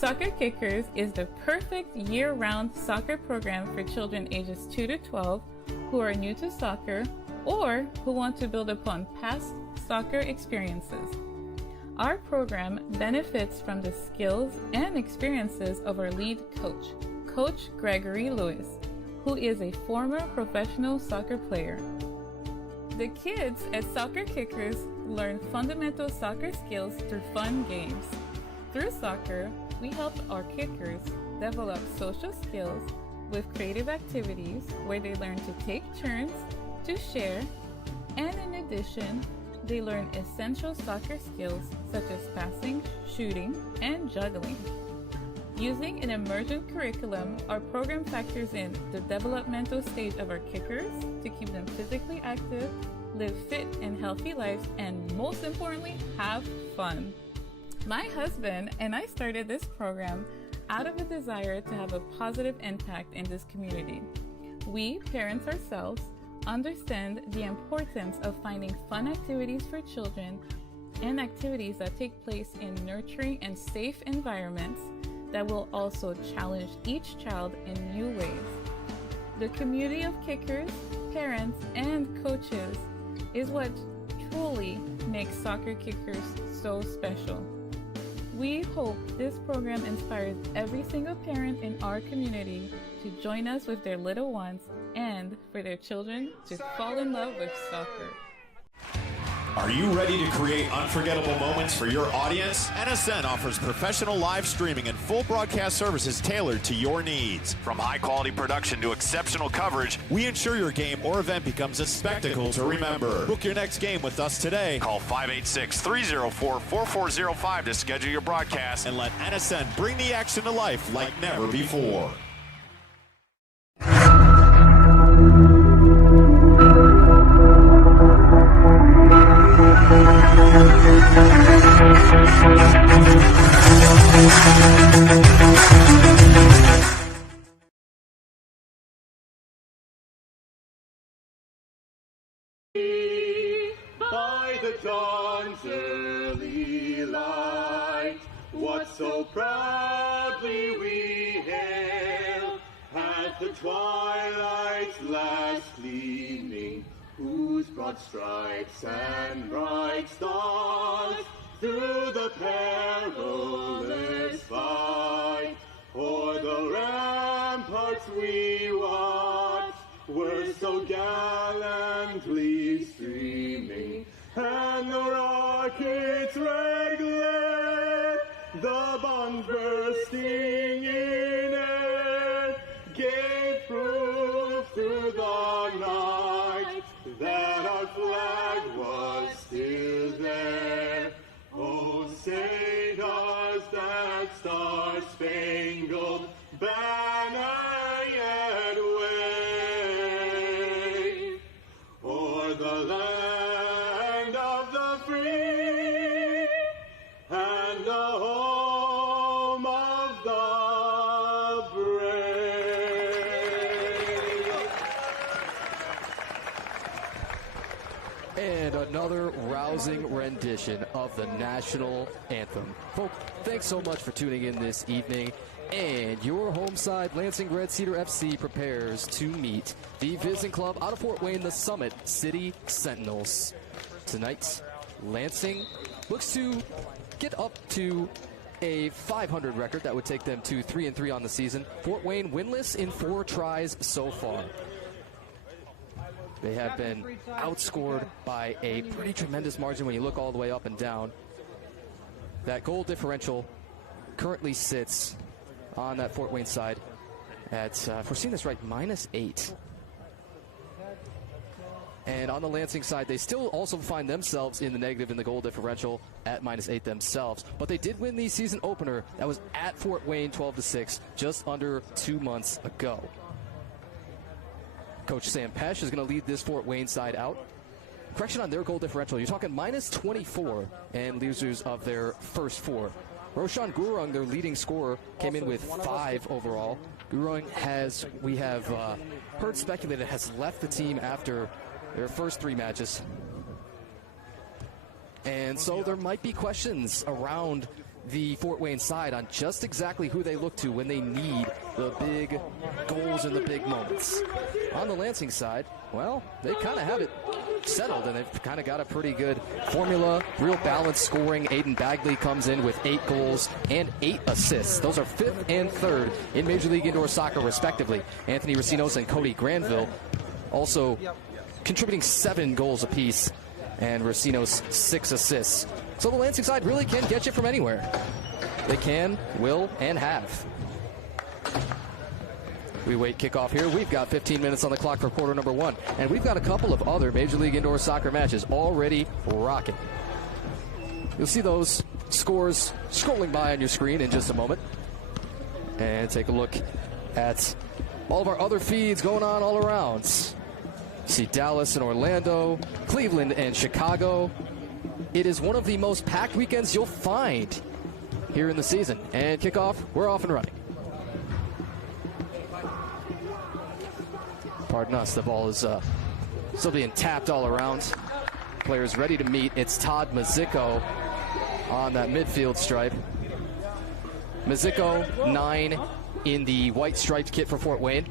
Soccer Kickers is the perfect year-round soccer program for children ages 2 to 12 who are new to soccer or who want to build upon past soccer experiences. Our program benefits from the skills and experiences of our lead coach, Coach Gregory Lewis, who is a former professional soccer player. The kids at Soccer Kickers learn fundamental soccer skills through fun games. Through soccer, we help our kickers develop social skills with creative activities where they learn to take turns, to share, and in addition, they learn essential soccer skills such as passing, shooting, and juggling. Using an emergent curriculum, our program factors in the developmental stage of our kickers to keep them physically active, live fit and healthy lives, and most importantly, have fun. My husband and I started this program out of a desire to have a positive impact in this community. We, parents ourselves, understand the importance of finding fun activities for children and activities that take place in nurturing and safe environments that will also challenge each child in new ways. The community of kickers, parents, and coaches is what truly makes Soccer Kickers so special. We hope this program inspires every single parent in our community to join us with their little ones and for their children to fall in love with soccer. Are you ready to create unforgettable moments for your audience? NSN offers professional live streaming and full broadcast services tailored to your needs. From high-quality production to exceptional coverage, we ensure your game or event becomes a spectacle to remember. Book your next game with us today. Call 586-304-4405 to schedule your broadcast and let NSN bring the action to life like never before. By the dawn's early light, what so proudly we hail, at the twilight's last gleaming, whose broad stripes and bright stars through the perilous fight, o'er the ramparts we watch, were so gallantly streaming, and the rocket's red glare, the bombs bursting in air, gave proof through the night that our flag was still there. Oh, say does that star-spangled banner yet wave o'er the land of the free and the home of the brave. And another rousing rendition of the national anthem. Folks, thanks so much for tuning in this evening. And your home side, Lansing Red Cedar FC, prepares to meet the visiting club out of Fort Wayne, the Summit City Sentinels. Tonight, Lansing looks to get up to a 500 record. That would take them to 3-3 on the season. Fort Wayne winless in 4 tries so far. They have been outscored by a pretty tremendous margin when you look all the way up and down. That goal differential currently sits on that Fort Wayne side at, if we're seeing this right, -8. And on the Lansing side, they still also find themselves in the negative in the goal differential at -8 themselves. But they did win the season opener. That was at Fort Wayne 12-6 just under 2 months ago. Coach Sam Pesh is going to lead this Fort Wayne side out. Correction on their goal differential. You're talking -24 and losers of their first 4. Roshan Gurung, their leading scorer, came in with 5 overall. Gurung has, we have heard speculated, has left the team after their first 3 matches. And so there might be questions around the Fort Wayne side on just exactly who they look to when they need the big goals and the big moments. On the Lansing side, well, they kind of have it settled, and they've kind of got a pretty good formula, real balanced scoring. Aiden Bagley comes in with 8 goals and 8 assists. Those are 5th and 3rd in Major League Indoor Soccer, respectively. Anthony Racinos and Cody Granville also contributing 7 goals apiece, and Racinos 6 assists. So the Lansing side really can get you from anywhere. They can, will, and have. We wait kickoff here. We've got 15 minutes on the clock for quarter number 1. And we've got a couple of other Major League Indoor Soccer matches already rocking. You'll see those scores scrolling by on your screen in just a moment. And take a look at all of our other feeds going on all around. See Dallas and Orlando, Cleveland and Chicago. It is one of the most packed weekends you'll find here in the season. And kickoff, we're off and running. Pardon us, the ball is still being tapped all around. Players ready to meet. It's Todd Mazzico on that midfield stripe. Mazzico, 9 in the white striped kit for Fort Wayne.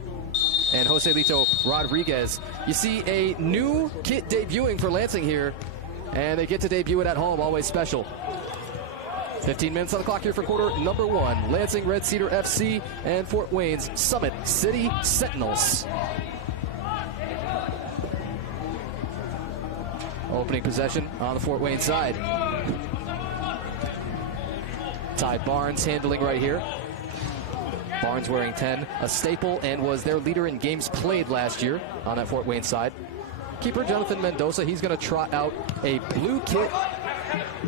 And Joselito Rodriguez. You see a new kit debuting for Lansing here, and they get to debut it at home, always special. 15 minutes on the clock here for quarter number 1. Lansing Red Cedar FC and Fort Wayne's Summit City Sentinels. Opening possession on the Fort Wayne side. Ty Barnes handling right here. Barnes wearing 10, a staple, and was their leader in games played last year on that Fort Wayne side. Keeper Jonathan Mendoza, he's going to trot out a blue kit.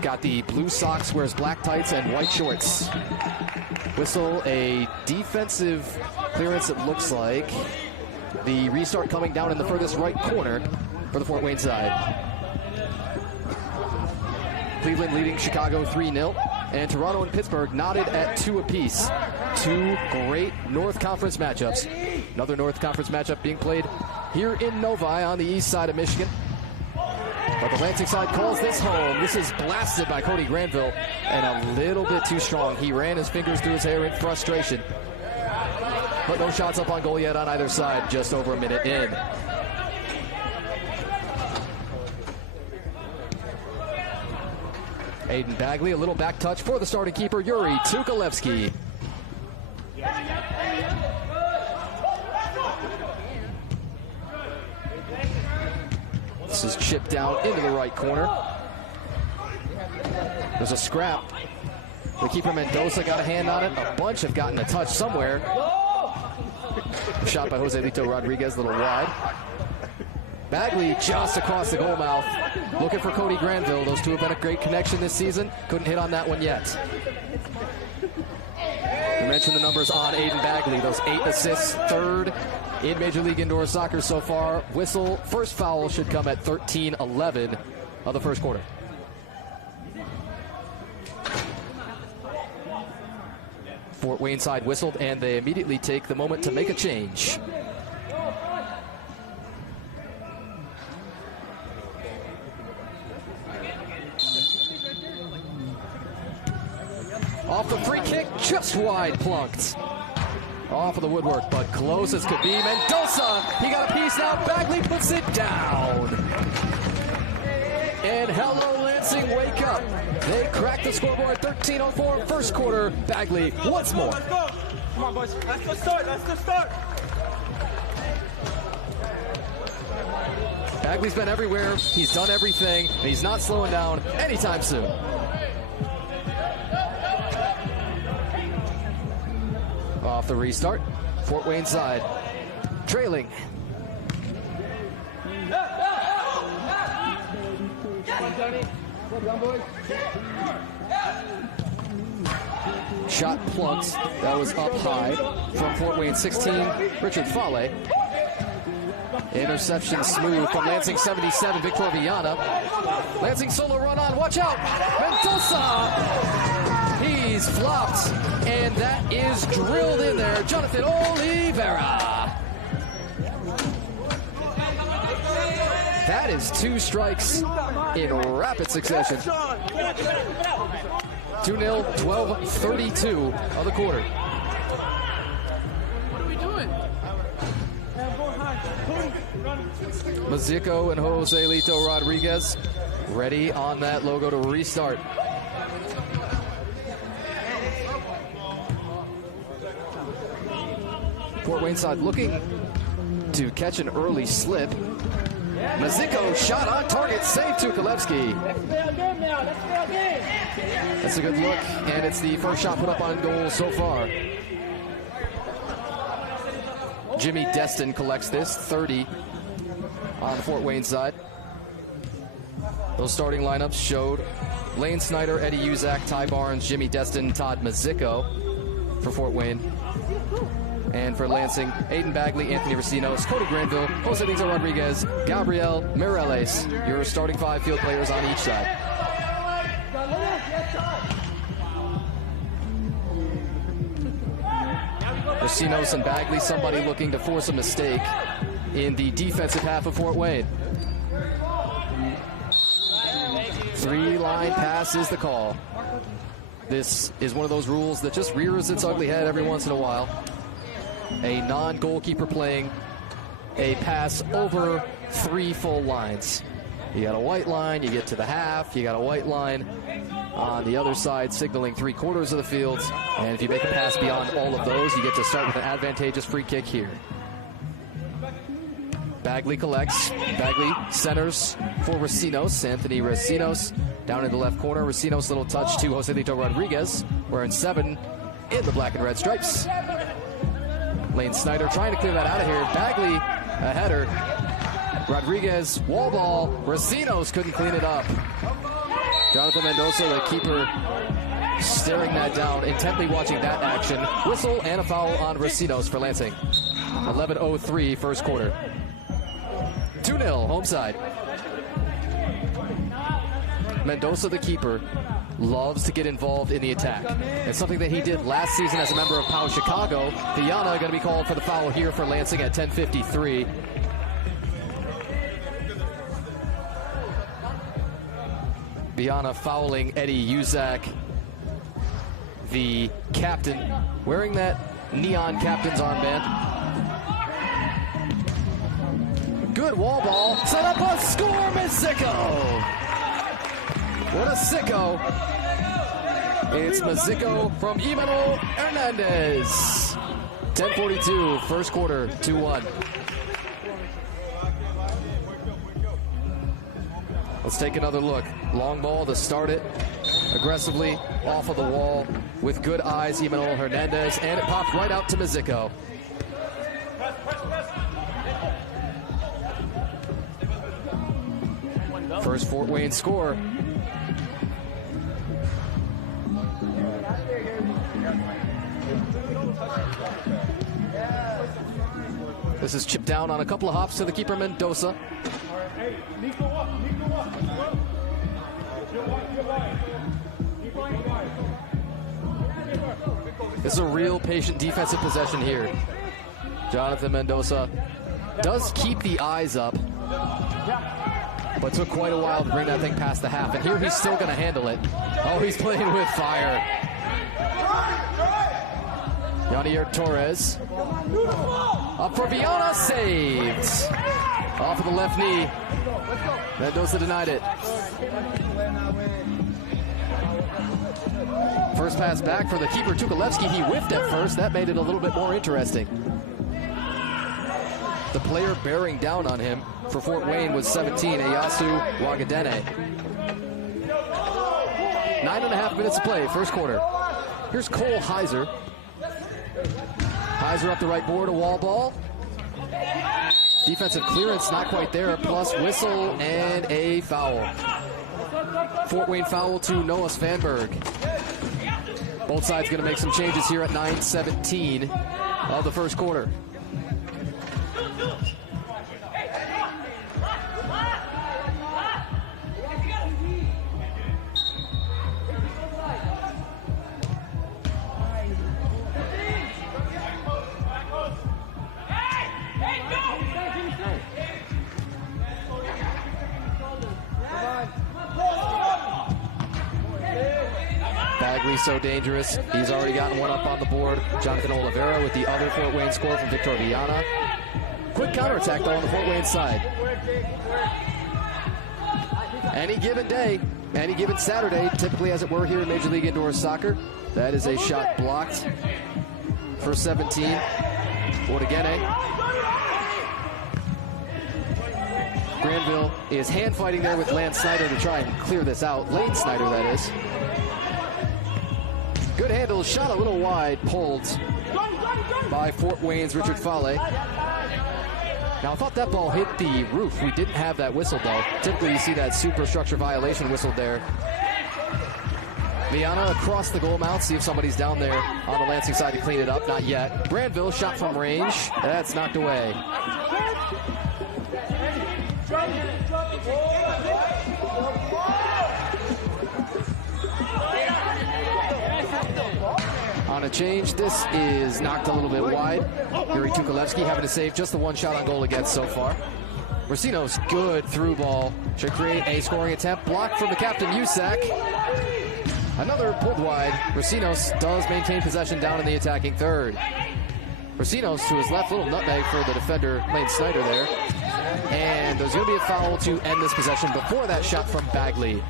Got the blue socks, wears black tights and white shorts. Whistle a defensive clearance, it looks like. The restart coming down in the furthest right corner for the Fort Wayne side. Cleveland leading Chicago 3-0. And Toronto and Pittsburgh knotted at 2 apiece. 2 great North Conference matchups. Another North Conference matchup being played here in Novi on the east side of Michigan. But the Lansing side calls this home. This is blasted by Cody Granville, and a little bit too strong. He ran his fingers through his hair in frustration. But no shots up on goal yet on either side, just over a minute in. Aiden Bagley, a little back touch for the starting keeper, Yuri Tukalevsky. This is chipped down into the right corner. There's a scrap. The keeper Mendoza got a hand on it. A bunch have gotten a touch somewhere. Shot by Joselito Rodriguez, a little wide. Bagley just across the goal mouth, looking for Cody Granville. Those two have been a great connection this season. Couldn't hit on that one yet. We mentioned the numbers on Aiden Bagley. Those 8 assists, 3rd in Major League Indoor Soccer so far. Whistle, first foul should come at 13:11 of the first quarter. Fort Wayne side whistled, and they immediately take the moment to make a change. Off the free kick, just wide plunked. Off of the woodwork, but close as could be. Mendoza, he got a piece now. Bagley puts it down. And hello, Lansing, wake up. They cracked the scoreboard, 13:04, first quarter. Bagley once more. Let's go. Come on, boys. Let's go start. Let's go start. Bagley's been everywhere. He's done everything. And he's not slowing down anytime soon. Off the restart, Fort Wayne side trailing. Shot plunked. That was up high from Fort Wayne 16, Richard Fale. Interception smooth from Lansing 77, Victor Viana. Lansing solo run on, watch out! Mendoza! He's flopped, and that is drilled in there. Jonathan Oliveira. That is 2 strikes in rapid succession. 2-0, 12:32 of the quarter. What are we doing? Mazico and Joselito Rodriguez ready on that logo to restart. Fort Wayne side looking to catch an early slip. Mazico shot on target, save to Kalevsky. That's a good look, and it's the first shot put up on goal so far. Jimmy Destin collects this, 30 on the Fort Wayne side. Those starting lineups showed Lane Snyder, Eddie Uzak, Ty Barnes, Jimmy Destin, Todd Mazico for Fort Wayne. And for Lansing, Aiden Bagley, Anthony Racinos, Cody Granville, Joselito Rodriguez, Gabriel Mireles, your starting 5 field players on each side. Racinos and Bagley, somebody looking to force a mistake in the defensive half of Fort Wayne. 3-line pass is the call. This is one of those rules that just rears its ugly head every once in a while. A non-goalkeeper playing a pass over 3 full lines. You got a white line, you get to the half, you got a white line on the other side signaling 3/4 of the field, and if you make a pass beyond all of those, you get to start with an advantageous free kick here. Bagley collects, Bagley centers for Racinos, Anthony Racinos down in the left corner. Racinos little touch to Joselito Rodriguez, wearing 7 in the black and red stripes. Lane Snyder trying to clear that out of here. Bagley, a header. Rodriguez, wall ball. Racinos couldn't clean it up. Jonathan Mendoza, the keeper, staring that down, intently watching that action. Whistle and a foul on Racinos for Lansing. 11:03 first quarter. 2-0 home side. Mendoza, the keeper, loves to get involved in the attack. It's something that he did last season as a member of POW Chicago. Viana going to be called for the foul here for Lansing at 10:53. Viana fouling Eddie Uzak, the captain, wearing that neon captain's armband. Good wall ball, set up a score, Mazico! What a sicko. It's Mazico from Emmanuel Hernandez. 10:42, first quarter, 2-1. Let's take another look. Long ball to start it. Aggressively off of the wall with good eyes, Emmanuel Hernandez, and it popped right out to Mazico. First Fort Wayne score. This is chipped down on a couple of hops to the keeper, Mendoza. This is a real patient defensive possession here. Jonathan Mendoza does keep the eyes up, but took quite a while to bring that thing past the half. And here he's still going to handle it. Oh, he's playing with fire. Yanier Torres. Up for Viana, saved. Off of the left knee. Mendoza denied it. First pass back for the keeper, Tukalevsky. He whiffed at first. That made it a little bit more interesting. The player bearing down on him for Fort Wayne was 17, Eyasu Wagadene. 9.5 minutes to play, first quarter. Here's Cole Heiser. Heiser up the right board, a wall ball. Defensive clearance, not quite there, plus whistle and a foul. Fort Wayne foul to Noah Svanberg. Both sides going to make some changes here at 9:17 of the first quarter. Bagley, so dangerous. He's already gotten one up on the board. Jonathan Oliveira with the other Fort Wayne score from Victor Viana. Quick counterattack, though, on the Fort Wayne side. Any given day, any given Saturday, typically as it were here in Major League Indoor Soccer, that is a shot blocked for 17. Ordegene. Granville is hand fighting there with Lance Snyder to try and clear this out. Lane Snyder, that is. Good handle, shot a little wide, pulled by Fort Wayne's Richard Fale. Now, I thought that ball hit the roof. We didn't have that whistle, though. Typically, you see that superstructure violation whistled there. Viana across the goal mouth, see if somebody's down there on the Lansing side to clean it up. Not yet. Granville shot from range. That's knocked away. On a change, this is knocked a little bit wide. Yuri Tukalevsky having to save just the one shot on goal against so far. Racino's good through ball. Should create a scoring attempt. Blocked from the captain, Usak. Another pulled wide. Racinos does maintain possession down in the attacking third. Racinos to his left, little nutmeg for the defender, Lane Snyder there. And there's going to be a foul to end this possession before that shot from Bagley.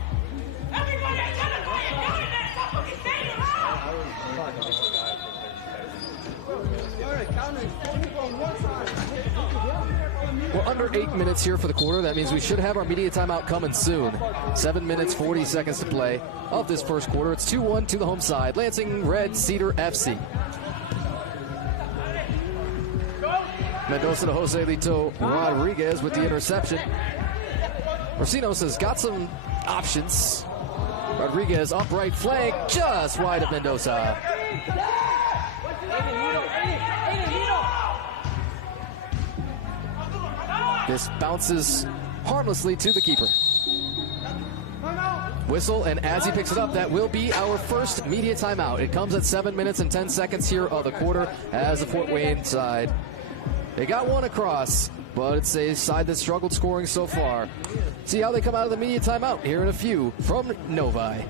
We're under 8 minutes here for the quarter. That means we should have our media timeout coming soon. 7 minutes, 40 seconds to play of this first quarter. It's 2-1 to the home side. Lansing Red Cedar FC. Mendoza to Jose Lito Rodriguez with the interception. Racinos has got some options. Rodriguez upright flank, just wide of Mendoza. This bounces harmlessly to the keeper. Whistle, and as he picks it up, that will be our first media timeout. It comes at 7 minutes and 10 seconds here of the quarter as the Fort Wayne side. They got one across, but it's a side that struggled scoring so far. See how they come out of the media timeout here in a few from Novi.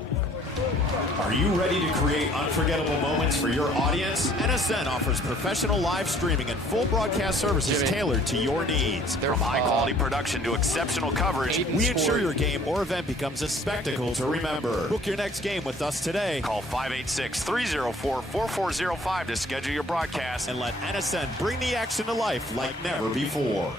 Are you ready to create unforgettable moments for your audience? NSN offers professional live streaming and full broadcast services tailored to your needs. From high-quality production to exceptional coverage, we ensure your game or event becomes a spectacle to remember. Book your next game with us today. Call 586-304-4405 to schedule your broadcast and let NSN bring the action to life like never before.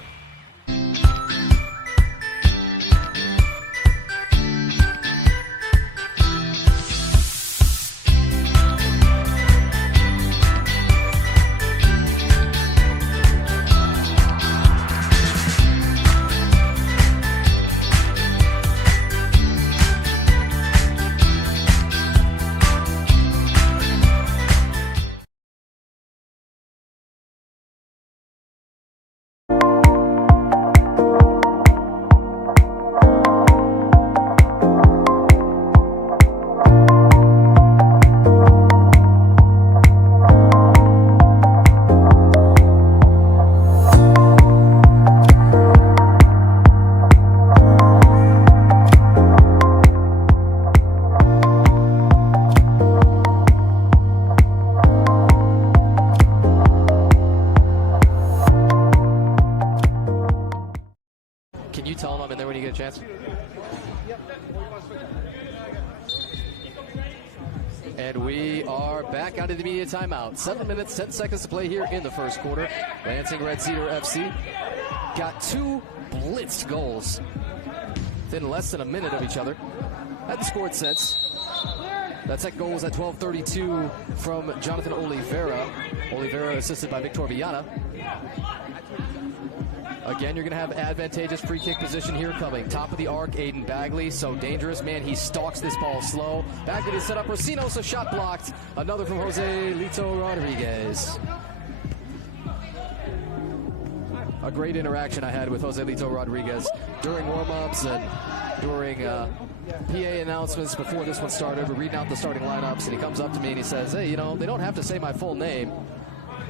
And we are back out of the media timeout. 7 minutes, 10 seconds to play here in the first quarter. Lansing Red Cedar FC got two blitzed goals within less than a minute of each other. Hadn't scored since. That second goal was at 12:32 from Jonathan Oliveira. Oliveira assisted by Victor Viana. Again, you're going to have advantageous free kick position here coming. Top of the arc, Aiden Bagley. So dangerous, man. He stalks this ball slow. Bagley to set up Racinos, a shot blocked. Another from Jose Lito Rodriguez. A great interaction I had with Jose Lito Rodriguez during warm-ups and during PA announcements before this one started. We're reading out the starting lineups, and he comes up to me and he says, hey, you know, they don't have to say my full name.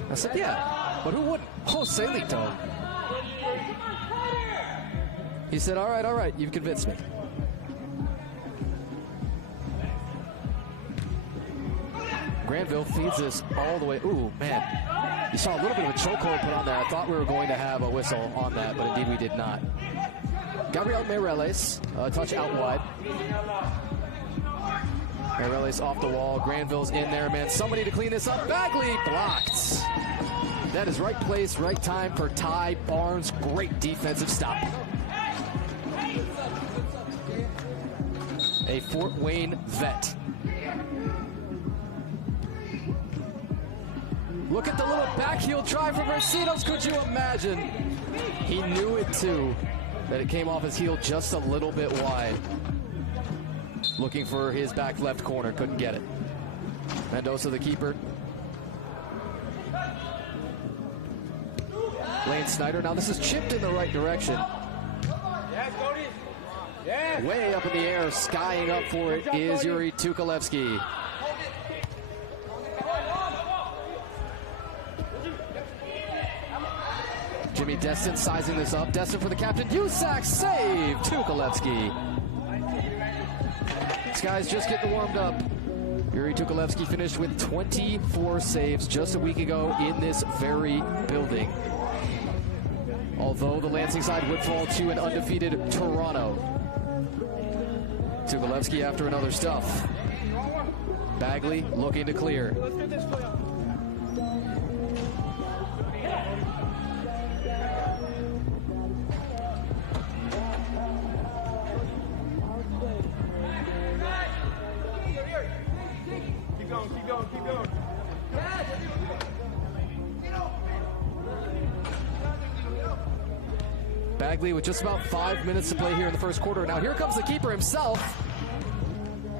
I said, yeah, but who wouldn't? Jose Lito. He said, all right, you've convinced me. Granville feeds this all the way. Ooh, man. You saw a little bit of a chokehold put on there. I thought we were going to have a whistle on that, but indeed we did not. Gabriel Meireles, touch out wide. Meireles off the wall. Granville's in there, man. Somebody to clean this up. Bagley blocked. That is right place, right time for Ty Barnes. Great defensive stop. A Fort Wayne vet. Look at the little backheel drive from Racinos. Could you imagine? He knew it too, that it came off his heel just a little bit wide. Looking for his back left corner, couldn't get it. Mendoza, the keeper. Lane Snyder. Now this is chipped in the right direction. Way up in the air, skying up for it is Yuri Tukalevsky. Jimmy Destin sizing this up. Destin for the captain. Usak save. Tukalevsky. This guy's just getting warmed up. Yuri Tukalevsky finished with 24 saves just a week ago in this very building. Although the Lansing side would fall to an undefeated Toronto. Tukalevsky after another stuff. Bagley looking to clear. Keep going. Bagley with just about 5 minutes to play here in the first quarter. Now here comes the keeper himself.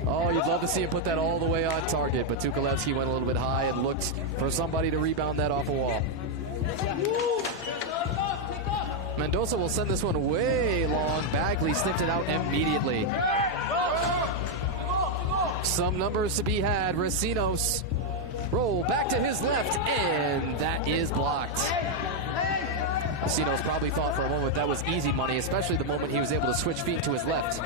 Oh, you'd love to see him put that all the way on target, but Tukalevsky went a little bit high and looked for somebody to rebound that off a wall. Mendoza will send this one way long. Bagley sniffed it out immediately. Some numbers to be had. Racinos roll back to his left, and that is blocked. Racinos probably thought for a moment that was easy money, especially the moment he was able to switch feet to his left.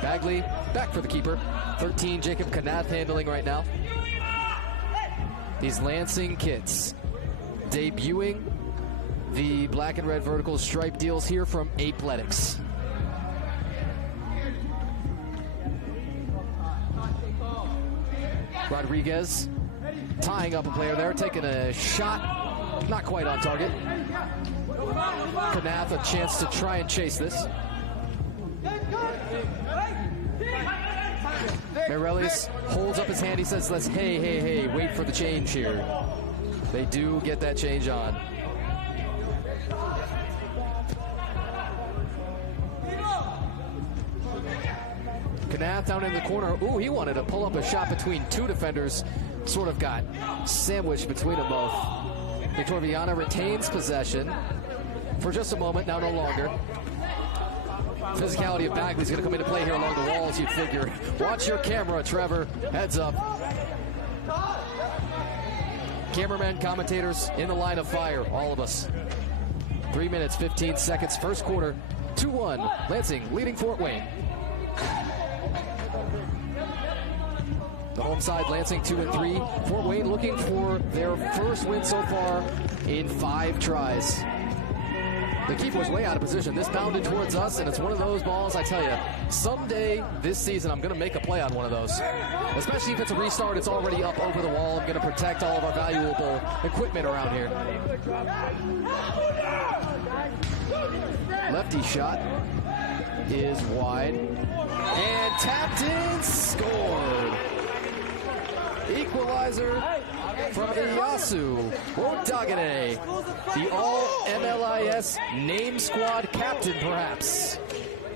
Bagley back for the keeper. 13, Jacob Knath handling right now. These Lansing kids debuting the black and red vertical stripe deals here from Athletics. Rodriguez tying up a player there, taking a shot, not quite on target. Knath a chance to try and chase this. Meireles holds up his hand. He says, let's, hey, wait for the change here. They do get that change on. Knath down in the corner. Ooh, he wanted to pull up a shot between two defenders. Sort of got sandwiched between them both. Victor Viana retains possession for just a moment, now no longer. Physicality of Bagley is going to come into play here along the walls, you'd figure. Watch your camera, Trevor. Heads up. Cameramen, commentators in the line of fire, all of us. 3 minutes, 15 seconds, first quarter. 2-1, Lansing leading Fort Wayne. The home side, Lansing 2-3. Fort Wayne looking for their first win so far in 5 tries. The keeper was way out of position. This bounded towards us, and it's one of those balls, I tell you, someday this season I'm going to make a play on one of those. Especially if it's a restart, it's already up over the wall. I'm going to protect all of our valuable equipment around here. Lefty shot is wide. And tapped in, scored. Equalizer from Iyasu Odagane, the all-MLIS name squad captain, perhaps.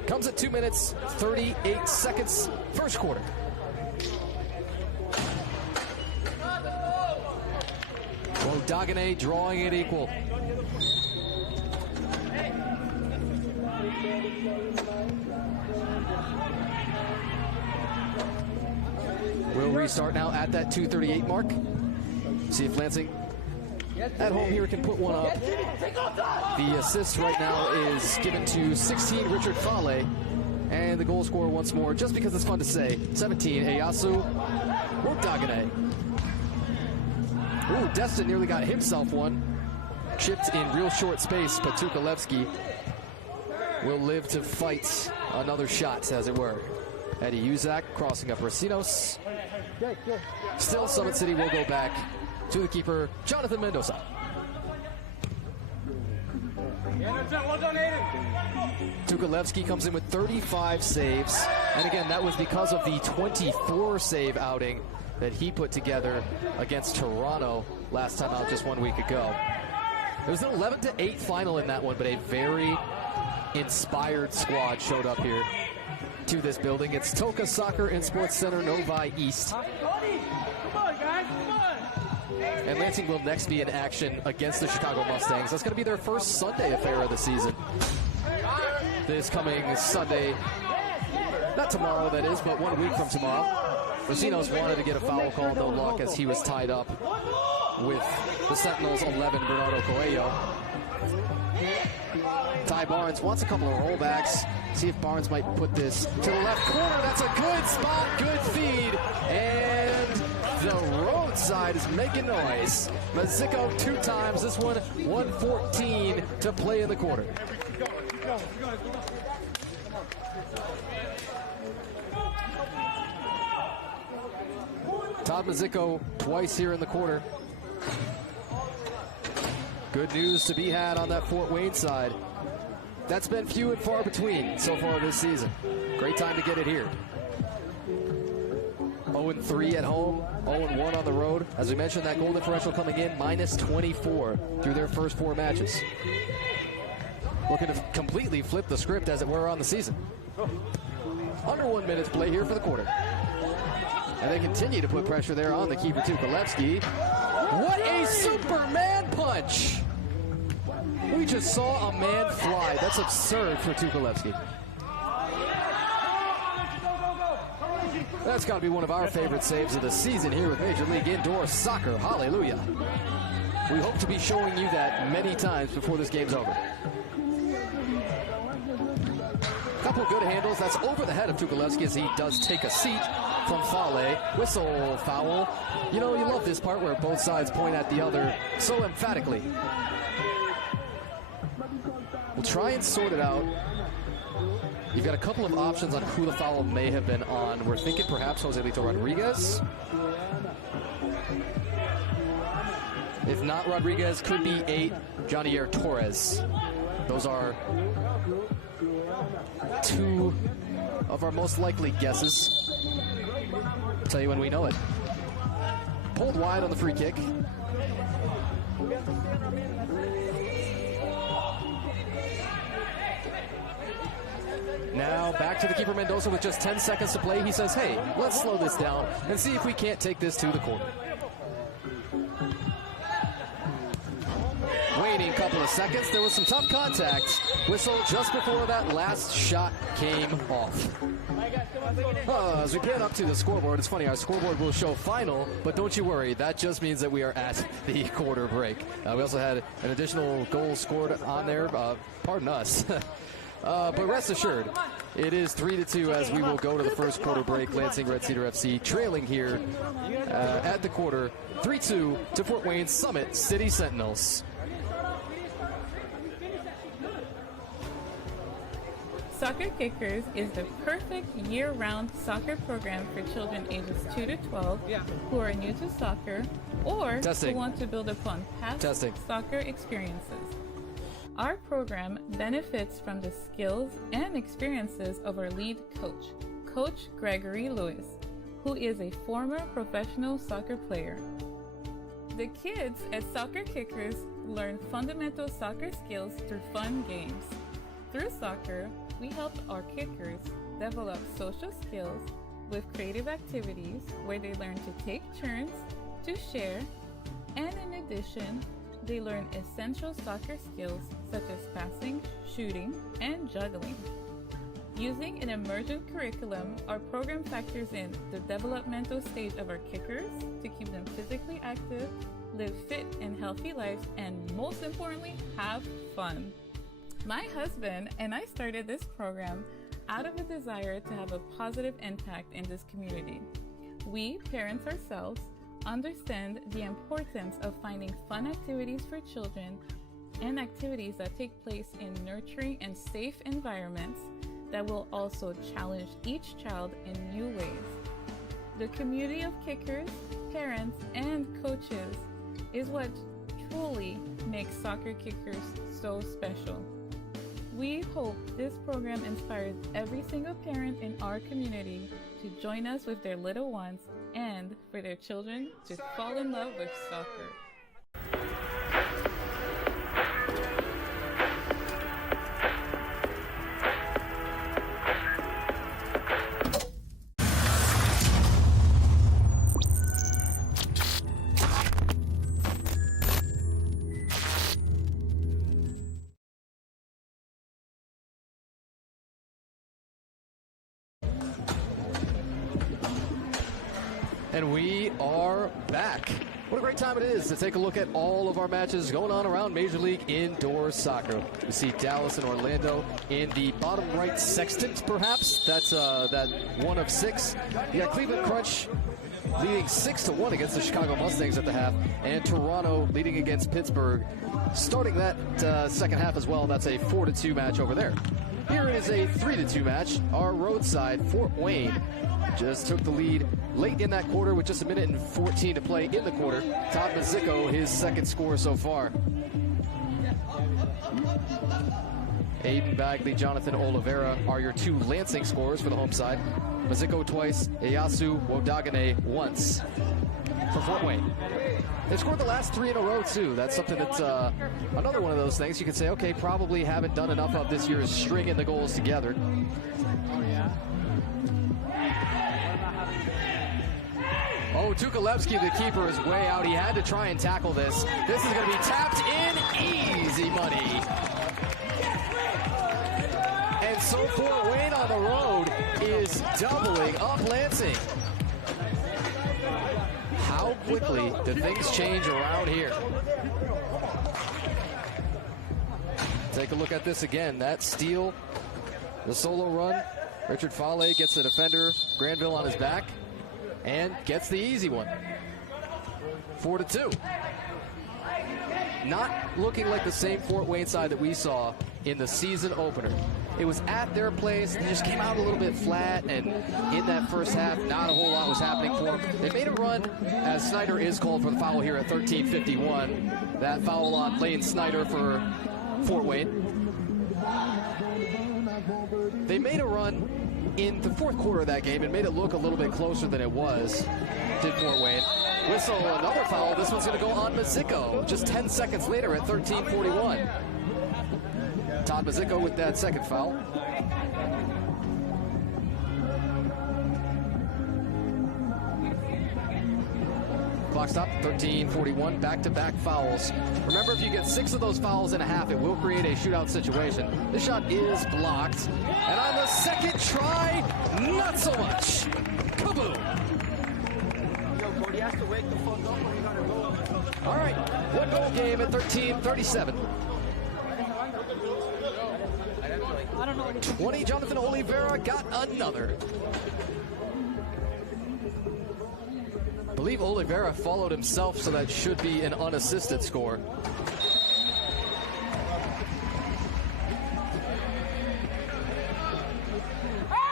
Comes at 2 minutes, 38 seconds, first quarter. Odagane drawing it equal. We'll restart now at that 2:38 mark. See if Lansing at home here can put one up. The assist right now is given to 16 Richard Fale, And the goal scorer once more, just because it's fun to say, 17, Eyasu Wogdagane. Ooh, Destin nearly got himself one. Chipped in real short space, but Tukalevsky will live to fight another shot, as it were. Eddie Uzak crossing up Racinos. Still, Summit City will go back to the keeper, Jonathan Mendoza. Tukalevsky comes in with 35 saves. And again, that was because of the 24 save outing that he put together against Toronto last time out just 1 week ago. It was an 11-8 final in that one, but a very inspired squad showed up here to this building. It's TOCA Soccer and Sports Center, Novi East. And Lansing will next be in action against the Chicago Mustangs. That's going to be their first Sunday affair of the season. This coming Sunday, not tomorrow that is, but 1 week from tomorrow. Racinos wanted to get a foul call, no luck, as he was tied up with the Sentinels 11, Bernardo Coelho. Ty Barnes wants a couple of rollbacks. See if Barnes might put this to the left corner. That's a good spot, good feed. And the roadside is making noise. Mazzico 2 times. This one, 1:14 to play in the quarter. Todd Mazzico twice here in the quarter. Good news to be had on that Fort Wayne side. That's been few and far between so far this season. Great time to get it here. 0-3 at home, 0-1 on the road. As we mentioned, that goal differential coming in -24 through their first 4 matches. Looking to completely flip the script, as it were, on the season. Under 1 minute to play here for the quarter. And they continue to put pressure there on the keeper, Tukalevsky. What a Superman punch! We just saw a man fly. That's absurd for Tukalevsky. That's got to be one of our favorite saves of the season here with Major League Indoor Soccer. Hallelujah. We hope to be showing you that many times before this game's over. Couple good handles. That's over the head of Tukalevsky as he does take a seat from Fale. Whistle foul. You know, you love this part where both sides point at the other so emphatically. We'll try and sort it out. You've got a couple of options on who the foul may have been on. We're thinking perhaps Joselito Rodriguez. If not Rodriguez, could be 8, Jonier Torres. Those are 2 of our most likely guesses. I'll tell you when we know it. Pulled wide on the free kick. Now back to the keeper Mendoza with just 10 seconds to play. He says, hey, let's slow this down and see if we can't take this to the corner. Waiting a couple of seconds. There was some tough contact. Whistle just before that last shot came off. As we pan up to the scoreboard, it's funny, our scoreboard will show final, but don't you worry, that just means that we are at the quarter break. We also had an additional goal scored on there. Pardon us. But rest assured, it is 3-2 as we will go to the first quarter break. Lansing Red Cedar FC trailing here at the quarter, 3-2 to Fort Wayne Summit City Sentinels. Soccer Kickers is the perfect year-round soccer program for children ages 2 to 12 who are new to soccer or who want to build upon past soccer experiences. Our program benefits from the skills and experiences of our lead coach, Coach Gregory Lewis, who is a former professional soccer player. The kids at Soccer Kickers learn fundamental soccer skills through fun games. Through soccer, we help our kickers develop social skills with creative activities where they learn to take turns, to share, and in addition, they learn essential soccer skills such as passing, shooting, and juggling. Using an emergent curriculum, our program factors in the developmental stage of our kickers to keep them physically active, live fit and healthy lives, and most importantly, have fun. My husband and I started this program out of a desire to have a positive impact in this community. We, parents ourselves, understand the importance of finding fun activities for children and activities that take place in nurturing and safe environments that will also challenge each child in new ways. The community of kickers, parents, and coaches is what truly makes soccer kickers so special. We hope this program inspires every single parent in our community to join us with their little ones and for their children to fall in love with soccer. And we are back. What a great time it is to take a look at all of our matches going on around Major League Indoor Soccer. We see Dallas and Orlando in the bottom right sextant, perhaps. That's that 1 of 6. You got Cleveland Crunch leading 6-1 against the Chicago Mustangs at the half, and Toronto leading against Pittsburgh, starting that second half as well. That's a 4-2 match over there. Here is a 3-2 match. Our roadside, Fort Wayne, just took the lead late in that quarter with just 1:14 to play in the quarter. Todd Mazzico, his second score so far. Aiden Bagley, Jonathan Oliveira are your 2 Lansing scorers for the home side. Mazzico twice, Eyasu Wodagane once for Fort Wayne. They scored the last 3 in a row, too. That's something that's another one of those things you could say, okay, probably haven't done enough of this year is stringing the goals together. Oh, Tukalevsky, the keeper, is way out. He had to try and tackle this. This is going to be tapped in. Easy money. And so Fort Wayne on the road is doubling up Lansing. How quickly do things change around here? Take a look at this again. That steal, the solo run. Richard Fale gets the defender, Granville, on his back, and gets the easy one. 4-2. Not looking like the same Fort Wayne side that we saw in the season opener. It was at their place. They just came out a little bit flat, and in that first half, not a whole lot was happening for them. They made a run, as Snyder is called for the foul here at 13:51. That foul on Lane Snyder for Fort Wayne. They made a run in the fourth quarter of that game and made it look a little bit closer than it was, did Fort Wayne. Whistle, another foul. This one's going to go on Mazzico just 10 seconds later at 13:41. Todd Mazzico with that second foul. Clock stop, 13:41, back-to-back fouls. Remember, if you get 6 of those fouls in a half, it will create a shootout situation. This shot is blocked. And on the second try, not so much. Kaboom! All right, 1-goal game at 13:37. 20, Jonathan Oliveira got another. I believe Oliveira followed himself, so that should be an unassisted score.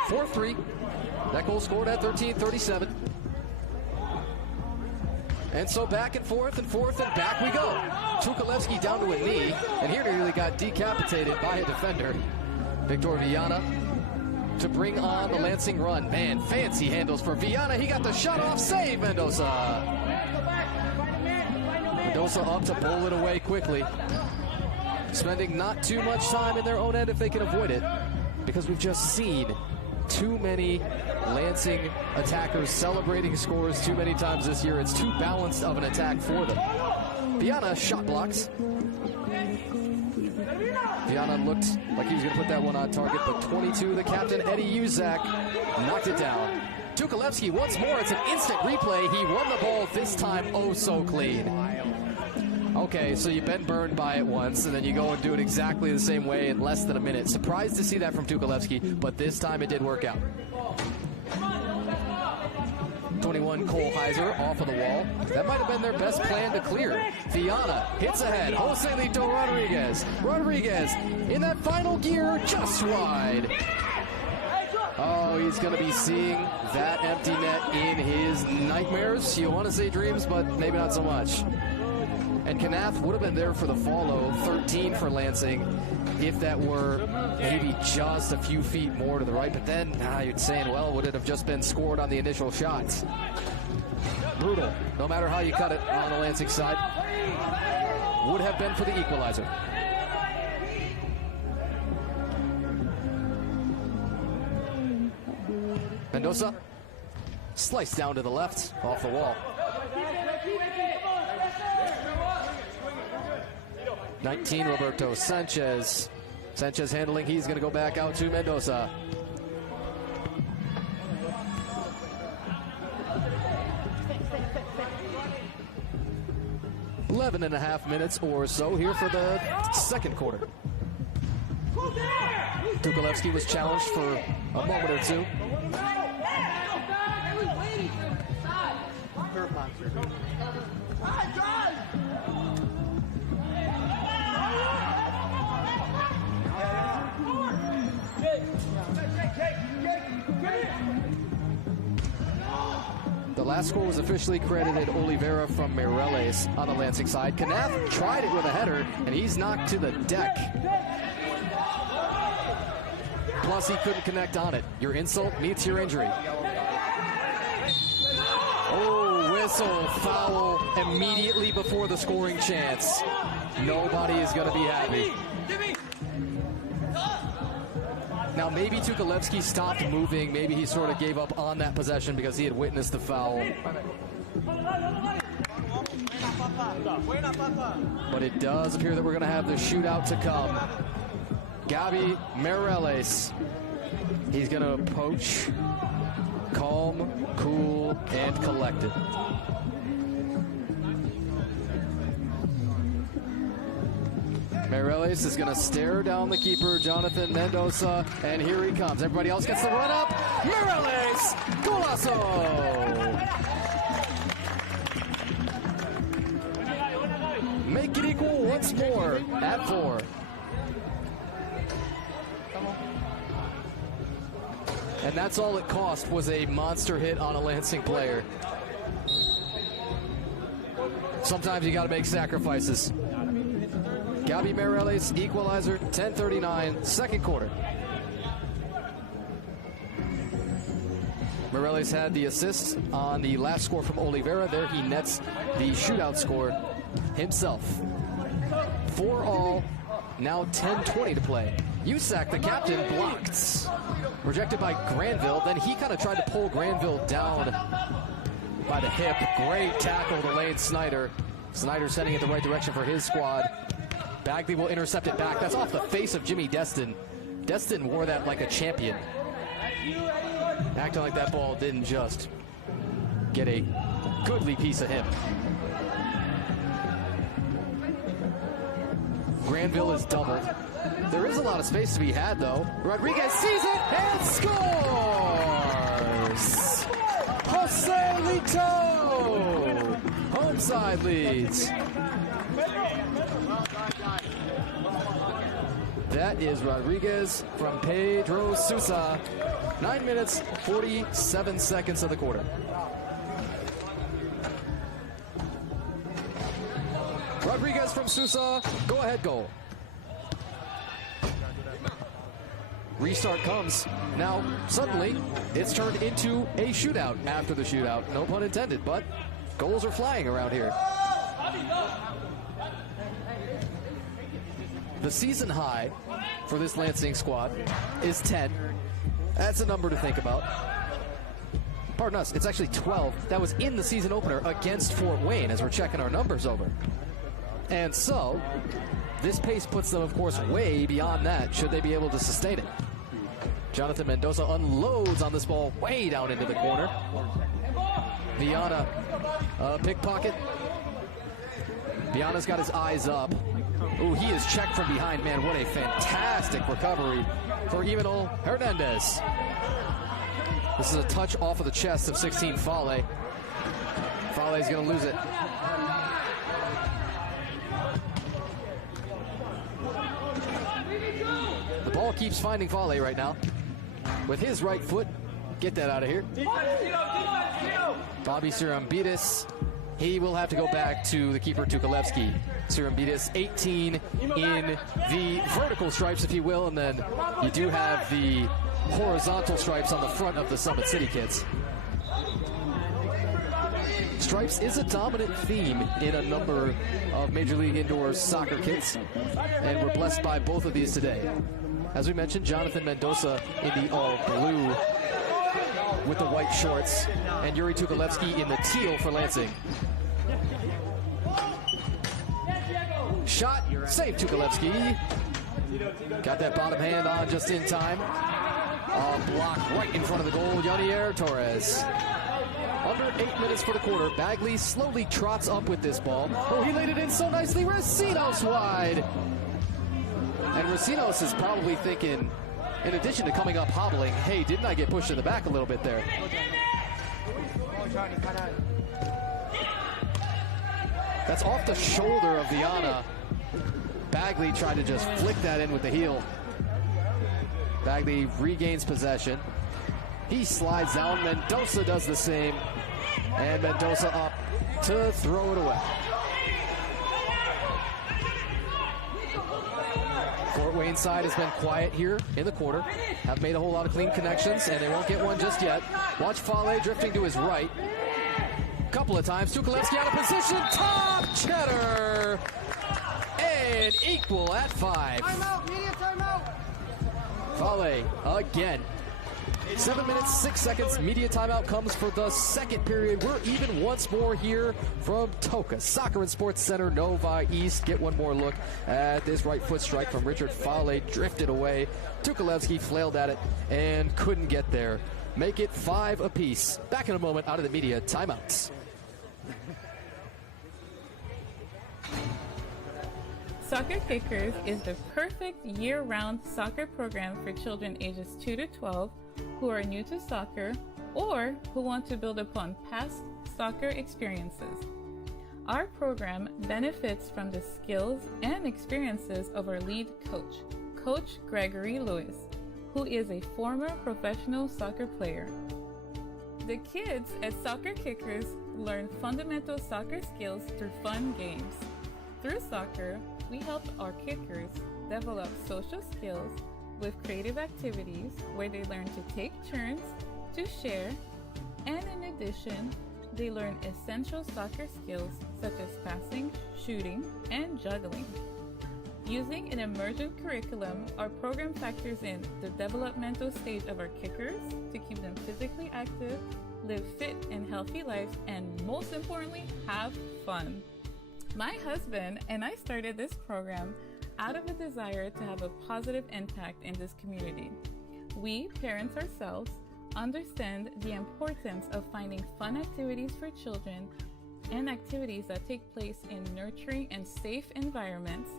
(4-3). That goal scored at 13:37. And so back and forth, and back we go. Tukalevsky down to a knee, and here nearly got decapitated by a defender. Victor Viana to bring on the Lansing run. Man, fancy handles for Viana. He got the shot off save, Mendoza. Mendoza up to pull it away quickly. Spending not too much time in their own end if they can avoid it, because we've just seen too many Lansing attackers celebrating scores too many times this year. It's too balanced of an attack for them. Viana shot blocks. Viana looked like he was going to put that one on target, but 22, the captain, Eddie Uzak, knocked it down. Tukalevsky once more. It's an instant replay. He won the ball this time oh so clean. Okay, so you've been burned by it once, and then you go and do it exactly the same way in less than a minute. Surprised to see that from Tukalevsky, but this time it did work out. 21, Cole Heiser off of the wall. That might have been their best plan to clear. Viana hits ahead. Joselito Rodriguez. Rodriguez in that final gear, just wide. Oh, he's going to be seeing that empty net in his nightmares. You want to say dreams, but maybe not so much. And Knath would have been there for the follow, 13 for Lansing, if that were maybe just a few feet more to the right. But then you're saying, well, would it have just been scored on the initial shots? Brutal, no matter how you cut it on the Lansing side. Would have been for the equalizer. Mendoza, sliced down to the left, off the wall. 19, Roberto Sanchez. Sanchez handling, he's going to go back out to Mendoza. Eleven and a half minutes or so here for the second quarter. Tukalevsky was challenged for a moment or two. The last score was officially credited Oliveira from Mireles on the Lansing side. Knath tried it with a header, and he's knocked to the deck. Plus, he couldn't connect on it. Your insult meets your injury. Oh, whistle, foul immediately before the scoring chance. Nobody is going to be happy. Now, maybe Tukalevsky stopped moving. Maybe he sort of gave up on that possession because he had witnessed the foul. But it does appear that we're going to have the shootout to come. Gabi Mireles. He's going to poach. Calm, cool, and collected. Mireles is going to stare down the keeper, Jonathan Mendoza, and here he comes. Everybody else gets the run up. Mireles! Golazo! Make it equal once more at 4. And that's all it cost, was a monster hit on a Lansing player. Sometimes you got to make sacrifices. Gabi Mireles, equalizer, 10:39, second quarter. Mireles had the assist on the last score from Oliveira. There he nets the shootout score himself. 4-all, now 10:20 to play. Usack, the captain, blocked. Rejected by Granville. Then he kind of tried to pull Granville down by the hip. Great tackle to Lane Snyder. Snyder's heading in the right direction for his squad. Bagley will intercept it back. That's off the face of Jimmy Destin. Destin wore that like a champion. Acting like that ball didn't just get a goodly piece of him. Granville is doubled. There is a lot of space to be had, though. Rodriguez sees it and scores! Joselito! Homeside leads. That is Rodriguez from Pedro Sousa. 9 minutes, 47 seconds of the quarter. Rodriguez from Sousa, go-ahead goal. Restart comes. Now, suddenly, it's turned into a shootout after the shootout. No pun intended, but goals are flying around here. The season high for this Lansing squad is 10. That's a number to think about. Pardon us, it's actually 12. That was in the season opener against Fort Wayne as we're checking our numbers over. And so, this pace puts them, of course, way beyond that, should they be able to sustain it. Jonathan Mendoza unloads on this ball way down into the corner. Viana, pickpocket. Viana's got his eyes up. Ooh, he is checked from behind. Man, what a fantastic recovery for Imanol Hernandez. This is a touch off of the chest of 16 Fale. Fale's going to lose it. The ball keeps finding Fale right now. With his right foot. Get that out of here. Bobby Sirambides. He will have to go back to the keeper, Tukalevsky. Sirambides, 18 in the vertical stripes, if you will, and then you do have the horizontal stripes on the front of the Summit City kits. Stripes is a dominant theme in a number of Major League Indoor soccer kits, and we're blessed by both of these today. As we mentioned, Jonathan Mendoza in the all-blue with the white shorts, and Yuri Tukalevsky in the teal for Lansing. Shot, save Tukalevsky. Got that bottom hand on just in time. Block right in front of the goal, Yonier Torres. Under 8 minutes for the quarter. Bagley slowly trots up with this ball. Oh, he laid it in so nicely. Recinos wide. And Recinos is probably thinking, in addition to coming up hobbling, hey, didn't I get pushed in the back a little bit there? That's off the shoulder of Viana. Bagley tried to just flick that in with the heel. Bagley regains possession. He slides down. Mendoza does the same. And Mendoza up to throw it away. Fort Wayne side has been quiet here in the quarter. Have made a whole lot of clean connections, and they won't get one just yet. Watch Fale drifting to his right. Couple of times. Tukalevsky out of position. Top Cedar. And equal at 5. Timeout, media timeout. Fale again. 7 minutes, 6 seconds. Media timeout comes for the second period. We're even once more here from TOCA Soccer and Sports Center, Novi East. Get one more look at this right foot strike from Richard Fale. Drifted away. Tukalevsky flailed at it and couldn't get there. Make it 5 apiece. Back in a moment out of the media timeouts. Soccer Kickers is the perfect year-round soccer program for children ages 2 to 12 who are new to soccer or who want to build upon past soccer experiences. Our program benefits from the skills and experiences of our lead coach, Coach Gregory Lewis, who is a former professional soccer player. The kids at Soccer Kickers learn fundamental soccer skills through fun games. Through soccer, we help our kickers develop social skills with creative activities where they learn to take turns, to share, and in addition, they learn essential soccer skills such as passing, shooting, and juggling. Using an emergent curriculum, our program factors in the developmental stage of our kickers to keep them physically active, live fit and healthy lives, and most importantly, have fun. My husband and I started this program out of a desire to have a positive impact in this community. We, parents ourselves, understand the importance of finding fun activities for children and activities that take place in nurturing and safe environments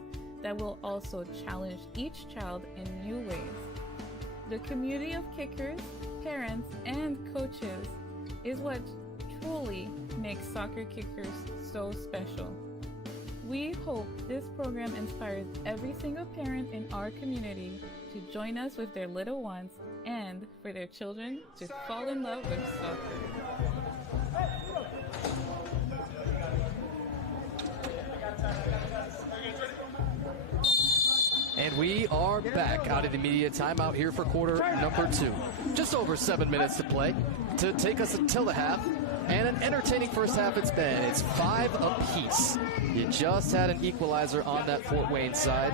that will also challenge each child in new ways. The community of kickers, parents, and coaches is what truly makes Soccer Kickers so special. We hope this program inspires every single parent in our community to join us with their little ones and for their children to fall in love with soccer. And we are back out of the media timeout here for quarter number 2. Just over 7 minutes to play to take us until the half. And an entertaining first half it's been. It's 5 apiece. You just had an equalizer on that Fort Wayne side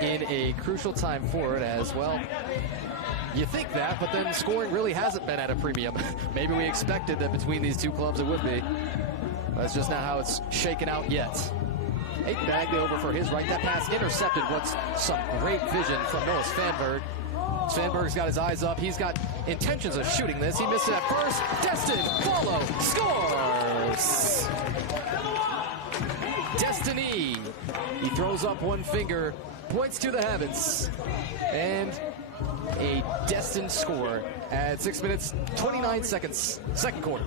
in a crucial time for it as well. You think that, but then scoring really hasn't been at a premium. Maybe we expected that between these two clubs it would be. That's just not how it's shaken out yet. Aiden Bagley over for his right. That pass intercepted. What's some great vision from Noah Svanberg. Svanberg's got his eyes up. He's got intentions of shooting this. He missed it at first. Destin, follow, scores! throws up one finger, points to the heavens, and a destined score at 6 minutes, 29 seconds, second quarter.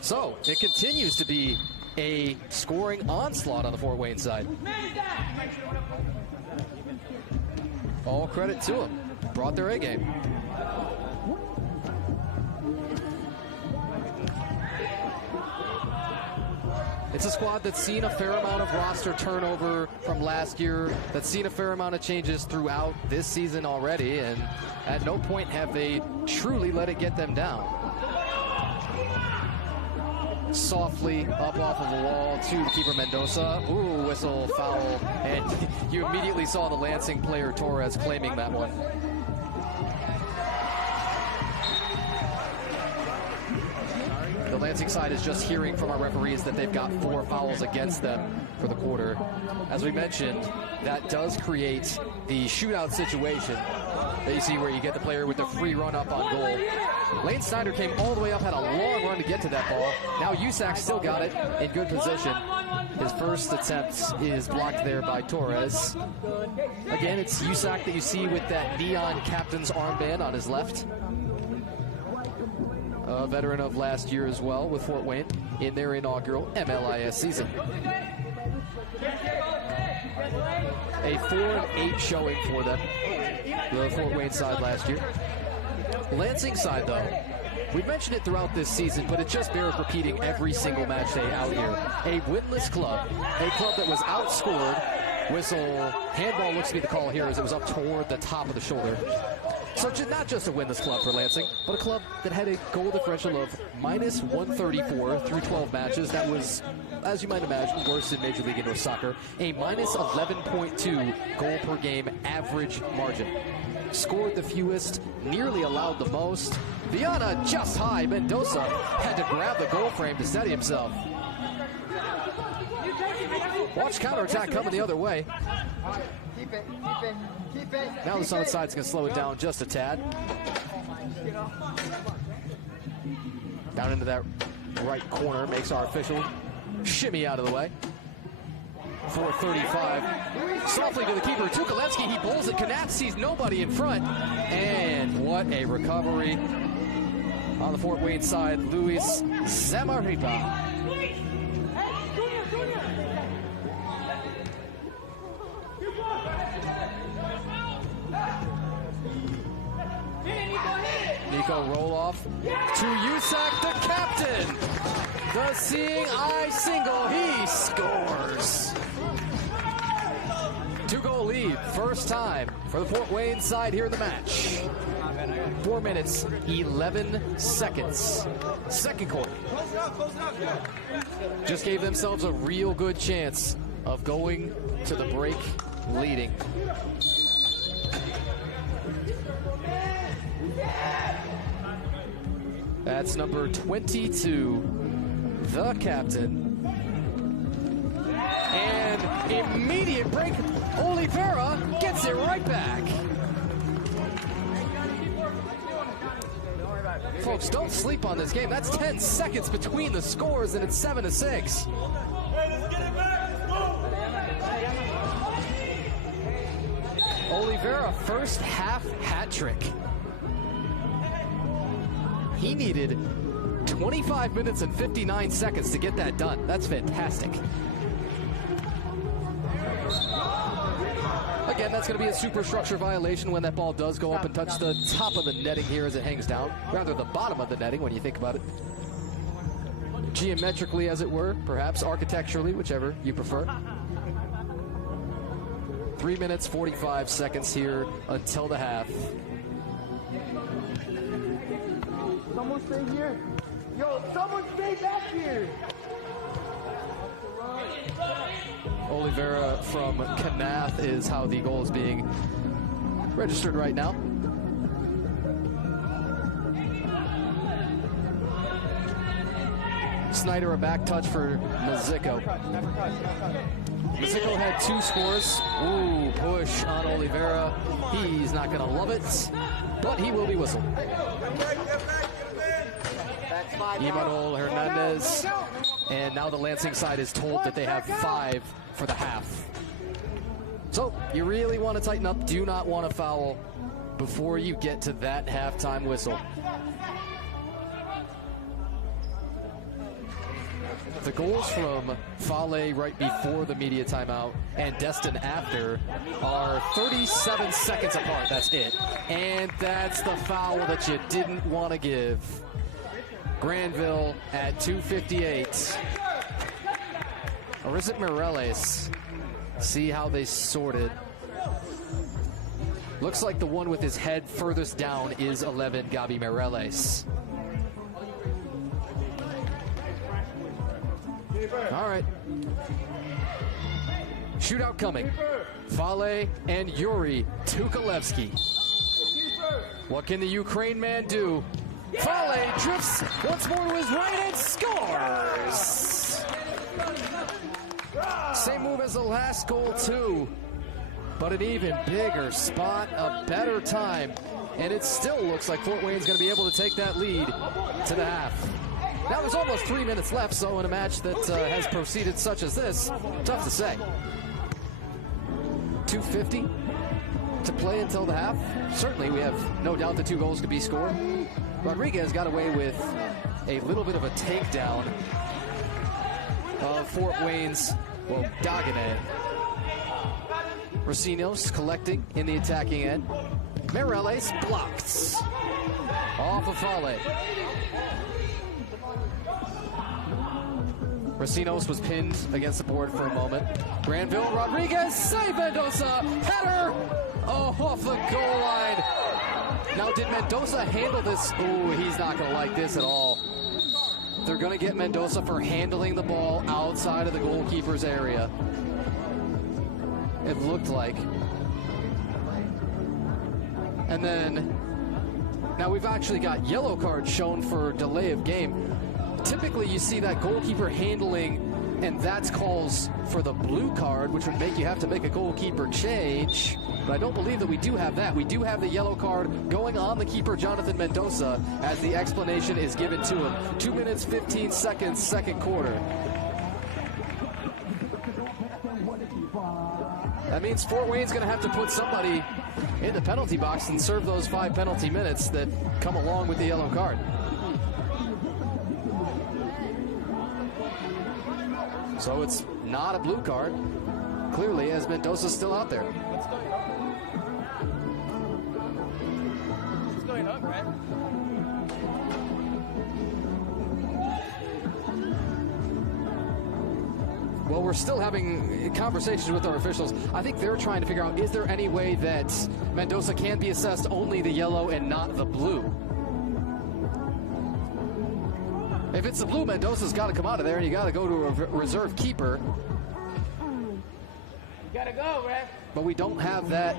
So it continues to be a scoring onslaught on the Fort Wayne side. All credit to them. Brought their A game. It's a squad that's seen a fair amount of roster turnover from last year, that's seen a fair amount of changes throughout this season already, and at no point have they truly let it get them down. Softly up off of the wall to keeper Mendoza. Ooh, whistle, foul, and you immediately saw the Lansing player Torres claiming that one. The Lansing side is just hearing from our referees that they've got 4 fouls against them for the quarter. As we mentioned, that does create the shootout situation that you see where you get the player with the free run up on goal. Lane Snyder came all the way up, had a long run to get to that ball. Now Usac still got it in good position. His first attempt is blocked there by Torres. Again, it's Usac that you see with that neon captain's armband on his left. A veteran of last year as well with Fort Wayne in their inaugural MLIS season. A 4-8 showing for them, the Fort Wayne side last year. Lansing side, though, we've mentioned it throughout this season, but it just bears repeating every single match day out here. A winless club, a club that was outscored. Whistle, handball looks to be the call here as it was up toward the top of the shoulder. So not just a winless club for Lansing, but a club that had a goal differential of minus 134 through 12 matches. That was, as you might imagine, worse in Major League Indoor Soccer. A minus 11.2 goal per game average margin. Scored the fewest, nearly allowed the most. Viana just high. Mendoza had to grab the goal frame to steady himself. Watch counterattack coming the other way. Keep it. Now the Summit side's going to slow it down just a tad. Down into that right corner, makes our official shimmy out of the way. 4:35. Softly to the keeper, Tukalevsky, he bowls it. Knapp sees nobody in front. And what a recovery on the Fort Wayne side. Luis Zamaripa. Nico roll off to Usac, the captain. The seeing eye single, he scores. 2-goal lead, first time for the Fort Wayne side here in the match. 4 minutes, 11 seconds. Second quarter. Just gave themselves a real good chance of going to the break leading. That's number 22, the captain. And immediate break, Oliveira gets it right back. Folks, don't sleep on this game. That's 10 seconds between the scores, and it's 7-6. Oliveira, first half hat trick. He needed 25 minutes and 59 seconds to get that done. That's fantastic. Again, that's going to be a superstructure violation when that ball does go up and touch the top of the netting here as it hangs down. Rather, the bottom of the netting when you think about it. Geometrically, as it were, perhaps architecturally, whichever you prefer. 3 minutes, 45 seconds here until the half. Someone stay here. Yo, someone stay back here. Oliveira from Knapp is how the goal is being registered right now. Snyder, a back touch for Mazico. Mexico had 2 scores. Ooh, push on Oliveira. He's not going to love it, but he will be whistled. Imanol Hernandez. And now the Lansing side is told that they have 5 for the half. So you really want to tighten up. Do not want to foul before you get to that halftime whistle. The goals from Fale right before the media timeout and Destin after are 37 seconds apart. That's it. And that's the foul that you didn't want to give. Granville at 2:58. Or is it Mireles? See how they sorted. Looks like the one with his head furthest down is 11, Gabi Mireles. All right. Shootout coming. Fale and Yuri Tukalevsky. What can the Ukraine man do? Fale drifts once more to his right and scores! Same move as the last goal, too. But an even bigger spot, a better time. And it still looks like Fort Wayne's going to be able to take that lead to the half. Now there's almost 3 minutes left, so in a match that has proceeded such as this, tough to say. 2:50 to play until the half. Certainly we have no doubt the 2 goals could be scored. Rodriguez got away with a little bit of a takedown of Fort Wayne's, well, Dagane. Racino's collecting in the attacking end. Mireles blocked. Off of Fale. Racino's was pinned against the board for a moment. Granville, Rodriguez, save Mendoza, header! Oh, off the goal line. Now, did Mendoza handle this? Ooh, he's not going to like this at all. They're going to get Mendoza for handling the ball outside of the goalkeeper's area. It looked like. And then, now we've actually got yellow cards shown for delay of game. Typically, you see that goalkeeper handling, and that's calls for the blue card, which would make you have to make a goalkeeper change. But I don't believe that we do have that. We do have the yellow card going on the keeper, Jonathan Mendoza, as the explanation is given to him. 2 minutes, 15 seconds, second quarter. That means Fort Wayne's going to have to put somebody in the penalty box and serve those 5 penalty minutes that come along with the yellow card. So it's not a blue card, clearly, as Mendoza's still out there. What's going on, Brad? Well, we're still having conversations with our officials. I think they're trying to figure out, is there any way that Mendoza can be assessed only the yellow and not the blue? If it's the blue, Mendoza's got to come out of there, and you got to go to a reserve keeper. You gotta go, ref. But we don't have that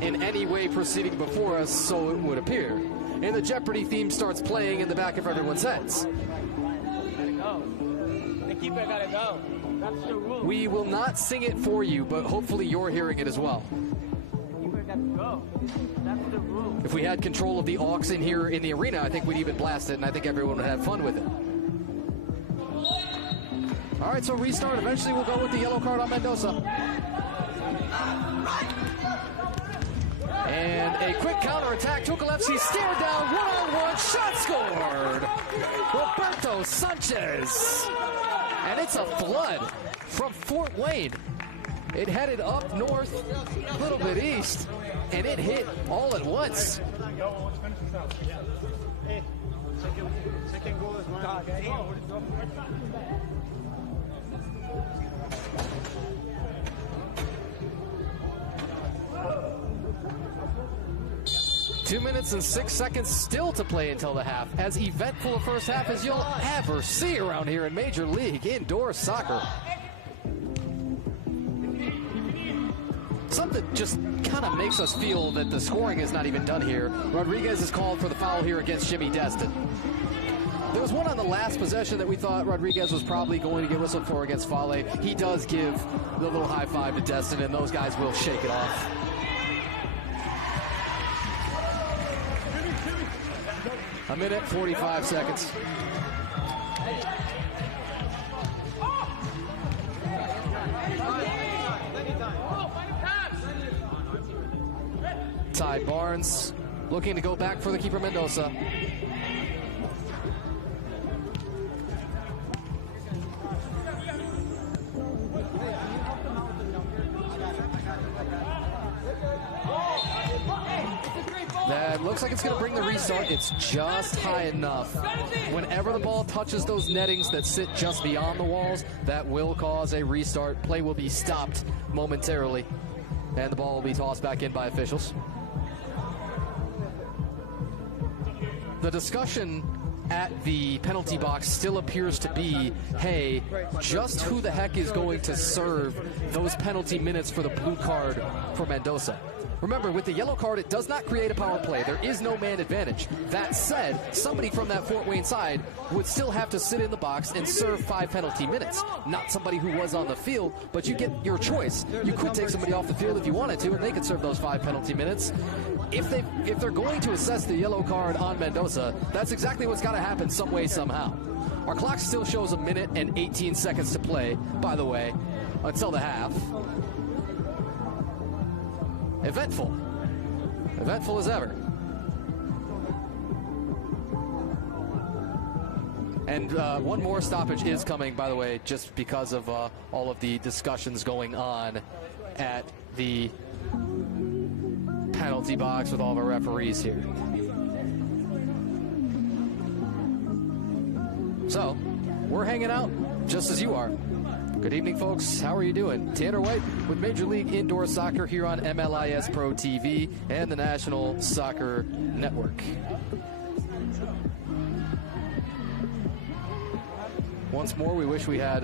in any way proceeding before us, so it would appear. And the Jeopardy theme starts playing in the back of everyone's heads. Gotta go. The keeper gotta go. That's the rule. We will not sing it for you, but hopefully you're hearing it as well. The keeper got to go. That's the rule. If we had control of the aux in here in the arena, I think we'd even blast it, and I think everyone would have fun with it. All right, so restart. Eventually we'll go with the yellow card on Mendoza. And a quick counterattack. Tukalevsky stared down, one-on-one, shot scored! Roberto Sanchez. And it's a flood from Fort Wayne. It headed up north, a little bit east, and it hit all at once. Second goal is mine. 2 minutes and 6 seconds still to play until the half. As eventful a first half as you'll ever see around here in Major League indoor soccer. Something just kind of makes us feel that the scoring is not even done here. Rodriguez is called for the foul here against Jimmy Destin. There was one on the last possession that we thought Rodriguez was probably going to get whistled for against Fale. He does give the little high five to Destin, and those guys will shake it off. A minute, 45 seconds. Ty Barnes looking to go back for the keeper Mendoza. That looks like it's going to bring the restart. It's just high enough. Whenever the ball touches those nettings that sit just beyond the walls, that will cause a restart. Play will be stopped momentarily, and the ball will be tossed back in by officials. The discussion at the penalty box still appears to be, hey, just who the heck is going to serve those penalty minutes for the blue card for Mendoza? Remember, with the yellow card, it does not create a power play. There is no man advantage. That said, somebody from that Fort Wayne side would still have to sit in the box and serve 5 penalty minutes. Not somebody who was on the field, but you get your choice. You could take somebody off the field if you wanted to, and they could serve those 5 penalty minutes. If they're going to assess the yellow card on Mendoza, that's exactly what's got to happen some way, somehow. Our clock still shows 1 minute and 18 seconds to play, by the way, until the half. Eventful. Eventful as ever. And one more stoppage is coming, by the way, just because of all of the discussions going on at the penalty box with all of our referees here. So, we're hanging out just as you are. Good evening, folks. How are you doing? Tanner White with Major League Indoor Soccer here on MLIS Pro TV and the National Soccer Network. Once more, we wish we had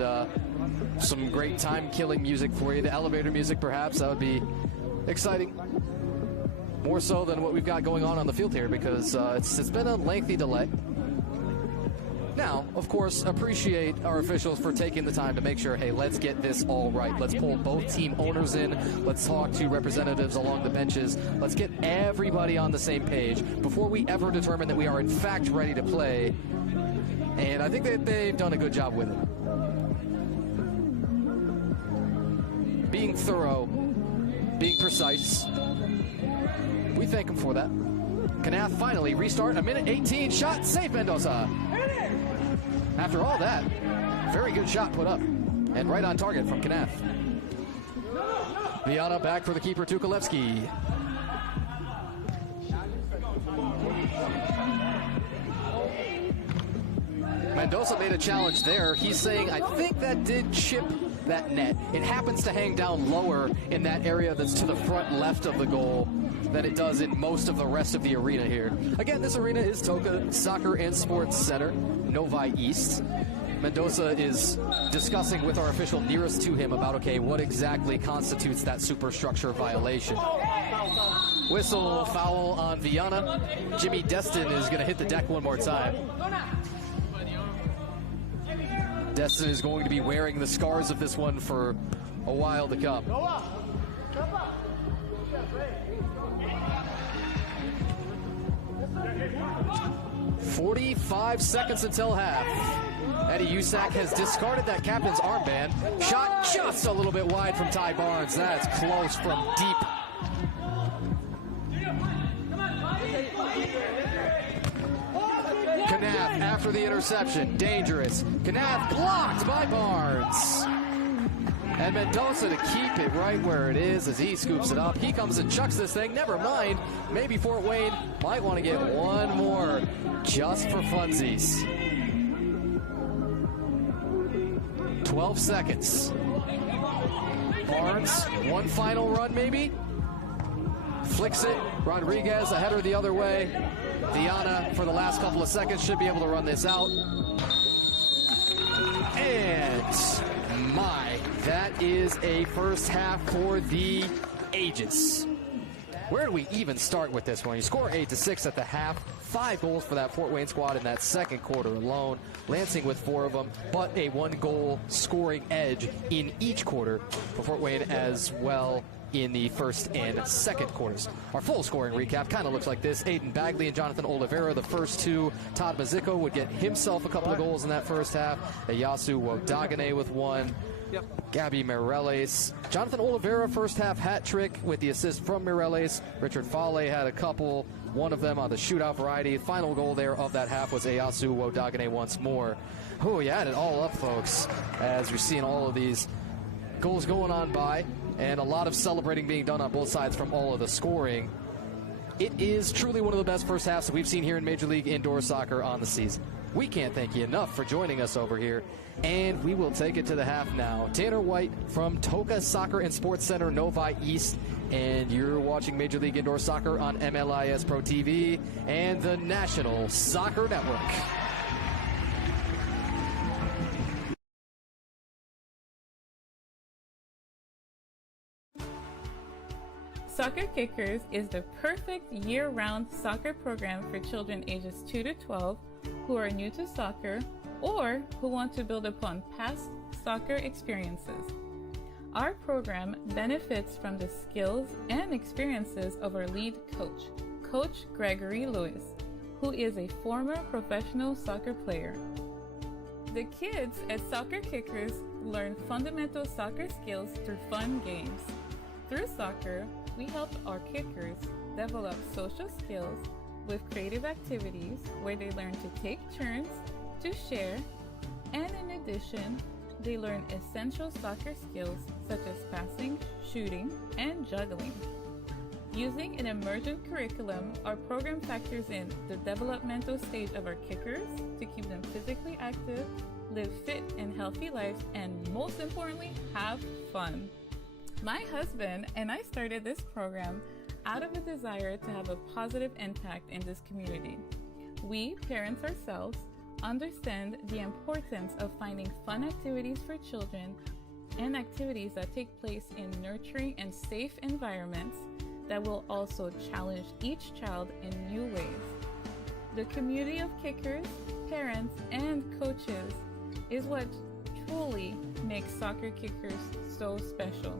some great time-killing music for you. The elevator music, perhaps. That would be exciting. More so than what we've got going on the field here, because it's been a lengthy delay. Now, of course, appreciate our officials for taking the time to make sure, hey, let's get this all right. Let's pull both team owners in. Let's talk to representatives along the benches. Let's get everybody on the same page before we ever determine that we are, in fact, ready to play. And I think that they've done a good job with it. Being thorough, being precise. We thank them for that. Knaff finally restart. 1:18 shot. Save Mendoza. After all that, very good shot put up. And right on target from Knaff. Viana back for the keeper, Tukalevsky. Mendoza made a challenge there. He's saying, I think that did chip that net. It happens to hang down lower in that area that's to the front left of the goal than it does in most of the rest of the arena here. Again, this arena is TOCA Soccer and Sports Center, Novi East. Mendoza is discussing with our official nearest to him about, okay, what exactly constitutes that superstructure violation. Whistle, foul on Viana. Jimmy Destin is going to hit the deck one more time. Destin is going to be wearing the scars of this one for a while to come. 45 seconds until half. Eddie Usack has discarded that captain's armband. Shot just a little bit wide from Ty Barnes. That's close from deep. Knaff after the interception. Dangerous. Knaff blocked by Barnes. And Mendoza to keep it right where it is as he scoops it up. He comes and chucks this thing. Never mind. Maybe Fort Wayne might want to get one more just for funsies. 12 seconds. Barnes, one final run maybe. Flicks it. Rodriguez, a header the other way. Viana, for the last couple of seconds, should be able to run this out. And my, that is a first half for the ages. Where do we even start with this one? You score 8-6 at the half. 5 goals for that Fort Wayne squad in that second quarter alone. Lansing with 4 of them, but a 1-goal scoring edge in each quarter for Fort Wayne as well in the first and second quarters. Our full scoring recap kind of looks like this. Aiden Bagley and Jonathan Oliveira, the first 2. Todd Mazicko would get himself a couple of goals in that first half. Yasu Wodagane with 1. Gabby Mireles. Jonathan Oliveira, first half hat trick with the assist from Mireles. Richard Fale had a couple, one of them on the shootout variety. Final goal there of that half was Yasu Wodagane once more. Oh, you add it all up, folks, as you're seeing all of these goals going on by, and a lot of celebrating being done on both sides from all of the scoring. It is truly one of the best first halves that we've seen here in Major League Indoor Soccer on the season. We can't thank you enough for joining us over here, and we will take it to the half now. Tanner White from TOCA Soccer and Sports Center, Novi East, and you're watching Major League Indoor Soccer on MLIS Pro TV and the National Soccer Network. Soccer Kickers is the perfect year-round soccer program for children ages 2 to 12 who are new to soccer or who want to build upon past soccer experiences. Our program benefits from the skills and experiences of our lead coach, Coach Gregory Lewis, who is a former professional soccer player. The kids at Soccer Kickers learn fundamental soccer skills through fun games. Through soccer, we help our kickers develop social skills with creative activities where they learn to take turns, to share, and in addition, they learn essential soccer skills such as passing, shooting, and juggling. Using an emergent curriculum, our program factors in the developmental stage of our kickers to keep them physically active, live fit and healthy lives, and most importantly, have fun. My husband and I started this program out of a desire to have a positive impact in this community. We, parents ourselves, understand the importance of finding fun activities for children and activities that take place in nurturing and safe environments that will also challenge each child in new ways. The community of kickers, parents, and coaches is what truly makes Soccer Kickers so special.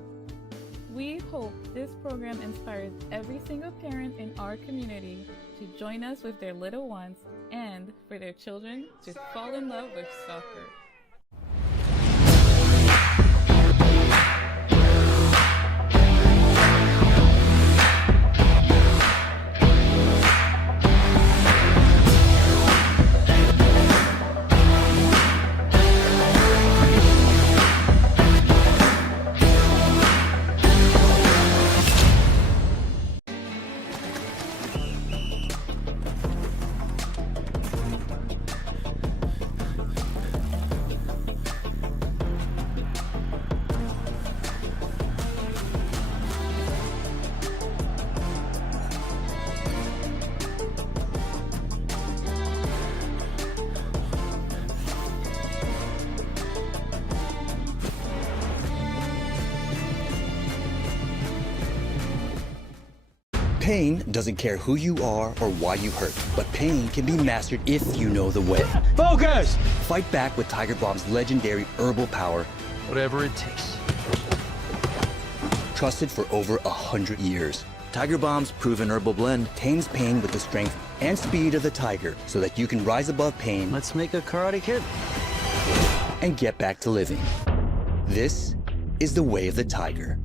We hope this program inspires every single parent in our community to join us with their little ones and for their children to fall in love with soccer. Pain doesn't care who you are or why you hurt, but pain can be mastered if you know the way. Focus! Fight back with Tiger Balm's legendary herbal power. Whatever it takes. Trusted for over 100 years. Tiger Balm's proven herbal blend tames pain with the strength and speed of the tiger so that you can rise above pain. Let's make a Karate Kid. And get back to living. This is the way of the tiger.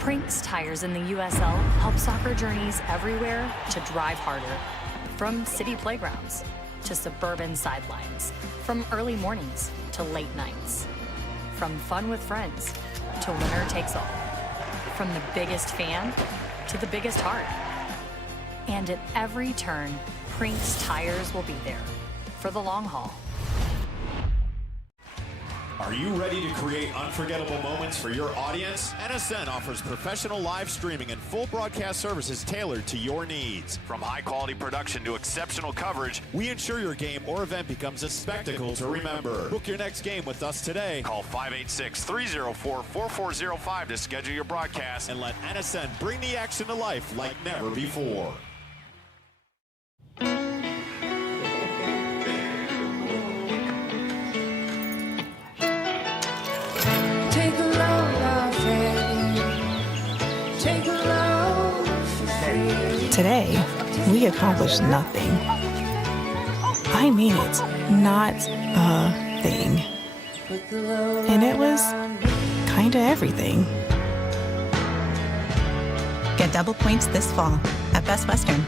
Prinks Tires in the USL help soccer journeys everywhere to drive harder. From city playgrounds to suburban sidelines, from early mornings to late nights, from fun with friends to winner takes all. From the biggest fan to the biggest heart. And at every turn, Prinks tires will be there for the long haul. Are you ready to create unforgettable moments for your audience? NSN offers professional live streaming and full broadcast services tailored to your needs. From high-quality production to exceptional coverage, we ensure your game or event becomes a spectacle to remember. Book your next game with us today. Call 586-304-4405 to schedule your broadcast and let NSN bring the action to life like never before. Today, we accomplished nothing. I mean it, not a thing. And it was kinda everything. Get double points this fall at Best Western.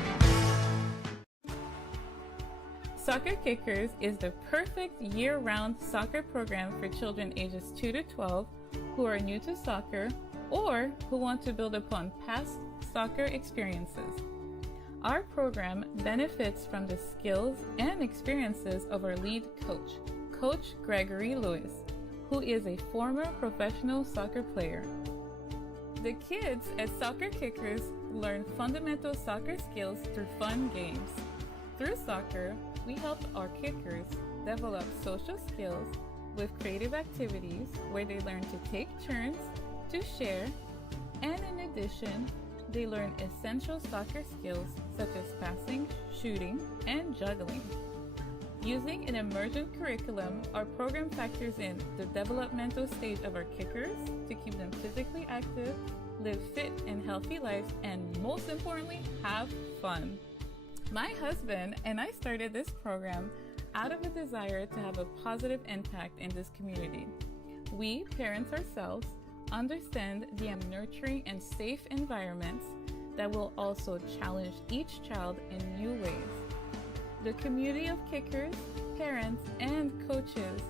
Soccer Kickers is the perfect year-round soccer program for children ages 2 to 12 who are new to soccer or who want to build upon past soccer experiences. Our program benefits from the skills and experiences of our lead coach, Coach Gregory Lewis, who is a former professional soccer player. The kids at Soccer Kickers learn fundamental soccer skills through fun games. Through soccer, we help our kickers develop social skills with creative activities where they learn to take turns, to share, and in addition, they learn essential soccer skills such as passing, shooting, and juggling. Using an emergent curriculum, our program factors in the developmental stage of our kickers to keep them physically active, live fit and healthy lives, and most importantly, have fun. My husband and I started this program out of a desire to have a positive impact in this community. We, parents ourselves, understand the nurturing and safe environments that will also challenge each child in new ways. The community of kickers, parents, and coaches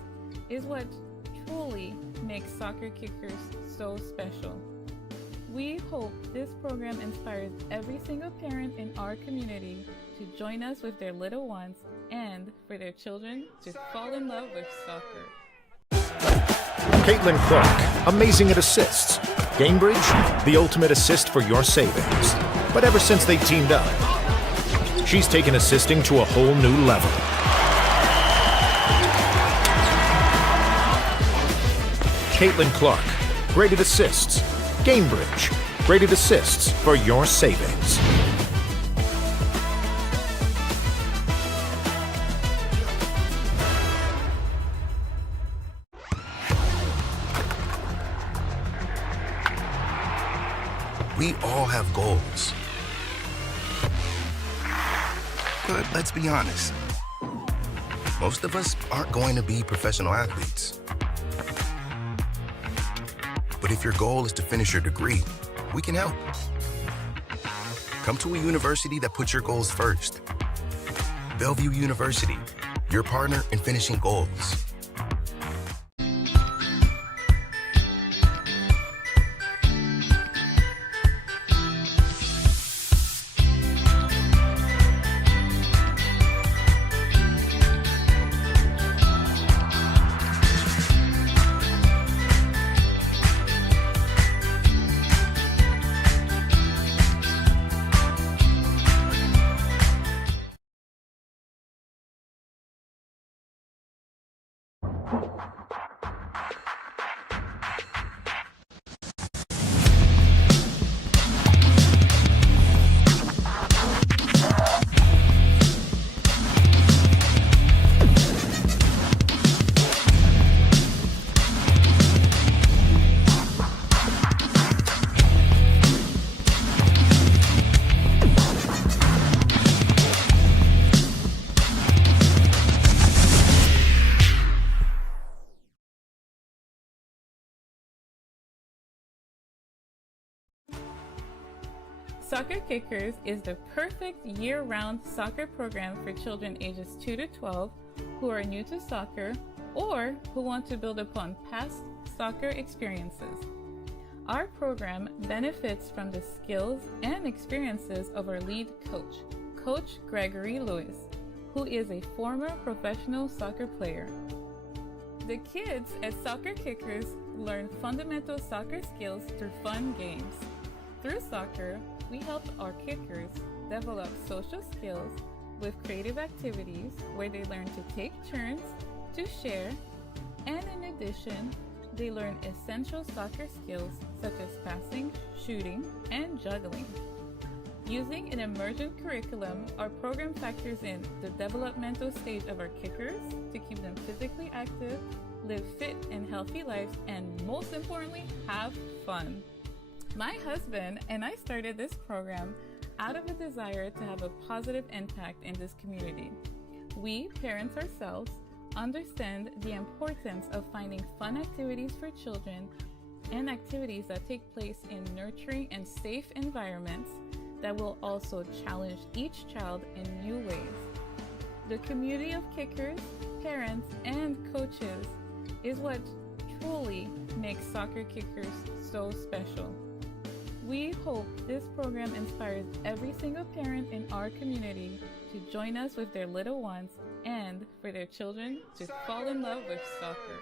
is what truly makes Soccer Kickers so special. We hope this program inspires every single parent in our community to join us with their little ones and for their children to fall in love with soccer. Caitlin Clark, amazing at assists. Gamebridge, the ultimate assist for your savings. But ever since they teamed up, she's taken assisting to a whole new level. Caitlin Clark, great at assists. Gamebridge, great at assists for your savings. We all have goals. But let's be honest, most of us aren't going to be professional athletes. But if your goal is to finish your degree, we can help. Come to a university that puts your goals first. Bellevue University, your partner in finishing goals. Soccer Kickers is the perfect year-round soccer program for children ages 2 to 12 who are new to soccer or who want to build upon past soccer experiences. Our program benefits from the skills and experiences of our lead coach, Coach Gregory Lewis, who is a former professional soccer player. The kids at Soccer Kickers learn fundamental soccer skills through fun games. Through soccer, we help our kickers develop social skills with creative activities where they learn to take turns, to share, and in addition, they learn essential soccer skills such as passing, shooting, and juggling. Using an emergent curriculum, our program factors in the developmental stage of our kickers to keep them physically active, live fit and healthy lives, and most importantly, have fun. My husband and I started this program out of a desire to have a positive impact in this community. We, parents ourselves, understand the importance of finding fun activities for children and activities that take place in nurturing and safe environments that will also challenge each child in new ways. The community of kickers, parents, and coaches is what truly makes Soccer Kickers so special. We hope this program inspires every single parent in our community to join us with their little ones and for their children to fall in love with soccer.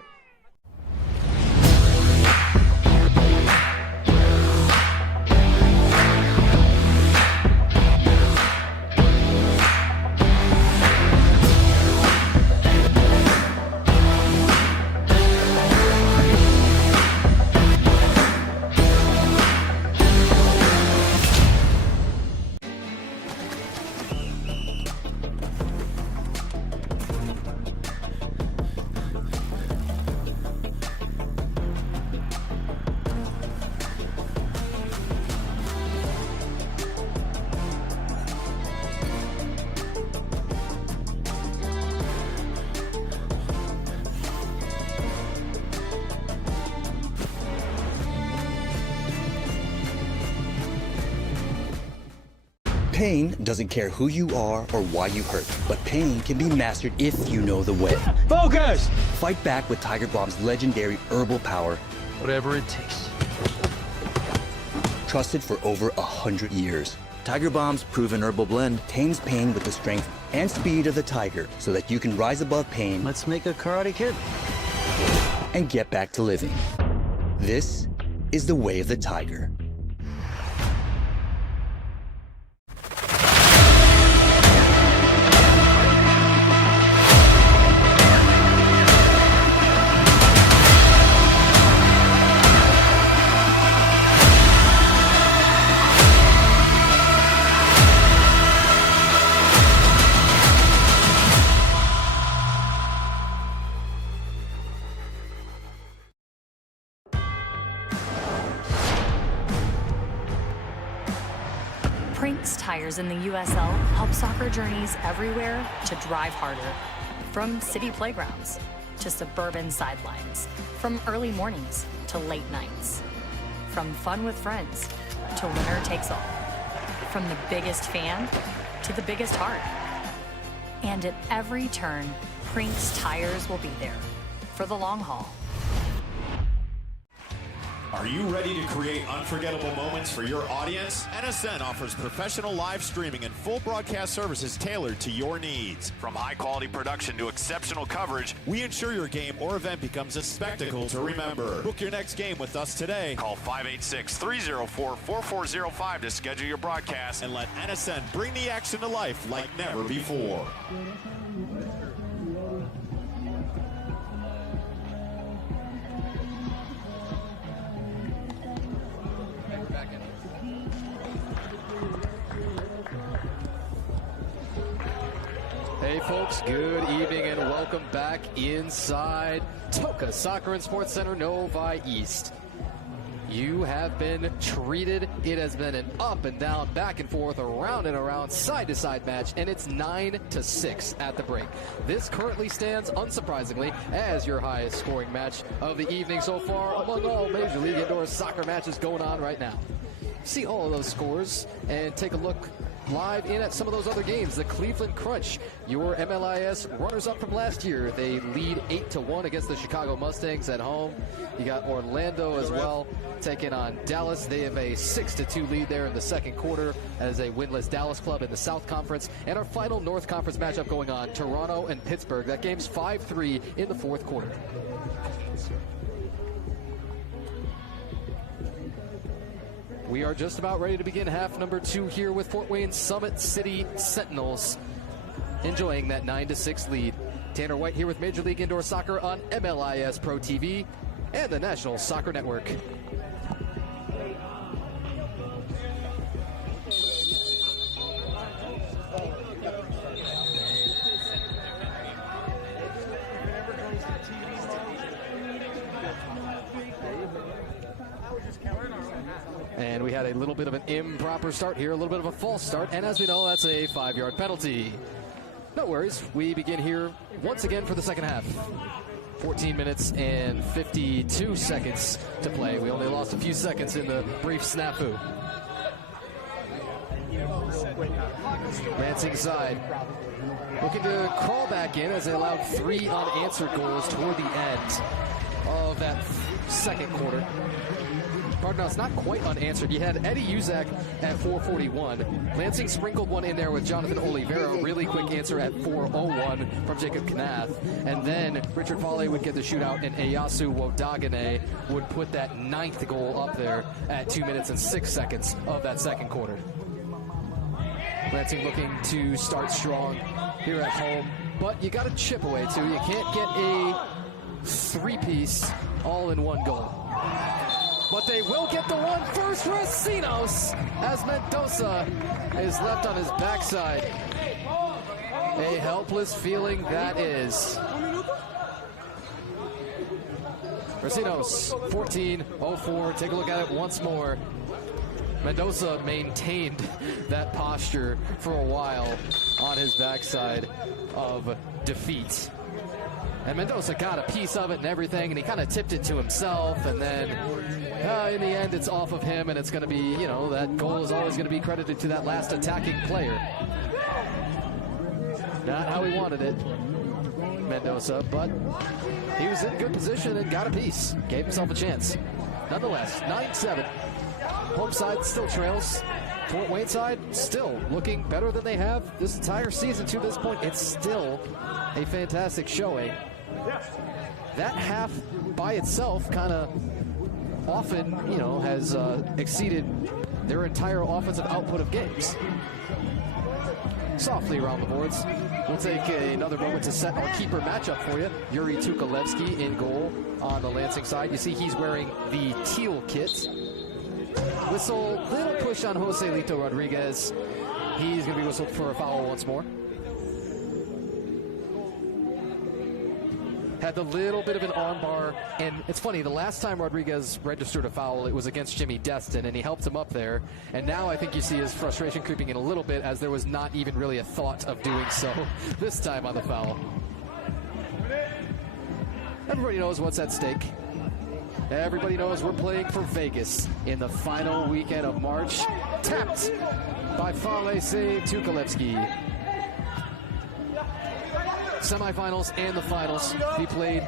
Pain doesn't care who you are or why you hurt, but pain can be mastered if you know the way. Focus! Fight back with Tiger Bomb's legendary herbal power. Whatever it takes. Trusted for over 100 years. Tiger Bomb's proven herbal blend tames pain with the strength and speed of the tiger so that you can rise above pain. Let's make a Karate Kid. And get back to living. This is the way of the tiger. Prinks tires in the USL help soccer journeys everywhere to drive harder. From city playgrounds to suburban sidelines, from early mornings to late nights, from fun with friends to winner takes all, from the biggest fan to the biggest heart. And at every turn, Prinks tires will be there for the long haul. Are you ready to create unforgettable moments for your audience? NSN offers professional live streaming and full broadcast services tailored to your needs. From high-quality production to exceptional coverage, we ensure your game or event becomes a spectacle to remember. Book your next game with us today. Call 586-304-4405 to schedule your broadcast and let NSN bring the action to life like never before. Hey folks, good evening and welcome back inside TOCA Soccer and Sports Center Novi East. You have been treated. It has been an up and down, back and forth, around and around, side to side match, and it's 9-6 at the break. This currently stands, unsurprisingly, as your highest scoring match of the evening so far among all Major League Indoor Soccer matches going on right now. See all of those scores and take a look live in at some of those other games. The Cleveland Crunch, your MLIS runners-up from last year. They lead 8-1 against the Chicago Mustangs at home. You got Orlando as well taking on Dallas. They have a 6-2 lead there in the second quarter as a winless Dallas club in the South Conference. And our final North Conference matchup going on, Toronto and Pittsburgh. That game's 5-3 in the fourth quarter. We are just about ready to begin half number 2 here with Fort Wayne Summit City Sentinels enjoying that 9-6 lead. Tanner White here with Major League Indoor Soccer on MLIS Pro TV and the National Soccer Network. And we had a little bit of an improper start here, a little bit of a false start, and as we know, that's a 5-yard penalty. No worries, we begin here once again for the second half. 14 minutes and 52 seconds to play. We only lost a few seconds in the brief snafu. Lansing side looking to crawl back in as they allowed 3 unanswered goals toward the end of that second quarter. Pardon, it's not quite unanswered. You had Eddie Uzak at 4:41. Lansing sprinkled one in there with Jonathan Oliveira. Really quick answer at 4:01 from Jacob Knath. And then Richard Fale would get the shootout, and Eyasu Wodagane would put that 9th goal up there at 2 minutes and 6 seconds of that second quarter. Lansing looking to start strong here at home, but you got to chip away too. You can't get a 3-piece all in one goal. But they will get the one first. Racinos as Mendoza is left on his backside. A helpless feeling that is. Racinos 14:04. Take a look at it once more. Mendoza maintained that posture for a while on his backside of defeat. And Mendoza got a piece of it and everything, and he kind of tipped it to himself, and then in the end it's off of him, and it's going to be, you know, that goal is always going to be credited to that last attacking player. Not how he wanted it, Mendoza, but he was in good position and got a piece. Gave himself a chance. Nonetheless, 9-7. Home side still trails. Fort Wayne side still looking better than they have this entire season to this point. It's still a fantastic showing. That half by itself kind of often, you know, has exceeded their entire offensive output of games. Softly around the boards. We'll take another moment to set our keeper matchup for you. Yuri Tukalevsky in goal on the Lansing side. You see he's wearing the teal kit. Whistle, little push on Joselito Rodriguez. He's going to be whistled for a foul once more. Had the little bit of an armbar, and it's funny, the last time Rodriguez registered a foul, it was against Jimmy Destin, and he helped him up there. And now I think you see his frustration creeping in a little bit, as there was not even really a thought of doing so this time on the foul. Everybody knows what's at stake. Everybody knows we're playing for Vegas in the final weekend of March. Tapped by Fale save Tukalevsky. Semifinals and the finals be played.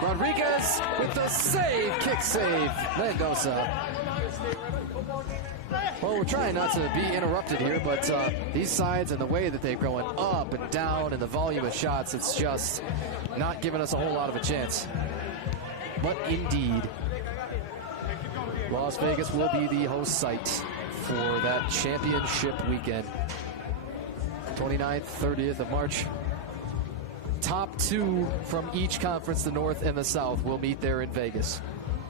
Rodriguez with the save, kick save, Mendoza. Well, we're trying not to be interrupted here, but these sides and the way that they're going up and down and the volume of shots, it's just not giving us a whole lot of a chance. But indeed, Las Vegas will be the host site for that championship weekend. 29th, 30th of March. Top 2 from each conference, the North and the South, will meet there in Vegas.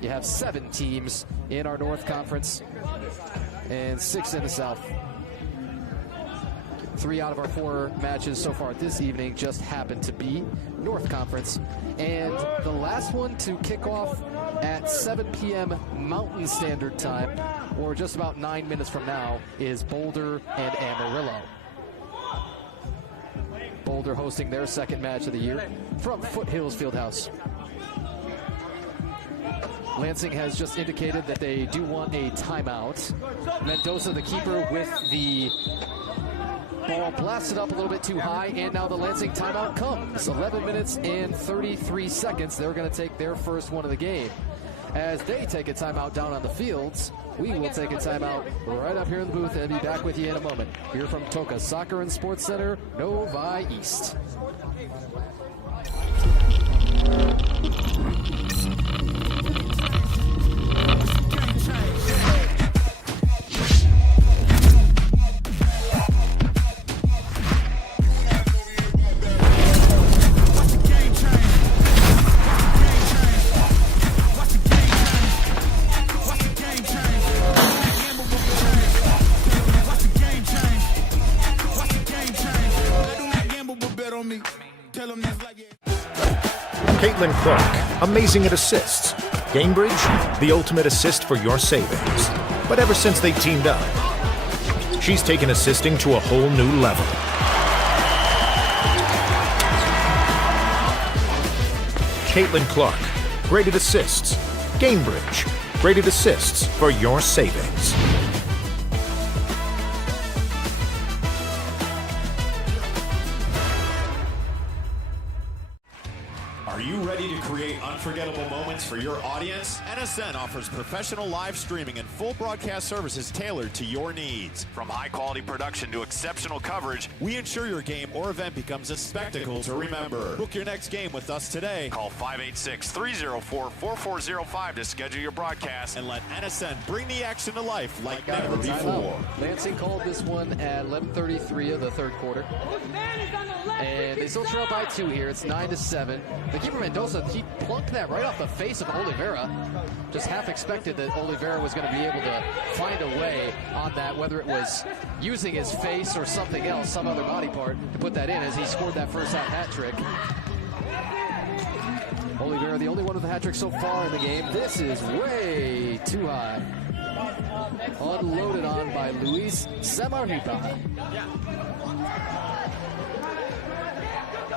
You have 7 teams in our North Conference and 6 in the South. 3 out of our 4 matches so far this evening just happen to be North Conference. And the last one to kick off at 7 p.m. Mountain Standard Time, or just about 9 minutes from now, is Boulder and Amarillo. Boulder hosting their second match of the year from Foothills Fieldhouse. Lansing has just indicated that they do want a timeout. Mendoza, the keeper, with the ball blasted up a little bit too high, and now the Lansing timeout comes. 11 minutes and 33 seconds. They're going to take their first one of the game. As they take a timeout down on the fields, we will take a timeout right up here in the booth and be back with you in a moment. Here from TOCA Soccer and Sports Center, Novi East. Caitlin Clark, amazing at assists. Gamebridge, the ultimate assist for your savings. But ever since they teamed up, she's taken assisting to a whole new level. Caitlin Clark, great at assists. Gamebridge, great at assists for your savings. Are you ready to create unforgettable moments for your audience? NSN offers professional live streaming and full broadcast services tailored to your needs. From high-quality production to exceptional coverage, we ensure your game or event becomes a spectacle to remember. Book your next game with us today. Call 586-304-4405 to schedule your broadcast and let NSN bring the action to life like never before. Lansing called this one at 11:33 of the third quarter. And they still trail by 2 here. It's 9-7. The keeper Mendoza, he plunked that right off the face of Oliveira. Just half expected that Oliveira was going to be able to find a way on that, whether it was using his face or something else, some other body part, to put that in as he scored that first half hat trick. Oliveira, the only one with a hat trick so far in the game. This is way too high. Unloaded on by Luis Samarripa.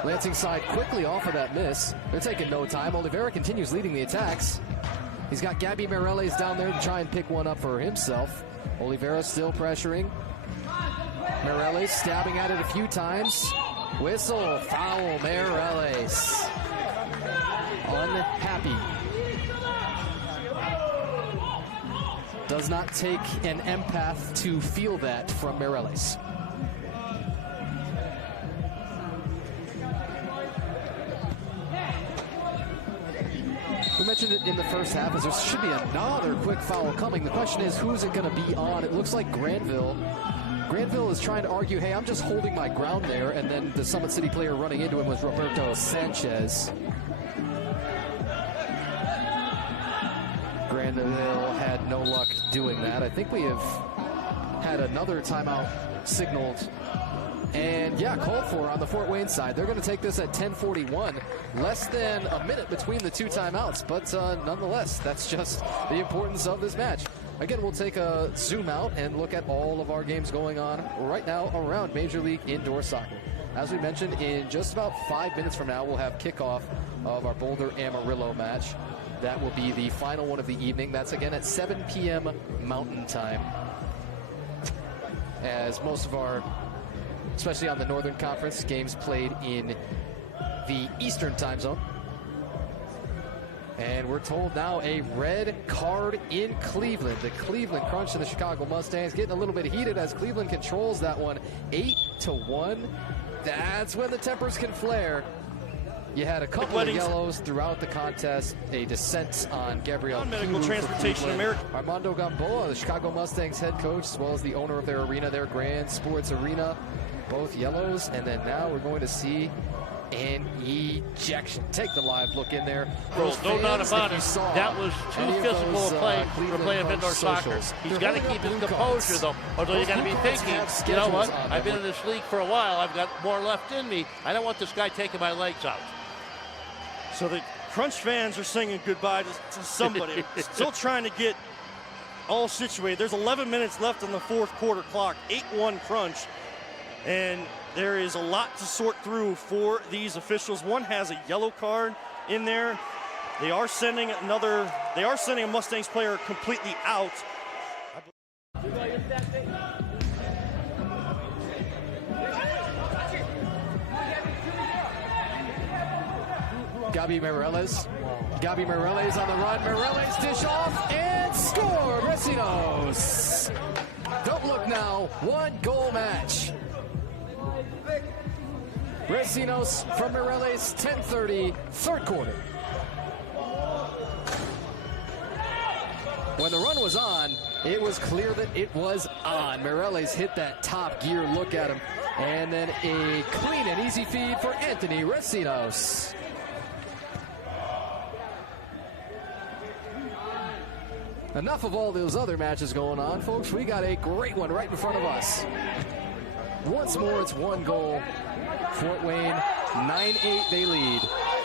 Lansing side quickly off of that miss. They're taking no time. Oliveira continues leading the attacks. He's got Gabby Mireles down there to try and pick one up for himself. Oliveira still pressuring. Mireles stabbing at it a few times. Whistle, foul, Mireles. Unhappy. Does not take an empath to feel that from Mireles. We mentioned it in the first half, as there should be another quick foul coming. The question is, who's it going to be on? It looks like Granville. Granville is trying to argue, hey, I'm just holding my ground there, and then the Summit City player running into him was Roberto Sanchez. Granville had no luck doing that. I think we have had another timeout signaled. And yeah, called for on the Fort Wayne side. They're going to take this at 10:41. Less than a minute between the two timeouts. But nonetheless, that's just the importance of this match. Again, we'll take a zoom out and look at all of our games going on right now around Major League Indoor Soccer. As we mentioned, in just about 5 minutes from now, we'll have kickoff of our Boulder Amarillo match. That will be the final one of the evening. That's again at 7 p.m. Mountain Time. As most of our, especially on the Northern Conference, games played in the Eastern time zone. And we're told now a red card in Cleveland. The Cleveland Crunch and the Chicago Mustangs getting a little bit heated as Cleveland controls that one 8-1. That's when the tempers can flare. You had a couple of yellows throughout the contest, a dissent on Gabriel Medical Transportation America. Armando Gamboa, the Chicago Mustangs head coach, as well as the owner of their arena, their Grand Sports Arena, both yellows. And then now we're going to see an ejection. Take the live look in there. Bro, no doubt about it. That was too physical a play for a play of indoor soccer. He's got to keep his composure, though. Although you got to be thinking, you know what? I've been in this league for a while. I've got more left in me. I don't want this guy taking my legs out. So the Crunch fans are singing goodbye to somebody. Still trying to get all situated. There's 11 minutes left on the fourth quarter clock. 8-1 Crunch. And there is a lot to sort through for these officials. One has a yellow card in there. They are sending another. They are sending a Mustangs player completely out. Gabi Mireles on the run. Mireles dish off and score. Recinos. Don't look now. 1-goal match. Recinos from Mireles, 10:30, third quarter. When the run was on, it was clear that it was on. Mireles hit that top gear. Look at him. And then a clean and easy feed for Anthony Recinos. Enough of all those other matches going on, folks. We got a great one right in front of us. Once more, it's 1 goal. Fort Wayne, 9-8, they lead.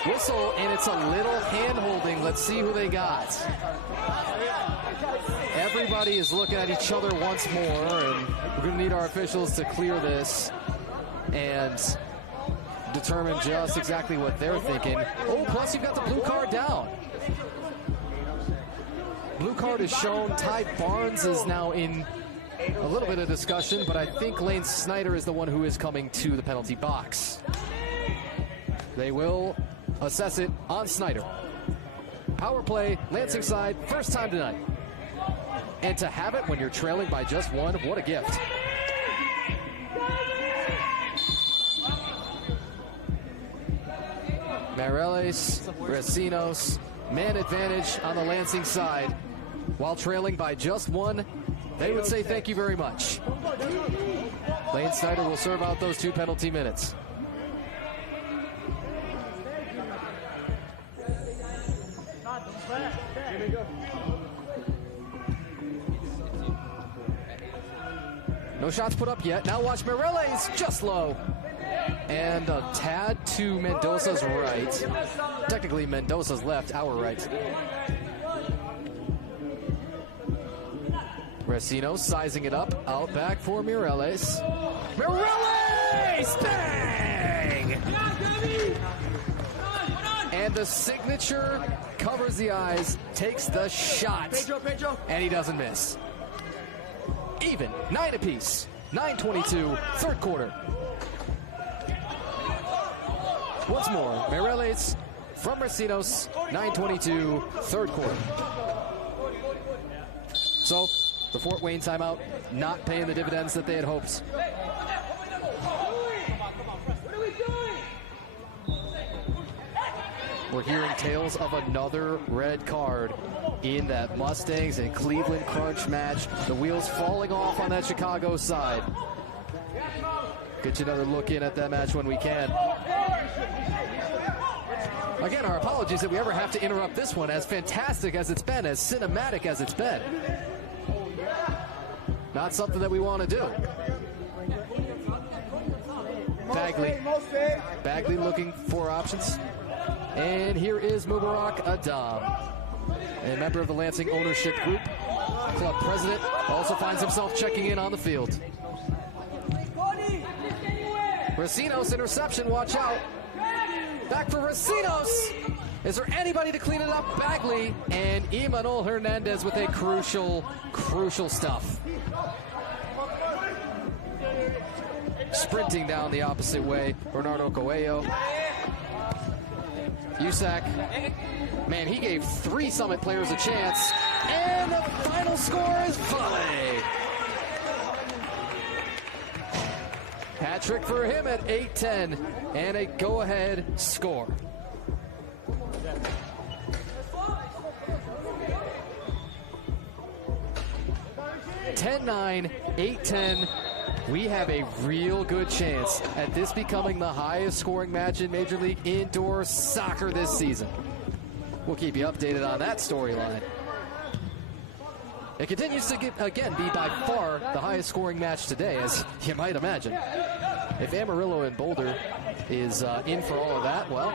Whistle, and it's a little hand-holding. Let's see who they got. Everybody is looking at each other once more, and we're going to need our officials to clear this and determine just exactly what they're thinking. Oh, plus you've got the blue card down. Blue card is shown. Ty Barnes is now in a little bit of discussion, but I think Lane Snyder is the one who is coming to the penalty box. They will assess it on Snyder. Power play, Lansing side, first time tonight. And to have it when you're trailing by just 1, what a gift. Mireles, Recinos, man advantage on the Lansing side. While trailing by just 1, they would say thank you very much. Lane Snyder will serve out those 2 penalty minutes. No shots put up yet. Now watch Mireles, just low. And a tad to Mendoza's right. Technically Mendoza's left, our right. Recinos sizing it up, out back for Mireles. Mireles! Bang! And the signature covers the eyes, takes the shot, and he doesn't miss. Even, 9 apiece, 9:22, third quarter. Once more, Mireles from Recinos, 9:22, third quarter. So, the Fort Wayne timeout not paying the dividends that they had hoped. We're hearing tales of another red card in that Mustangs and Cleveland Crunch match. The wheels falling off on that Chicago side. Get you another look in at that match when we can. Again, our apologies that we ever have to interrupt this one, as fantastic as it's been, as cinematic as it's been. Not something that we want to do. Bagley looking for options. And here is Mubarak Adam, a member of the Lansing ownership group. Club president also finds himself checking in on the field. Recinos interception, watch out. Back for Recinos. Is there anybody to clean it up? Bagley and Imanol Hernandez with a crucial stuff. Sprinting down the opposite way, Bernardo Coelho. Usac, man, he gave 3 Summit players a chance. And the final score is volley. Hat trick for him at 8-10 and a go-ahead score. (10-9), 8-10. We have a real good chance at this becoming the highest scoring match in Major League Indoor Soccer this season. We'll keep you updated on that storyline. It continues to again be by far the highest scoring match today, as you might imagine. If Amarillo and Boulder is in for all of that, well,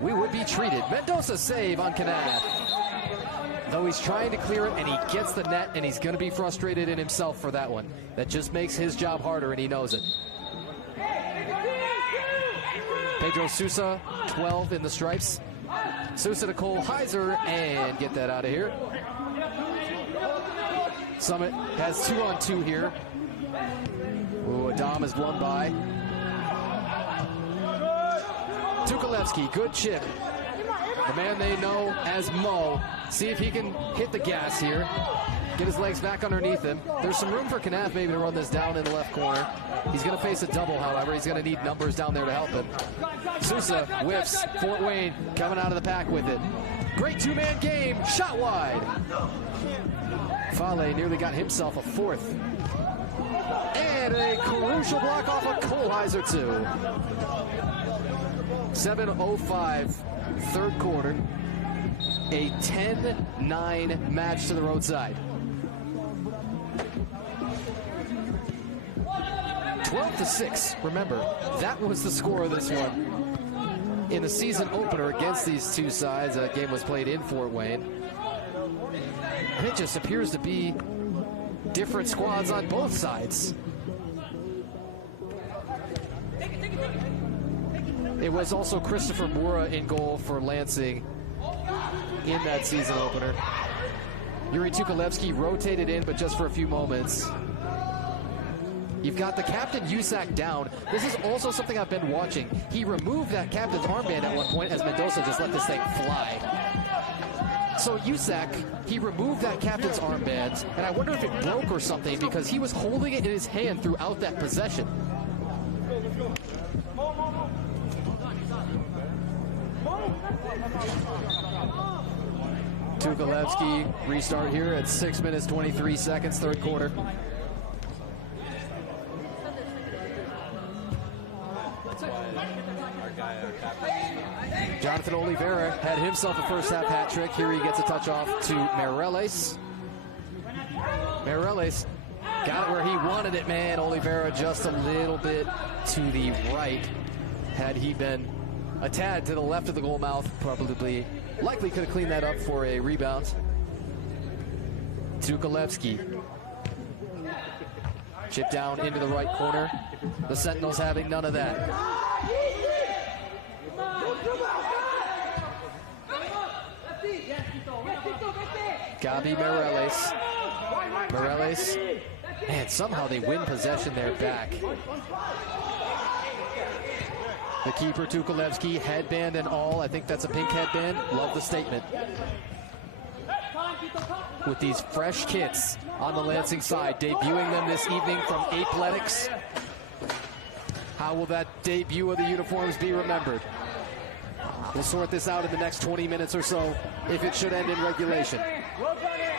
we would be treated. Mendoza save on Kanath. Though he's trying to clear it and he gets the net, and he's going to be frustrated in himself for that one. That just makes his job harder, and he knows it. Pedro Sousa, 12 in the stripes. Sousa to Cole Heiser, and get that out of here. Summit has 2-on-2 here. Ooh, Adam is blown by. Tukalevsky, good chip. The man they know as Mo. See if he can hit the gas here. Get his legs back underneath him. There's some room for Knapp maybe to run this down in the left corner. He's going to face a double, however. He's going to need numbers down there to help him. Sousa whiffs. Fort Wayne coming out of the pack with it. Great two-man game. Shot wide. Fale nearly got himself a fourth. And a crucial block off of Kohlheiser, too. 7:05, third quarter. A 10-9 match to the roadside. 12-6. Remember, that was the score of this one. In the season opener against these two sides, that game was played in Fort Wayne. And it just appears to be different squads on both sides. It was also Christopher Mura in goal for Lansing in that season opener. Yuri Tukalevsky rotated in, but just for a few moments. You've got the captain Usak down. This is also something I've been watching. He removed that captain's armband at one point as Mendoza just let this thing fly. So Usak, he removed that captain's armband, and I wonder if it broke or something because he was holding it in his hand throughout that possession. Tukalevsky restart here at 6 minutes 23 seconds, third quarter. Jonathan Oliveira had himself a first half hat trick. Here he gets a touch off to Meirelles. Meirelles got it where he wanted it, man. Oliveira just a little bit to the right. Had he been a tad to the left of the goal mouth, likely could have cleaned that up for a rebound. Tukalevsky. Chip down into the right corner. The Sentinels having none of that. Gabi Meirelles. Meirelles. Man, somehow they win possession there back. The keeper, Tukalevsky, headband and all. I think that's a pink headband. Love the statement. With these fresh kits on the Lansing side, debuting them this evening from Athletics. How will that debut of the uniforms be remembered? We'll sort this out in the next 20 minutes or so, if it should end in regulation.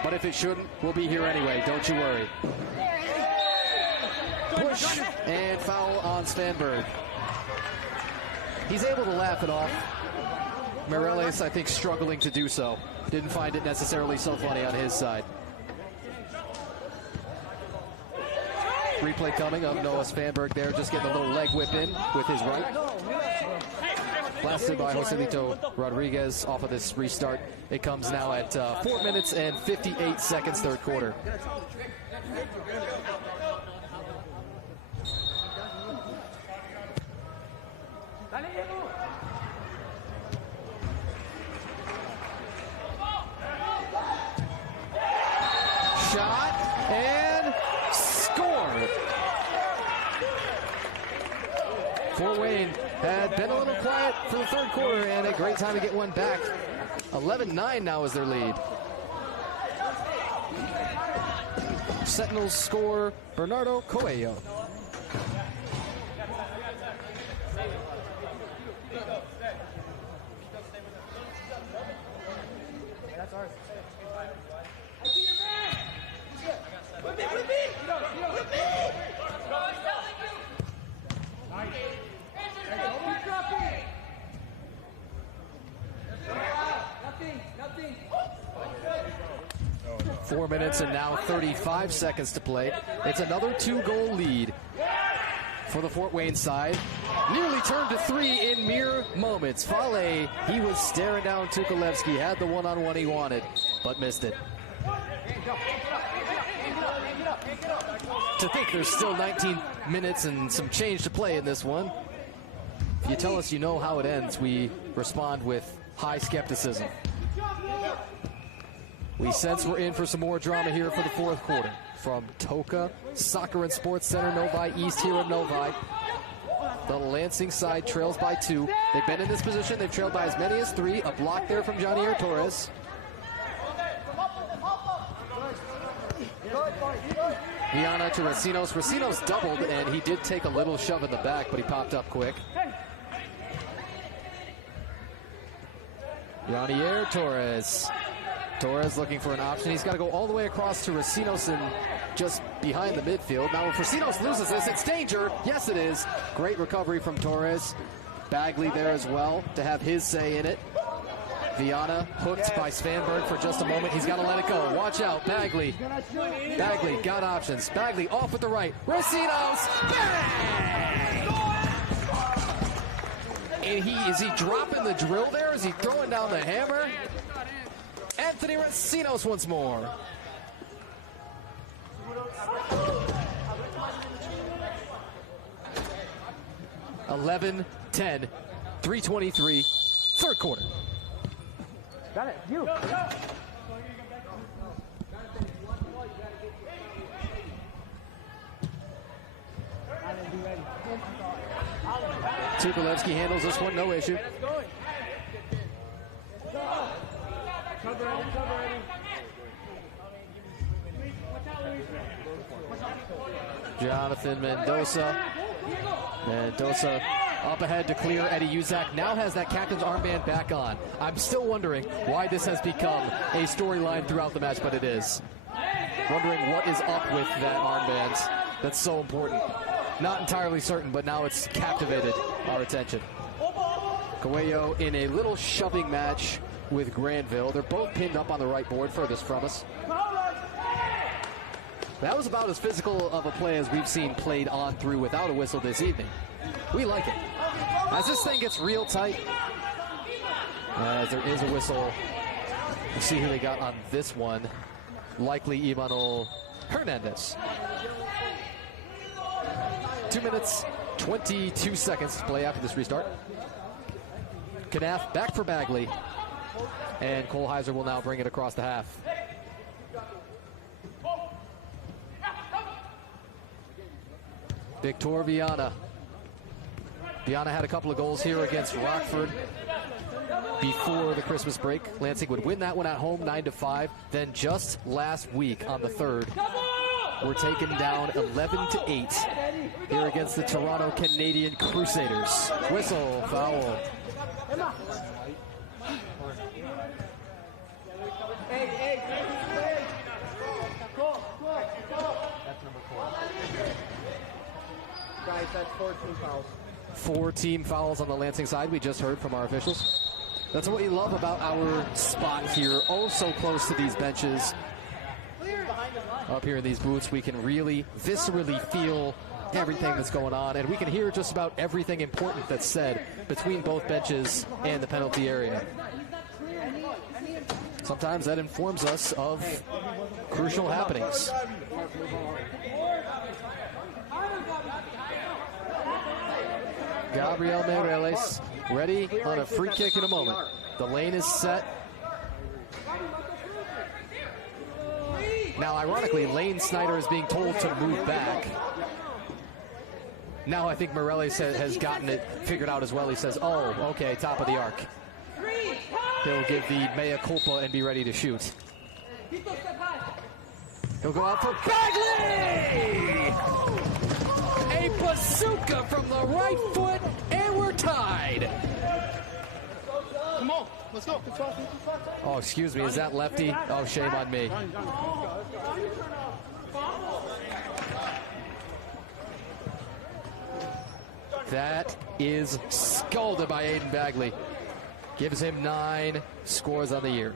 But if it shouldn't, we'll be here anyway, don't you worry. Push and foul on Svanberg. He's able to laugh it off. Meirelles, I think, struggling to do so. Didn't find it necessarily so funny on his side. Replay coming of Noah Svanberg there, just getting a little leg whip in with his right. Blasted by Joselito Rodriguez off of this restart. It comes now at 4 minutes and 58 seconds, third quarter. Shot and score. Fort Wayne had been a little quiet for the third quarter and a great time to get one back. 11-9 now is their lead. Sentinels score Bernardo Coelho. Nothing. 4 minutes and now 35 seconds to play. It's another 2-goal lead for the Fort Wayne side. Nearly turned to 3 in mere moments. Fale, he was staring down Tukalevsky, had the one-on-one he wanted, but missed it. To think there's still 19 minutes and some change to play in this one. If you tell us you know how it ends, we respond with high skepticism. We sense we're in for some more drama here for the fourth quarter. From TOCA Soccer and Sports Center, Novi East here in Novi. The Lansing side trails by 2. They've been in this position. They've trailed by as many as 3. A block there from Johnny Torres. Viana to Racinos. Racinos doubled, and he did take a little shove in the back, but he popped up quick. Johnny Torres. Torres looking for an option. He's got to go all the way across to Racinos and just behind the midfield. Now, if Racinos loses this, it's danger. Yes, it is. Great recovery from Torres. Bagley there as well to have his say in it. Viana hooked by Svanberg for just a moment. He's got to let it go. Watch out, Bagley. Bagley got options. Bagley off with the right. Racinos. Bang! And is he dropping the drill there? Is he throwing down the hammer? Anthony Racinos once more. (11-10), 3:23, third quarter. Got it. You. Tukolevsky handles this one, no issue. Jonathan Mendoza. Mendoza up ahead to clear. Eddie Uzak now has that captain's armband back on. I'm still wondering why this has become a storyline throughout the match, but it is. Wondering what is up with that armband. That's so important. Not entirely certain, but now it's captivated our attention. Coelho in a little shoving match with Granville. They're both pinned up on the right board, furthest from us. That was about as physical of a play as we've seen played on through without a whistle this evening. We like it. As this thing gets real tight, as there is a whistle, we'll see who they got on this one. Likely Imanol Hernandez. 2 minutes, 22 seconds to play after this restart. Knaff back for Bagley. And Kohlheiser will now bring it across the half. Victor Viana. Viana had a couple of goals here against Rockford before the Christmas break. Lansing would win that one at home 9-5. Then just last week on the 3rd, we're taken down 11-8 here against the Toronto Canadian Crusaders. Whistle, foul. Guys, that's 14 fouls. 4 team fouls on the Lansing side, we just heard from our officials. That's what we love about our spot here. Oh, so close to these benches. Up here in these booths, we can really viscerally feel everything that's going on, and we can hear just about everything important that's said between both benches and the penalty area. Sometimes that informs us of crucial happenings. Gabriel Meireles ready on a free kick in a moment. The lane is set. Now, ironically, Lane Snyder is being told to move back. Now I think Meireles has gotten it figured out as well. He says, oh, okay, top of the arc. He'll give the mea culpa and be ready to shoot. He'll go out for Bagley! A bazooka from the right foot, and we're tied. Come on, let's go. Oh, excuse me, is that lefty? Oh, shame on me. That is scalded by Aiden Bagley. Gives him 9 scores on the year.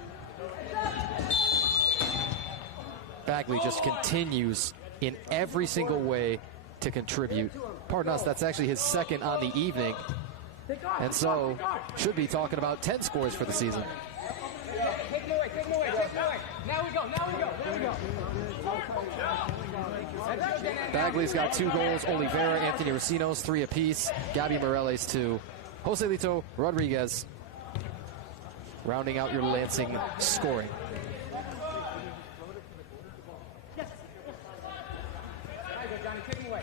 Bagley just continues in every single way to contribute. Pardon us, that's actually his 2nd on the evening. And so, should be talking about 10 scores for the season. Take him away. Now we go. Bagley's got 2 goals. Oliveira, Anthony Racinos, 3 apiece. Gabi Meireles, 2. Joselito Rodriguez rounding out your Lansing scoring.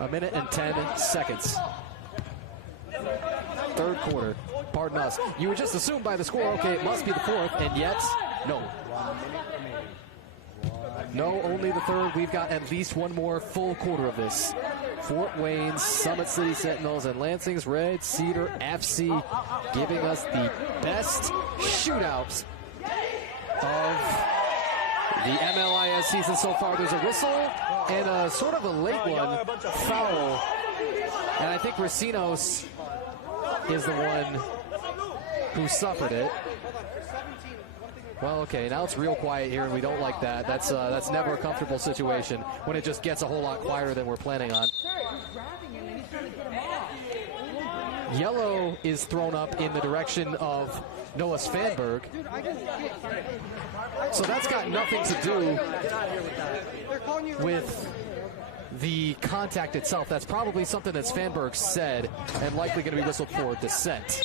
A minute and 10 seconds. Third quarter. Pardon us. You would just assume by the score, okay, it must be the fourth, and yet, no. No, only the third. We've got at least one more full quarter of this. Fort Wayne's Summit City Sentinels and Lansing's Red Cedar FC giving us the best shootouts of the MLIS season so far. There's a whistle and a sort of a late one, foul. And I think Racinos is the one who suffered it. Well, okay, now it's real quiet here, and we don't like that. That's never a comfortable situation when it just gets a whole lot quieter than we're planning on. Yellow is thrown up in the direction of Noah Svanberg. So that's got nothing to do with the contact itself. That's probably something that Svanberg said and likely going to be whistled for dissent.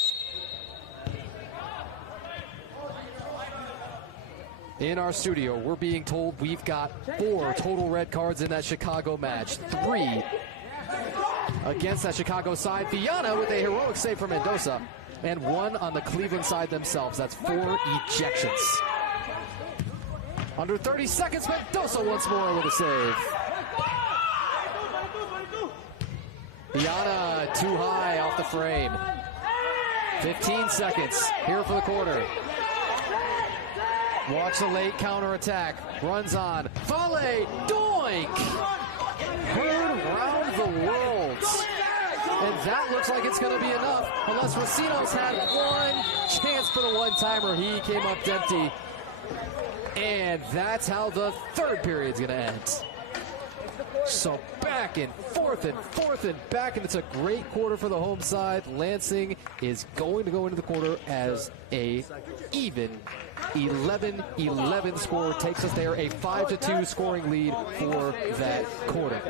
In our studio, we're being told we've got 4 total red cards in that Chicago match. 3 against that Chicago side. Viana with a heroic save from Mendoza. And 1 on the Cleveland side themselves. That's 4 ejections. Under 30 seconds, Mendoza once more with a save. Viana too high off the frame. 15 seconds here for the quarter. Watch the late counterattack. Runs on. Volley. Doink! Heard around the world. And that looks like it's going to be enough. Unless Racinos had one chance for the one-timer. He came up empty. And that's how the third period's going to end. So back and forth and back. And it's a great quarter for the home side. Lansing is going to go into the quarter as a even 11-11 score. Takes us there, a 5-2 scoring lead for that quarter.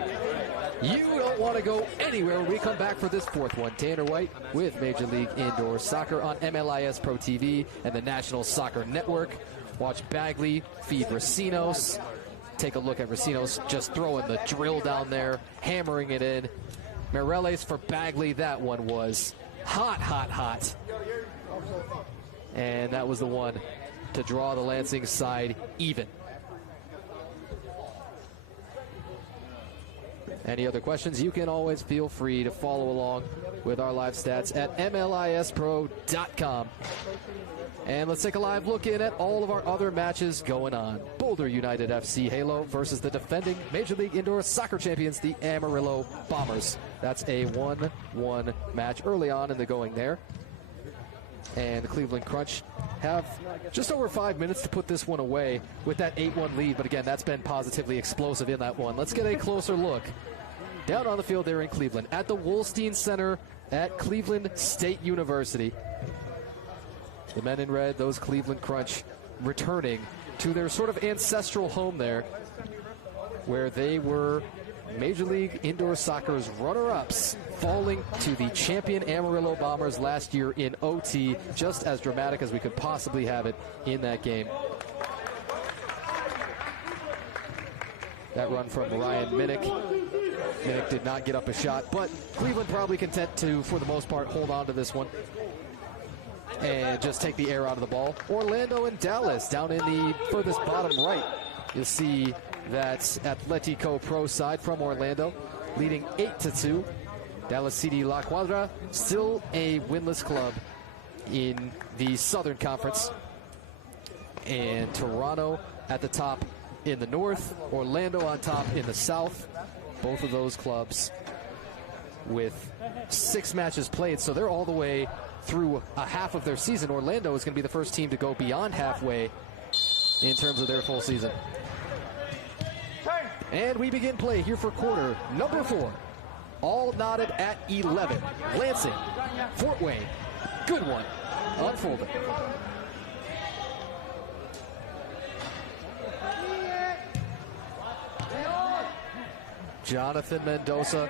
You don't want to go anywhere when we come back for this fourth one. Tanner White with Major League Indoor Soccer on MLIS Pro TV and the National Soccer Network. Watch Bagley feed Racinos. Take a look at Racinos just throwing the drill down there, hammering it in. Mireles for Bagley. That one was hot, hot, hot. And that was the one to draw the Lansing side even. Any other questions? You can always feel free to follow along with our live stats at MLISpro.com. And let's take a live look in at all of our other matches going on. Boulder United FC Halo versus the defending Major League Indoor Soccer champions, the Amarillo Bombers. That's a 1-1 match early on in the going there. And the Cleveland Crunch have just over 5 minutes to put this one away with that 8-1 lead. But again, that's been positively explosive in that one. Let's get a closer look down on the field there in Cleveland at the Wolstein Center at Cleveland State University. The men in red, those Cleveland Crunch, returning to their sort of ancestral home there, where they were Major League Indoor Soccer's runner-ups, falling to the champion Amarillo Bombers last year in OT, just as dramatic as we could possibly have it in that game. That run from Ryan Minnick. Minnick did not get up a shot, but Cleveland probably content to, for the most part, hold on to this one and just take the air out of the ball. Orlando and Dallas down in the furthest bottom right. You'll see that Atletico Pro side from Orlando leading 8-2. Dallas CD La Cuadra still a winless club in the Southern Conference. And Toronto at the top in the north, Orlando on top in the south. Both of those clubs with 6 matches played, so they're all the way through a half of their season. Orlando is going to be the first team to go beyond halfway in terms of their full season. And we begin play here for quarter number 4. All knotted at 11. Lansing, Fort Wayne, good one, unfolding. Jonathan Mendoza,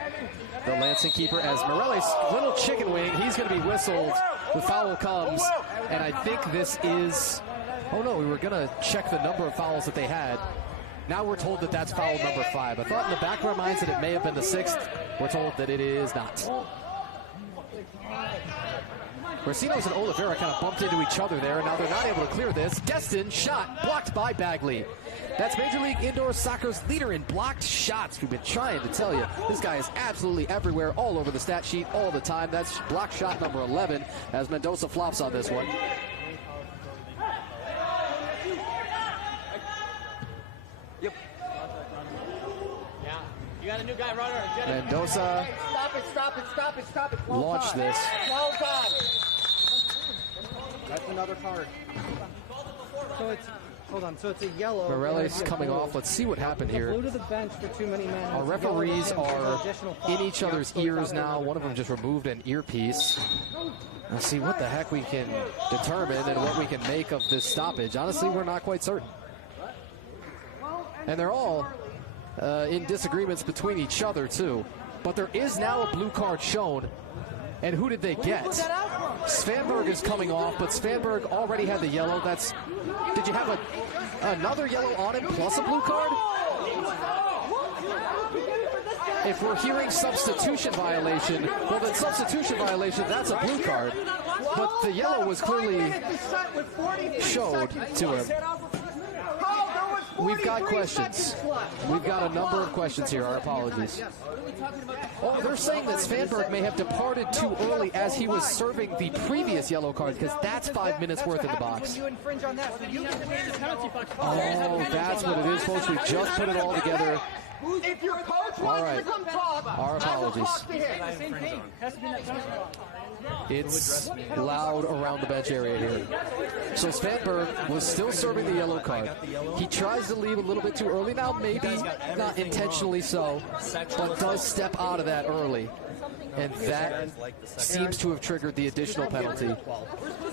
the Lansing keeper, as Mireles, little chicken wing, he's going to be whistled. The foul comes And I think this is, oh no, we were going to check the number of fouls that they had. Now we're told that that's foul number 5. I thought in the back of our minds that it may have been the 6th. We're told that it is not. Racinos and Oliveira kind of bumped into each other there, and now they're not able to clear this. Destin shot blocked by Bagley. That's Major League Indoor Soccer's leader in blocked shots. We've been trying to tell you, this guy is absolutely everywhere, all over the stat sheet, all the time. That's block shot number 11 as Mendoza flops on this one. Yep. Yeah. You got a new guy runner. Mendoza. Stop it. Launch this. 12 time. That's another card. So it's, hold on, so it's a yellow. Morales coming off. Let's see what happened here. Blue to the bench for too many men. Our referees are in each other's ears now. One of them just removed an earpiece. Let's see what the heck we can determine and what we can make of this stoppage. Honestly, we're not quite certain. And they're all in disagreements between each other, too. But there is now a blue card shown. And who did they get? Svanberg is coming off, but Svanberg already had the yellow. That's, did you have another yellow on him plus a blue card? If we're hearing substitution violation, well then substitution violation, that's a blue card. But the yellow was clearly showed to him. We've got questions. We've got a number of questions here. Our apologies. Oh, they're saying that Svanberg may have departed too early as he was serving the previous yellow card, because that's 5 minutes worth in the box. Oh, that's what it is, folks. We just put it all together. All right. Our apologies. It's loud around the bench area here. So Svanberg was still serving the yellow card. He tries to leave a little bit too early now, maybe not intentionally so, but does step out of that early. And that seems to have triggered the additional penalty.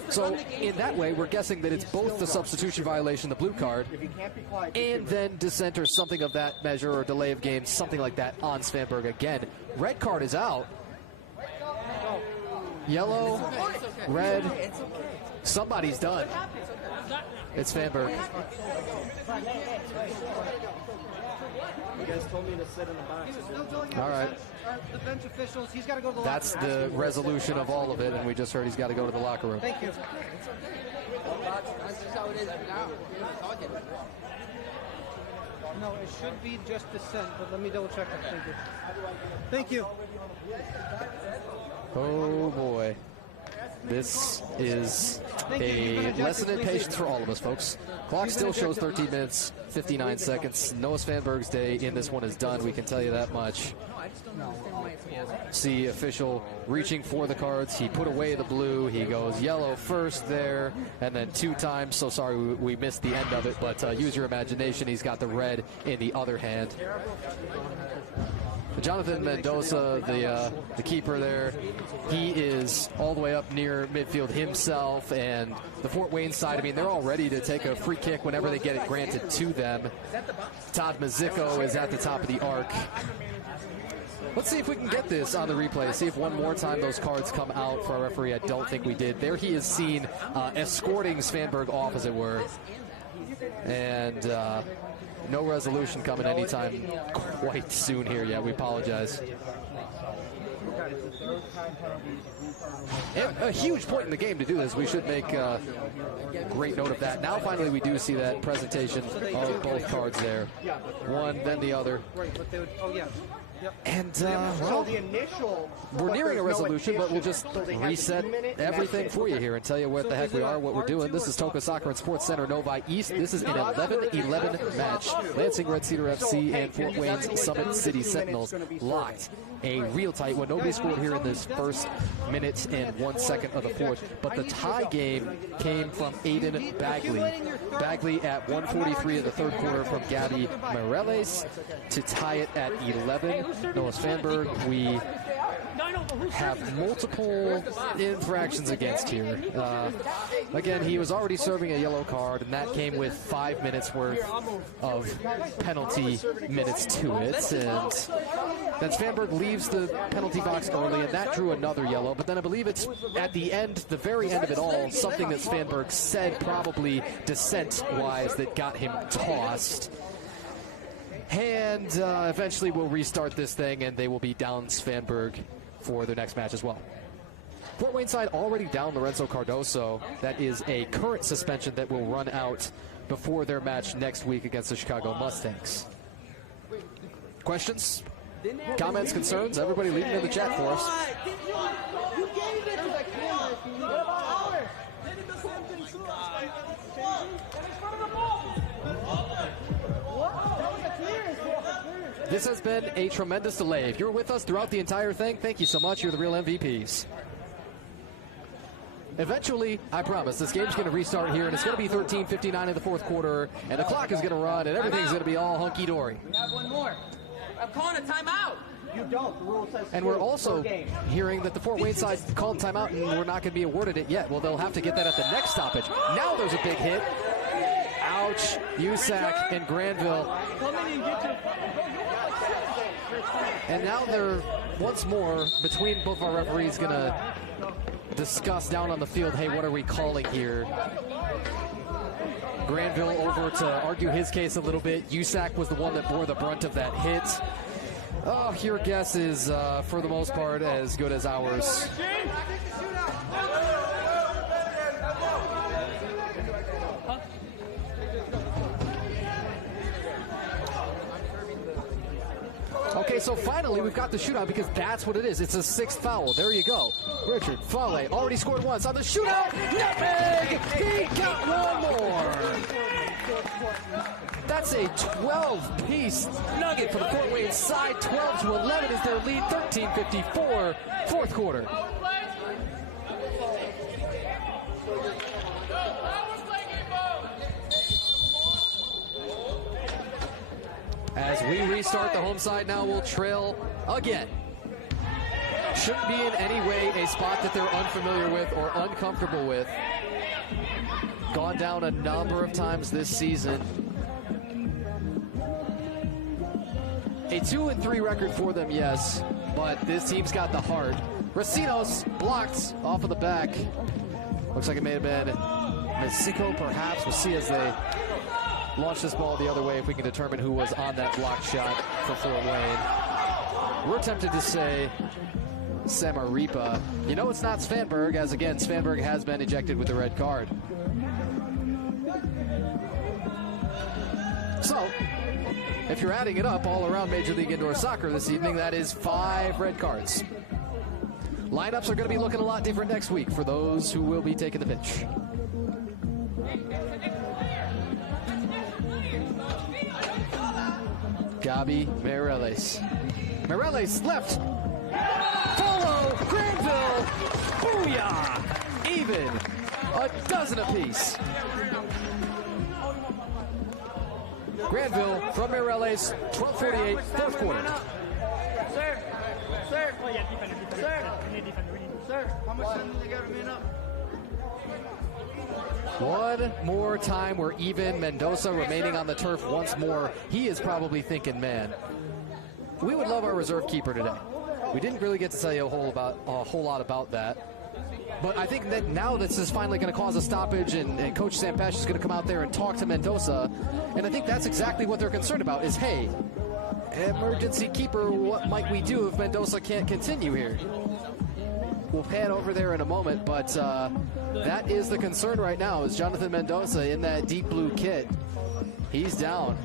So in that way, we're guessing that it's both the substitution violation, the blue card, and then dissent or something of that measure, or delay of game, something like that on Svanberg again. Red card is out. Yellow, red, somebody's done. It's Svanberg. You guys told me to sit in the box. All right. The bench officials, he's got to go to the That's locker room. the resolution of all of it, and we just heard he's got to go to the locker room. Thank you. No, it should be just dissent, but let me double check that. Thank you. Oh boy. This is a lesson in patience for all of us, folks. Clock still shows 13 minutes, 59 seconds. Noah Svanberg's day in this one is done, we can tell you that much. See official reaching for the cards. He put away the blue. He goes yellow first there, and then 2 times. So sorry we missed the end of it, but use your imagination. He's got the red in the other hand. Jonathan Mendoza, the keeper there, he is all the way up near midfield himself, and the Fort Wayne side, I mean, they're all ready to take a free kick whenever they get it granted to them. Todd Mazicko is at the top of the arc. Let's see if we can get this on the replay. See if one more time those cards come out for our referee. I don't think we did. There he is seen escorting Svanberg off, as it were. And no resolution coming anytime quite soon here yet. We apologize. And a huge point in the game to do this. We should make great note of that. Now finally we do see that presentation of both cards there. One, then the other. And well, we're nearing a resolution, but we'll just reset everything for you here and tell you what the heck we are, what we're doing. This is TOCA Soccer and Sports Center Novi East. This is an 11-11 match. Lansing Red Cedar FC and Fort Wayne's Summit City Sentinels locked. A real tight one. Nobody scored here in this first minute and 1 second of the fourth, but the tie game came from Aiden Bagley. Bagley at 1:43 of the third quarter from Gabby Morales to tie it at 11. Noah Svanberg, we have multiple infractions against here. Again, he was already serving a yellow card, and that came with 5 minutes worth of penalty minutes to it. And Then Svanberg leaves the penalty box early, and that drew another yellow. But then I believe it's at the end, the very end of it all, something that Svanberg said, probably dissent-wise, that got him tossed. And eventually we'll restart this thing, and they will be down Svanberg for their next match as well. Fort Wayne side already down Lorenzo Cardoso. That is a current suspension that will run out before their match next week against the Chicago Mustangs. Questions? Comments, concerns? Everybody leave them in the chat for us. This has been a tremendous delay. If you're with us throughout the entire thing, thank you so much. You're the real MVPs. Eventually, I promise, this game's going to restart here, and it's going to be 13:59 in the fourth quarter, and the clock is going to run, and everything's going to be all hunky-dory. We have one more. I'm calling a timeout. You don't. The rule says. And we're also hearing that the Fort Wayne side called timeout, and we're not going to be awarded it yet. Well, they'll have to get that at the next stoppage. Now there's a big hit. Ouch. Usac and Granville. And now they're once more between both of our referees going to discuss down on the field, hey, what are we calling here? Granville over to argue his case a little bit. Usac was the one that bore the brunt of that hit. Oh, your guess is, for the most part, as good as ours. Okay, so finally we've got the shootout because that's what it is. It's a sixth foul. There you go. Richard Fale already scored once on the shootout. Nutmeg! He got one more. That's a 12-piece nugget for the Fort Wayne side. 12-11 is their lead. 13:54, fourth quarter. As we restart, the home side now will trail again. Shouldn't be in any way a spot that they're unfamiliar with or uncomfortable with. Gone down a number of times this season. A 2-3 record for them, yes, but this team's got the heart. Racinos blocked off of the back. Looks like it may have been Mexico, perhaps. We'll see as they launch this ball the other way if we can determine who was on that blocked shot for Fort Wayne. We're tempted to say Samaripa. You know it's not Svanberg, as again, Svanberg has been ejected with the red card. So, if you're adding it up all around Major League Indoor Soccer this evening, that is 5 red cards. Lineups are going to be looking a lot different next week for those who will be taking the pitch. Gabi Mireles. Mireles left. Follow Granville. Booyah! Even. A dozen apiece. Granville from Mireles. 12:48, fourth quarter. Sir. Sir. Sir. How much time do they got to man up? One more time, we're even. Mendoza remaining on the turf once more. He is probably thinking, man, we would love our reserve keeper today. We didn't really get to tell you a whole lot about that. But I think that now this is finally going to cause a stoppage, and Coach Sampesh is going to come out there and talk to Mendoza. And I think that's exactly what they're concerned about is, hey, emergency keeper, what might we do if Mendoza can't continue here? We'll pan over there in a moment, but that is the concern right now is Jonathan Mendoza in that deep blue kit. He's down.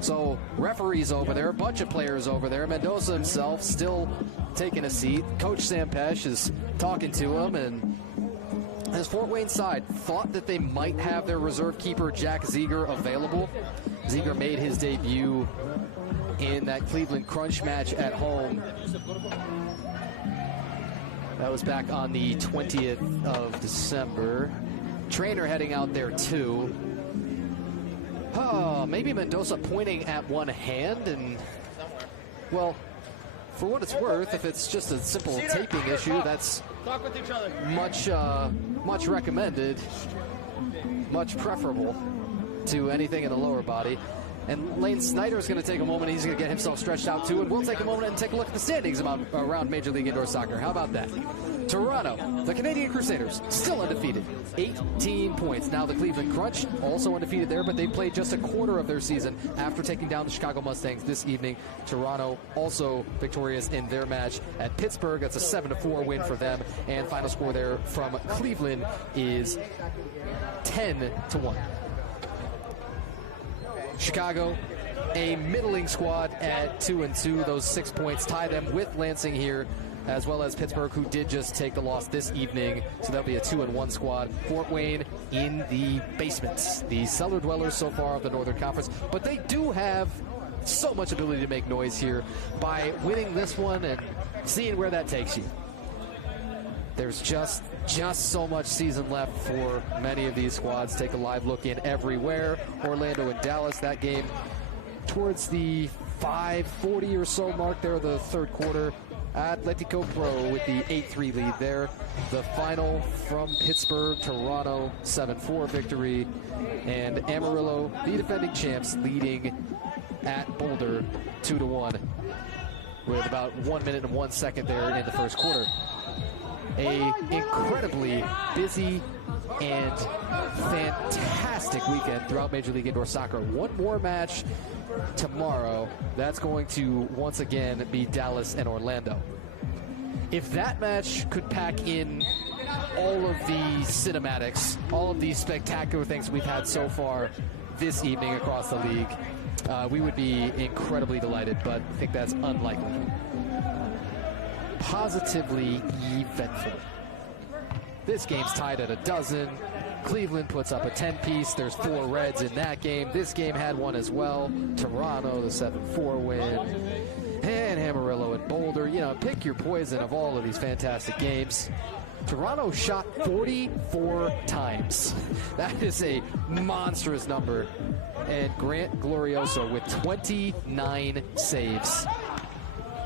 So referees over there, a bunch of players over there. Mendoza himself still taking a seat. Coach Sampesh is talking to him, and as Fort Wayne side thought that they might have their reserve keeper Jack Zeger available. Zeger made his debut in that Cleveland Crunch match at home. That was back on the 20th of December. Trainer heading out there too. Oh, maybe Mendoza pointing at one hand, and well, for what it's worth, if it's just a simple taping issue, that's much recommended, much preferable to anything in the lower body. And Lane Snyder's going to take a moment. He's going to get himself stretched out too. And we'll take a moment and take a look at the standings around Major League Indoor Soccer. How about that? Toronto, the Canadian Crusaders, still undefeated. 18 points. Now the Cleveland Crunch, also undefeated there, but they played just a quarter of their season after taking down the Chicago Mustangs this evening. Toronto also victorious in their match at Pittsburgh. That's a 7-4 win for them. And final score there from Cleveland is 10-1. Chicago, a middling squad at 2-2. Those 6 points tie them with Lansing here, as well as Pittsburgh, who did just take the loss this evening. So that'll be a 2-1 squad. Fort Wayne in the basements, the cellar dwellers so far of the Northern Conference. But they do have so much ability to make noise here by winning this one and seeing where that takes you. There's just so much season left for many of these squads. Take a live look in everywhere. Orlando and Dallas, that game towards the 5:40 or so mark there, the third quarter. Atletico Pro with the 8-3 lead there. The final from Pittsburgh, Toronto, 7-4 victory. And Amarillo, the defending champs, leading at Boulder 2-1 with about 1 minute and 1 second there in the first quarter. A incredibly busy and fantastic weekend throughout Major League Indoor Soccer. One more match tomorrow. That's going to once again be Dallas and Orlando. If that match could pack in all of the cinematics, all of these spectacular things we've had so far this evening across the league, we would be incredibly delighted, but I think that's unlikely. Positively eventful. This game's tied at 12. Cleveland puts up a 10-piece. There's 4 Reds in that game. This game had one as well. Toronto, the 7-4 win. And Amarillo and Boulder. You know, pick your poison of all of these fantastic games. Toronto shot 44 times. That is a monstrous number. And Grant Glorioso with 29 saves.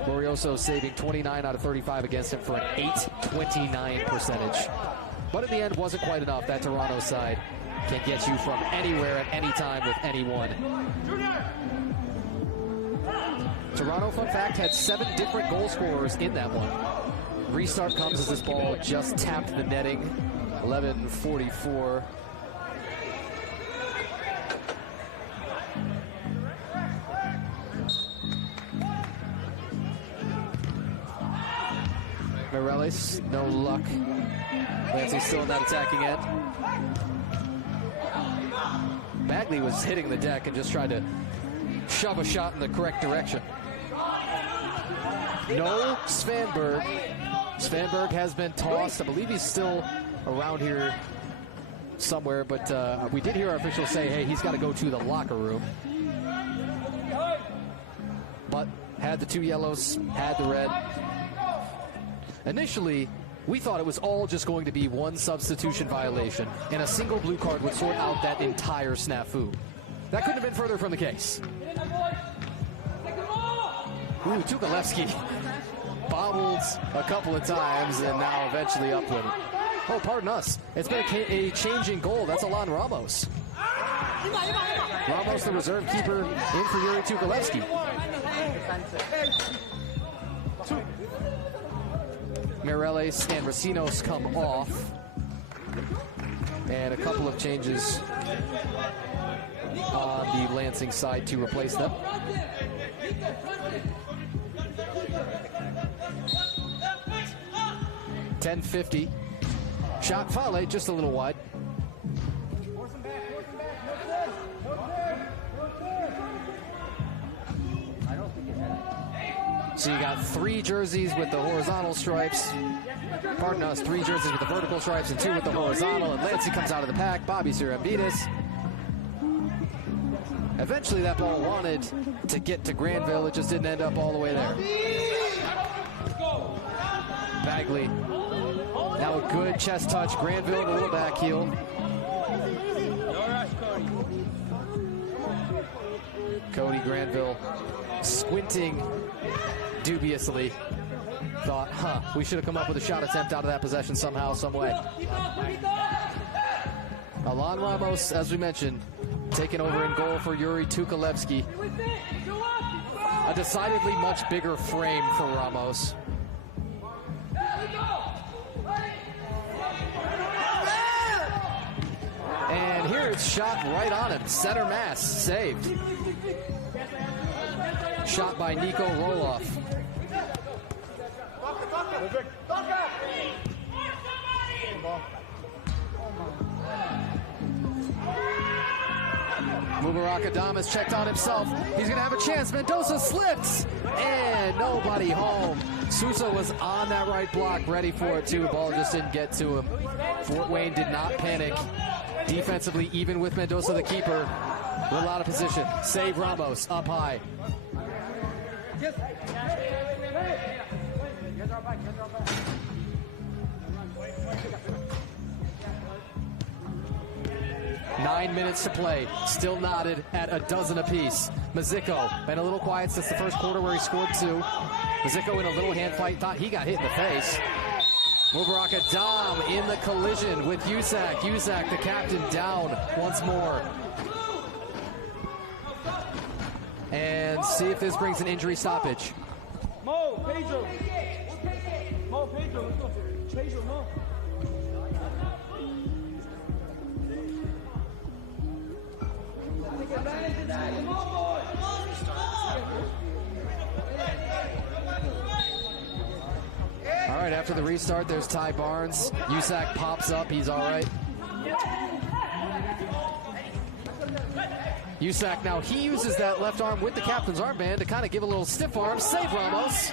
Glorioso saving 29 out of 35 against him for an 8.29 percentage. But in the end, wasn't quite enough. That Toronto side can get you from anywhere at any time with anyone. Toronto, fun fact, had 7 different goal scorers in that one. Restart comes as this ball just tapped the netting. 11:44. Morales, no luck. Lansing still in that attacking end. Bagley was hitting the deck and just tried to shove a shot in the correct direction. No Svanberg. Svanberg has been tossed. I believe he's still around here somewhere, but we did hear our officials say, hey, he's got to go to the locker room. But had the 2 yellows, had the red. Initially, we thought it was all just going to be one substitution violation, and a single blue card would sort out that entire snafu. That couldn't have been further from the case. Ooh, Tukalevsky bobbled a couple of times and now eventually upwinning. Oh, pardon us. It's been a changing goal. That's Alan Ramos. Ramos, the reserve keeper, in for Yuri Tukalevsky. Mireles and Racinos come off. And a couple of changes on the Lansing side to replace them. .10:50. Shot Fale just a little wide. So you got 3 jerseys with the horizontal stripes. Pardon us, 3 jerseys with the vertical stripes and 2 with the horizontal. And Lansing comes out of the pack. Bobby Sirambides. Eventually that ball wanted to get to Granville. It just didn't end up all the way there. Bagley. Now a good chest touch. Granville with a little back heel. Cody Granville squinting dubiously. Thought, we should have come up with a shot attempt out of that possession somehow, some way. Alan Ramos, as we mentioned, taking over in goal for Yuri Tukalevsky. A decidedly much bigger frame for Ramos. And here it's shot right on it. Center mass saved. Shot by Nico Roloff. Mubarak Adamas checked on himself. He's going to have a chance. Mendoza slips. And nobody home. Sousa was on that right block, ready for it too. Ball just didn't get to him. Fort Wayne did not panic. Defensively, even with Mendoza, the keeper, well out of position. Save Ramos up high. Nine minutes to play, still knotted at a dozen apiece. Mazicko been a little quiet since the first quarter where he scored 2. Mazicko in a little hand fight, thought he got hit in the face. Mubarak Adam in the collision with Yusak. Yusak, the captain, down once more. And see if this brings an injury stoppage. Mo, Pedro. Mo, Pedro, let's go. Pedro, Mo. All right, after the restart, there's Ty Barnes. Yusak pops up, he's all right. Yusak now, he uses that left arm with the captain's armband to kind of give a little stiff arm, save Ramos.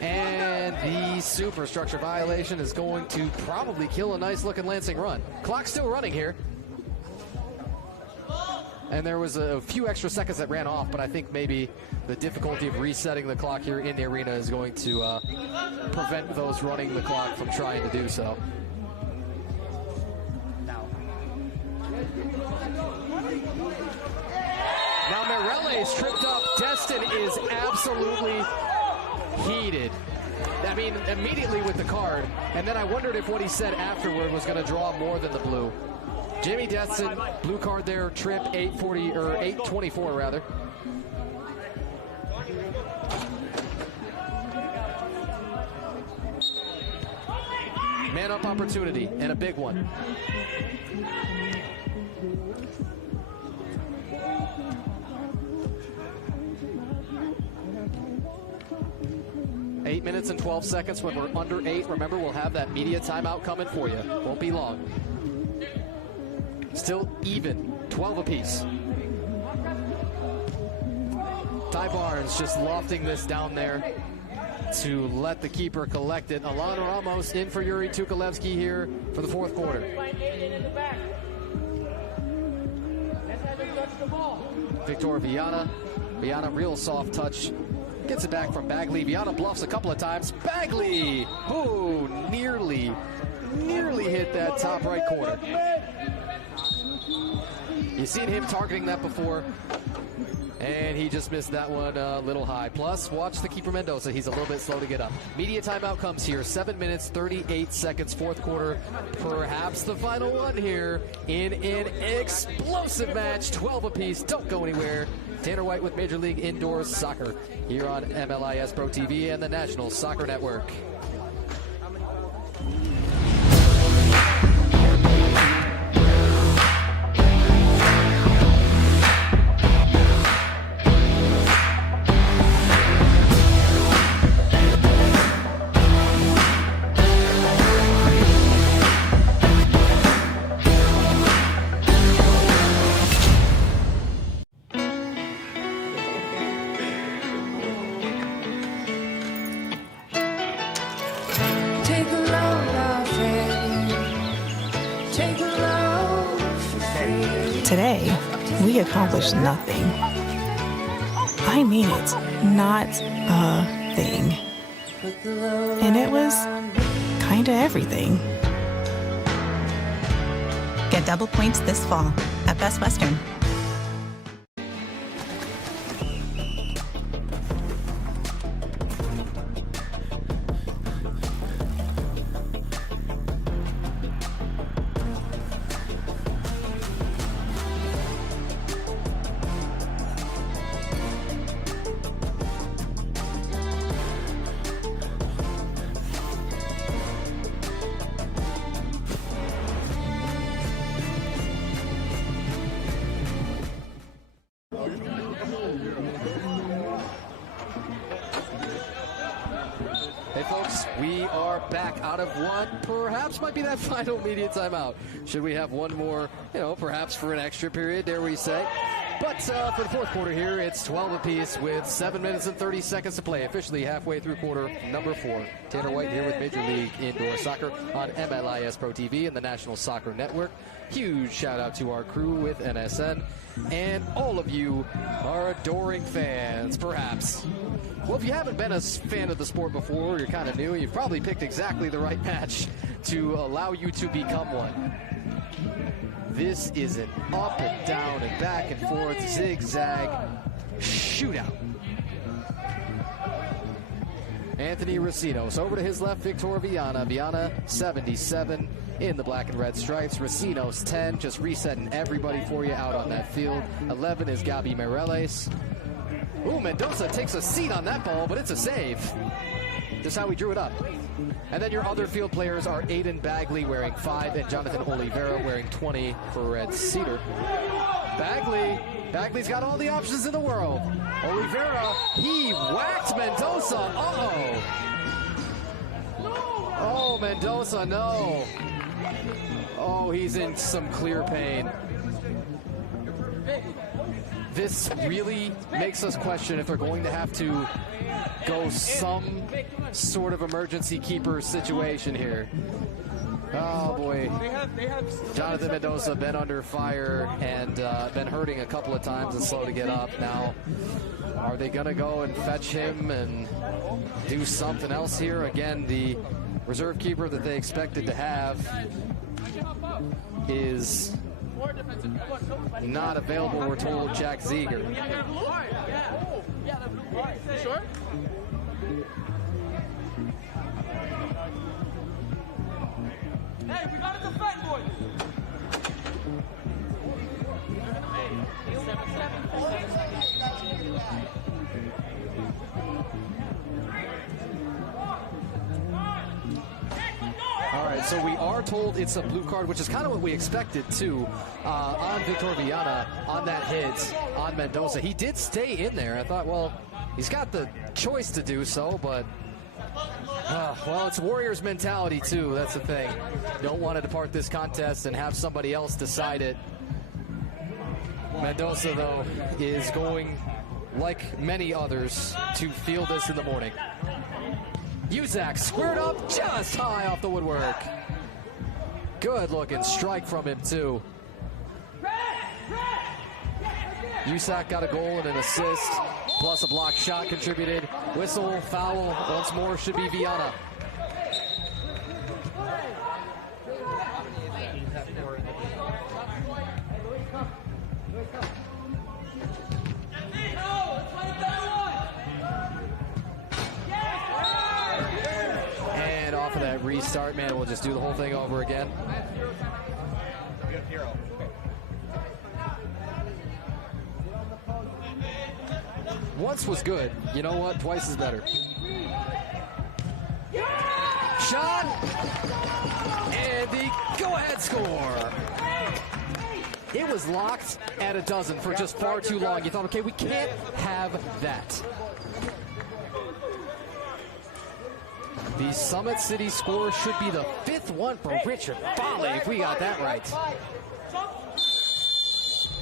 And the superstructure violation is going to probably kill a nice looking Lansing run. Clock's still running here. And there was a few extra seconds that ran off, but I think maybe the difficulty of resetting the clock here in the arena is going to prevent those running the clock from trying to do so. Now Morelli's tripped up. Destin is absolutely heated. I mean, immediately with the card. And then I wondered if what he said afterward was going to draw more than the blue. Jimmy Destin, blue card there, trip 840 or 824 rather. Man up opportunity and a big one. Eight minutes and 12 seconds when we're under 8. Remember, we'll have that media timeout coming for you. Won't be long. Still even, 12 apiece. Ty Barnes just lofting this down there to let the keeper collect it. Alan Ramos in for Yuri Tukalevsky here for the fourth quarter. Victor Viana. Viana, real soft touch. Gets it back from Bagley. Viana bluffs a couple of times. Bagley! Oh, nearly hit that top right corner. You've seen him targeting that before, and he just missed that one a little high. Plus, watch the keeper Mendoza. He's a little bit slow to get up. Media timeout comes here. 7 minutes, 38 seconds, fourth quarter. Perhaps the final one here in an explosive match. 12 apiece. Don't go anywhere. Tanner White with Major League Indoor Soccer here on MLIS Pro TV and the National Soccer Network. Today, we accomplished nothing. I mean it, not a thing. And it was kinda everything. Get double points this fall at Best Western. Hey folks, we are back out of one, perhaps might be that final media timeout. Should we have one more, perhaps for an extra period, dare we say. But for the fourth quarter here, it's 12 apiece with 7 minutes and 30 seconds to play. Officially halfway through quarter number 4. Tanner White here with Major League Indoor Soccer on MLIS Pro TV and the National Soccer Network. Huge shout out to our crew with NSN and all of you, our adoring fans, perhaps. Well, if you haven't been a fan of the sport before, you're kind of new, you've probably picked exactly the right match to allow you to become one. This is an up and down and back and forth zigzag shootout. Anthony Racinos over to his left, Victor Viana. Viana 77 in the black and red stripes. Racinos 10, just resetting everybody for you out on that field. 11 is Gabi Mireles. Ooh, Mendoza takes a seat on that ball, but it's a save. Just how we drew it up. And then your other field players are Aiden Bagley wearing 5 and Jonathan Oliveira wearing 20 for Red Cedar. Bagley's got all the options in the world. Oliveira, he whacked Mendoza. Uh-oh. Oh, Mendoza, no. Oh, he's in some clear pain. This really makes us question if they're going to have to go some sort of emergency keeper situation here. Oh boy. Jonathan Mendoza been under fire and been hurting a couple of times and slow to get up. Now, are they going to go and fetch him and do something else here? Again, the reserve keeper that they expected to have is not available, we're told. Jack Zeger. Sure. Hey, we got to defend, boys. All right, so we are told it's a blue card, which is kind of what we expected, too, on Victor Viana on that hit on Mendoza. He did stay in there. I thought, well, he's got the choice to do so, but, well, it's Warriors mentality, too. That's the thing. Don't want to depart this contest and have somebody else decide it. Mendoza, though, is going, like many others, to field this in the morning. Uzak squared up just high off the woodwork. Good looking strike from him too. Uzak got a goal and an assist, plus a blocked shot contributed. Whistle, foul, once more should be Viana. Restart, man, we'll just do the whole thing over again. Once was good. You know what? Twice is better. Shot! And the go-ahead score. It was locked at a dozen for just far too long. You thought, okay, we can't have that. The Summit City score should be the 5th one for Richard Fale, if we got that right.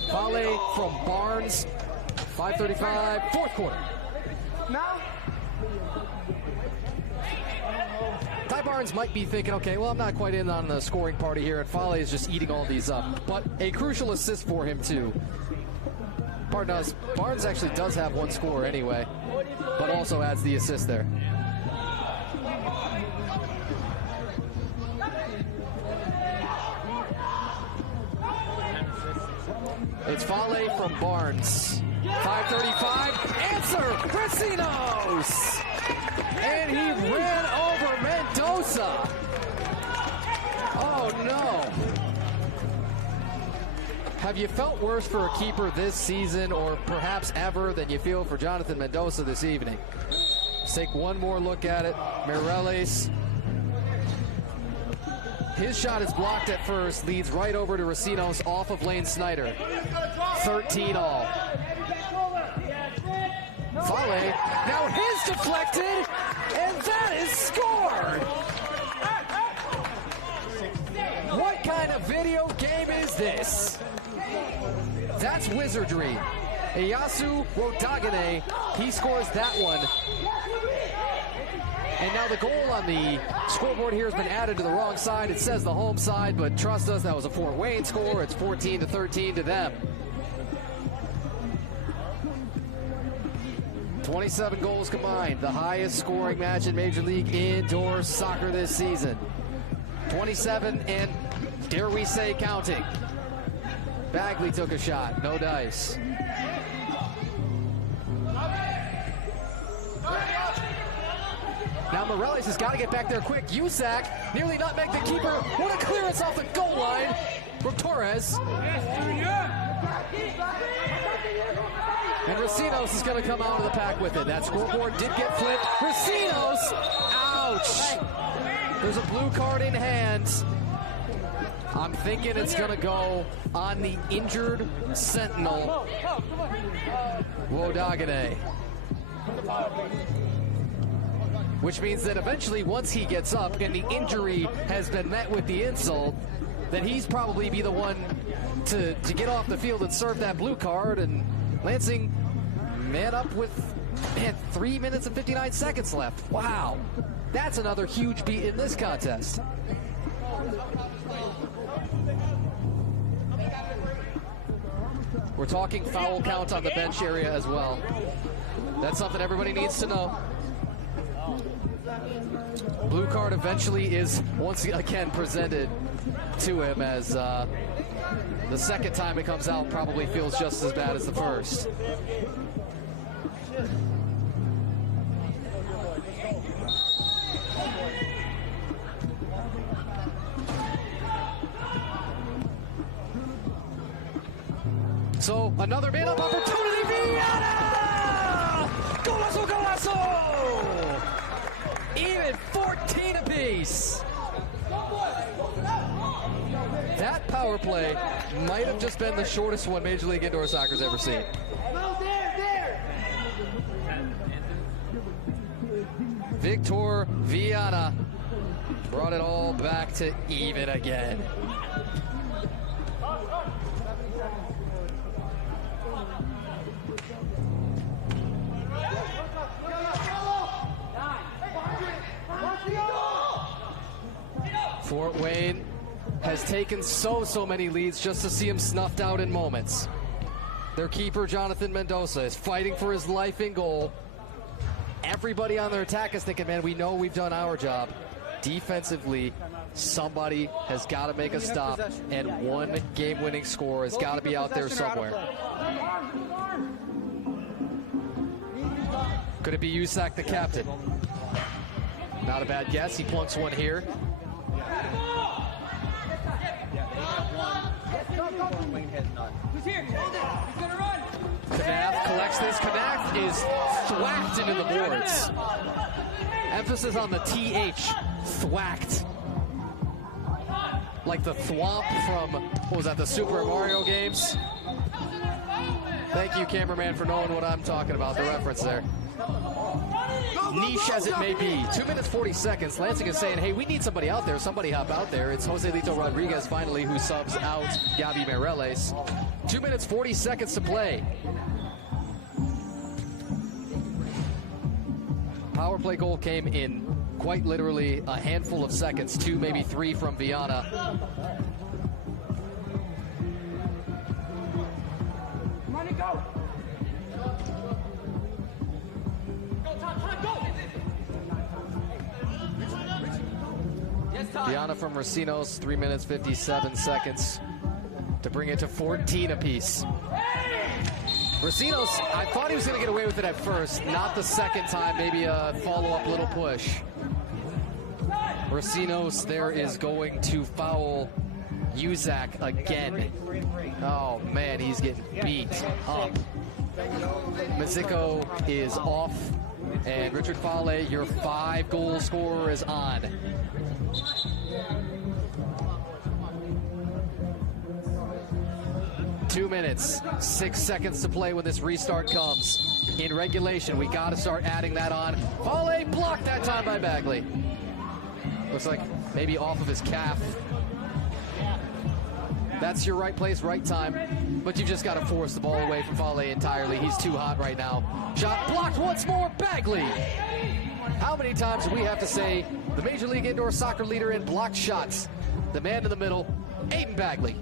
Fale from Barnes, 5:35, fourth quarter. Ty Barnes might be thinking, okay, well, I'm not quite in on the scoring party here, and Fale is just eating all these up. But a crucial assist for him, too. Barnes actually does have one score anyway, but also adds the assist there. It's Fale from Barnes. 5:35. Answer! Racinos! And he ran over Mendoza. Oh, no. Have you felt worse for a keeper this season, or perhaps ever, than you feel for Jonathan Mendoza this evening? Let's take one more look at it. Mireles. His shot is blocked at first, leads right over to Racinos off of Lane Snyder. 13 all. Fale, now his deflected, and that is scored! What kind of video game is this? That's wizardry. Iyasu Wodagane, he scores that one. And now the goal on the scoreboard here has been added to the wrong side. It says the home side, but trust us, that was a Fort Wayne score. It's 14-13 to them. 27 goals combined, the highest scoring match in Major League Indoor Soccer this season. 27 and, dare we say, counting. Bagley took a shot, no dice. Now Morales has got to get back there quick. Usak nearly nutmeg the keeper. What a clearance off the goal line from Torres. And Racinos is going to come out of the pack with it. That scoreboard did get flipped. Racinos! Ouch! There's a blue card in hand. I'm thinking it's going to go on the injured Sentinel, Wodagane. Which means that eventually, once he gets up and the injury has been met with the insult, then he's probably be the one to get off the field and serve that blue card. And Lansing, man up with 3 minutes and 59 seconds left. Wow, that's another huge beat in this contest. We're talking foul count on the bench area as well. That's something everybody needs to know. Blue card eventually is once again presented to him, as the second time it comes out probably feels just as bad as the first. So another man-up opportunity, Viana! Golazo, golazo! Even 14 apiece. That power play might have just been the shortest one Major League Indoor Soccer's ever seen. Victor Viana brought it all back to even again. Fort Wayne has taken so many leads just to see him snuffed out in moments. Their keeper, Jonathan Mendoza, is fighting for his life in goal. Everybody on their attack is thinking, man, we know we've done our job. Defensively, somebody has got to make a stop, and one game-winning score has got to be out there somewhere. Could it be Usak, the captain? Not a bad guess. He plunks one here. Knath collects this. Knath is thwacked into the boards. Emphasis on the TH. Thwacked. Like the thwomp from, what was that, the Super Mario games? Thank you, cameraman, for knowing what I'm talking about, the reference there. Niche as it may be, 2 minutes 40 seconds. Lansing is saying, hey, we need somebody out there. Somebody hop out there. It's Jose Lito Rodriguez finally who subs out Gabi Mireles. 2 minutes 40 seconds to play. Power play goal came in quite literally a handful of seconds, 2, maybe 3 from Viana. Money, go! Viana from Racinos, 3 minutes 57 seconds to bring it to 14 apiece. Racinos, I thought he was going to get away with it at first, not the second time, maybe a follow-up little push. Racinos there is going to foul Usak again. Oh man, he's getting beat up. Mazzico is off, and Richard Fale, your 5-goal scorer, is on. Two minutes, 6 seconds to play when this restart comes. in regulation. We got to start adding that on. Volley blocked that time by Bagley. Looks like maybe off of his calf. That's your right place, right time. But you just got to force the ball away from Volley entirely. He's too hot right now. Shot blocked once more, Bagley. How many times do we have to say the Major League Indoor Soccer leader in blocked shots? The man in the middle, Aiden Bagley.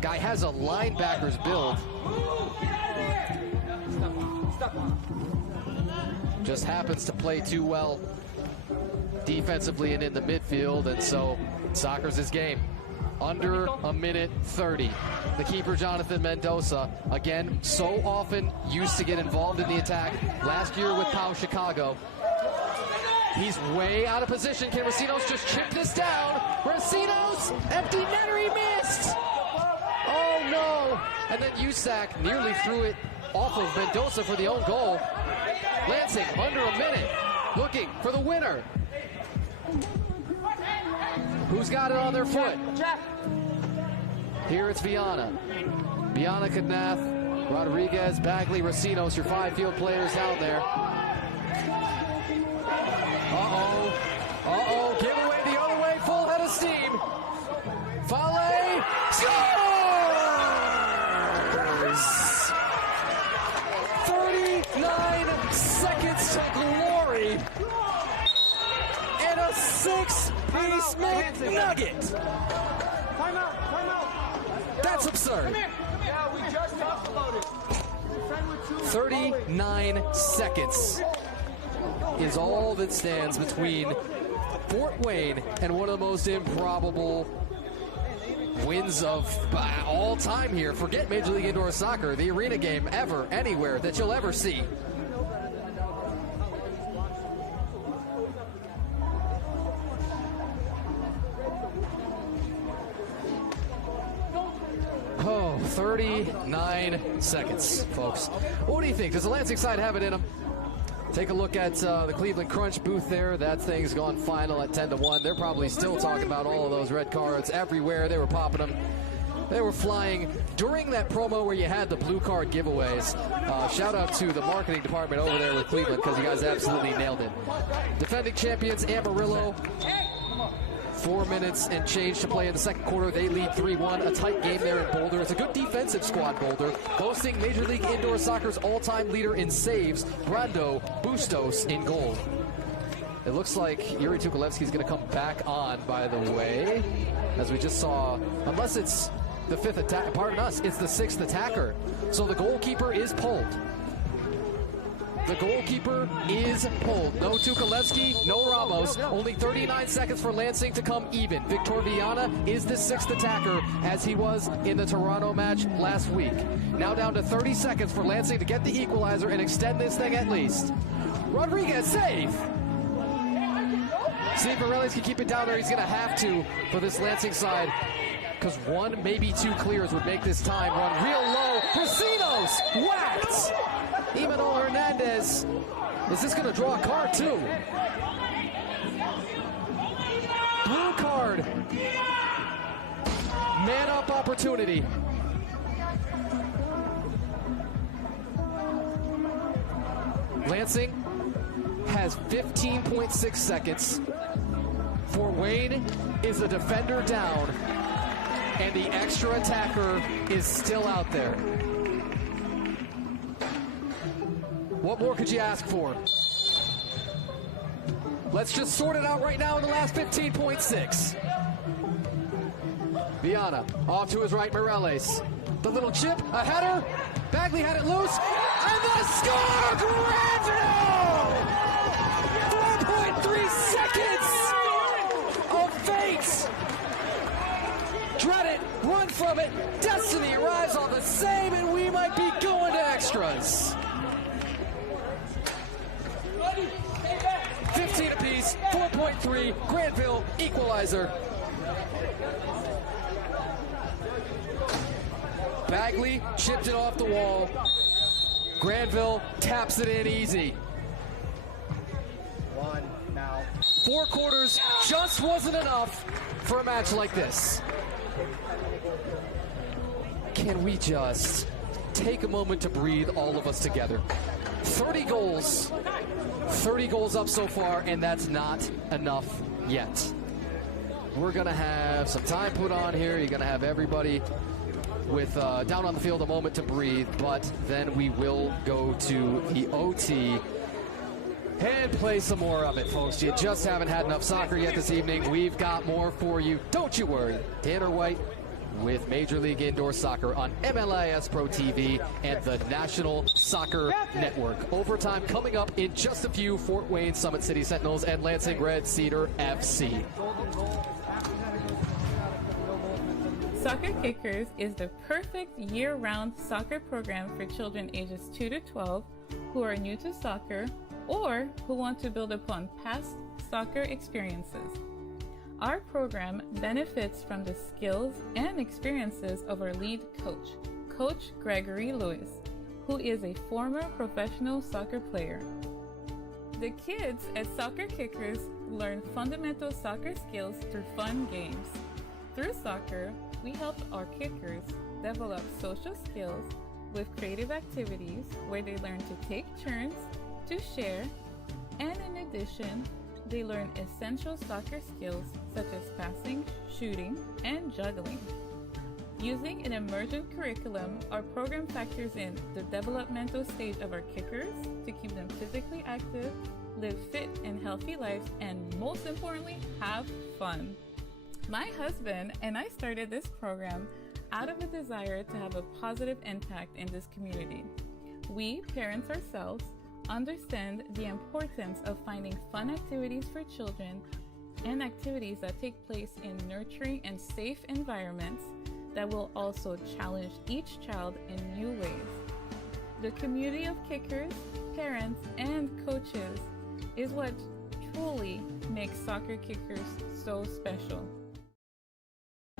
Guy has a linebacker's build. Just happens to play too well defensively and in the midfield, and so soccer's his game. Under a minute 30. The keeper, Jonathan Mendoza, again, so often used to get involved in the attack. Last year with Pau Chicago. He's way out of position. Can Racinos just chip this down? Racinos, empty netter, he missed! Oh no! And then Usak nearly threw it off of Mendoza for the own goal. Lansing, under a minute, looking for the winner. Who's got it on their foot? Here it's Viana. Viana, Knath, Rodriguez, Bagley, Racinos, your 5 field players down there. Uh-oh. Uh-oh. Give away the other way. Full head of steam. Volley. Scores! 39 seconds to glory. And a 6-piece McNugget. Timeout. That's absurd. Yeah, we just talked about it. 39 seconds is all that stands between Fort Wayne and one of the most improbable wins of all time here. Forget Major League Indoor Soccer, the arena game ever, anywhere that you'll ever see. Oh, 39 seconds, folks. What do you think? Does the Lansing side have it in them? Take a look at the Cleveland Crunch booth there. That thing's gone final at 10-1. They're probably still talking about all of those red cards everywhere. They were popping them. They were flying during that promo where you had the blue card giveaways. Shout out to the marketing department over there with Cleveland because you guys absolutely nailed it. Defending champions Amarillo. 4 minutes and change to play in the second quarter. They lead 3-1. A tight game there in Boulder. It's a good defensive squad, Boulder. Boasting Major League Indoor Soccer's all-time leader in saves, Brando Bustos, in goal. It looks like Yuri Tukolevsky's going to come back on, by the way. As we just saw, unless it's the 5th attack, pardon us, it's the 6th attacker. So the goalkeeper is pulled. The goalkeeper is pulled. No Tukolevsky, no Ramos. Only 39 seconds for Lansing to come even. Victor Viana is the 6th attacker, as he was in the Toronto match last week. Now down to 30 seconds for Lansing to get the equalizer and extend this thing at least. Rodriguez, save! See if Morales can keep it down there. He's going to have to for this Lansing side, because 1, maybe 2 clears would make this time run real low. Racinos whacked! Imanol Hernandez, is this going to draw a card too? Blue card. Man up opportunity. Lansing has 15.6 seconds. Fort Wayne is a defender down, and the extra attacker is still out there. What more could you ask for? Let's just sort it out right now in the last 15.6. Viana off to his right, Morales. The little chip, a header. Bagley had it loose, and the score! Granville! 4.3 seconds of fate. Dread it, run from it. Destiny arrives on the same, and we might be going to extras. 15 apiece, 4.3, Granville, equalizer. Bagley chipped it off the wall. Granville taps it in easy. 1 now. 4 quarters just wasn't enough for a match like this. can we just take a moment to breathe, all of us together? 30 goals up so far, and that's not enough yet. We're going to have some time put on here. You're going to have everybody with down on the field a moment to breathe, but then we will go to the OT and play some more of it, folks. You just haven't had enough soccer yet this evening. We've got more for you. Don't you worry. Tanner White with Major League Indoor Soccer on MLIS Pro TV and the National Soccer Network. Overtime coming up in just a few. Fort Wayne Summit City Sentinels and Lansing Red Cedar FC. Soccer Kickers is the perfect year-round soccer program for children ages 2 to 12 who are new to soccer or who want to build upon past soccer experiences. Our program benefits from the skills and experiences of our lead coach, Coach Gregory Lewis, who is a former professional soccer player. The kids at Soccer Kickers learn fundamental soccer skills through fun games. Through soccer, we help our kickers develop social skills with creative activities where they learn to take turns, to share, and in addition, they learn essential soccer skills such as passing, shooting, and juggling. Using an emergent curriculum, our program factors in the developmental stage of our kickers to keep them physically active, live fit and healthy lives, and most importantly, have fun. My husband and I started this program out of a desire to have a positive impact in this community. We, parents ourselves, understand the importance of finding fun activities for children and activities that take place in nurturing and safe environments that will also challenge each child in new ways. The community of kickers, parents, and coaches is what truly makes Soccer Kickers so special.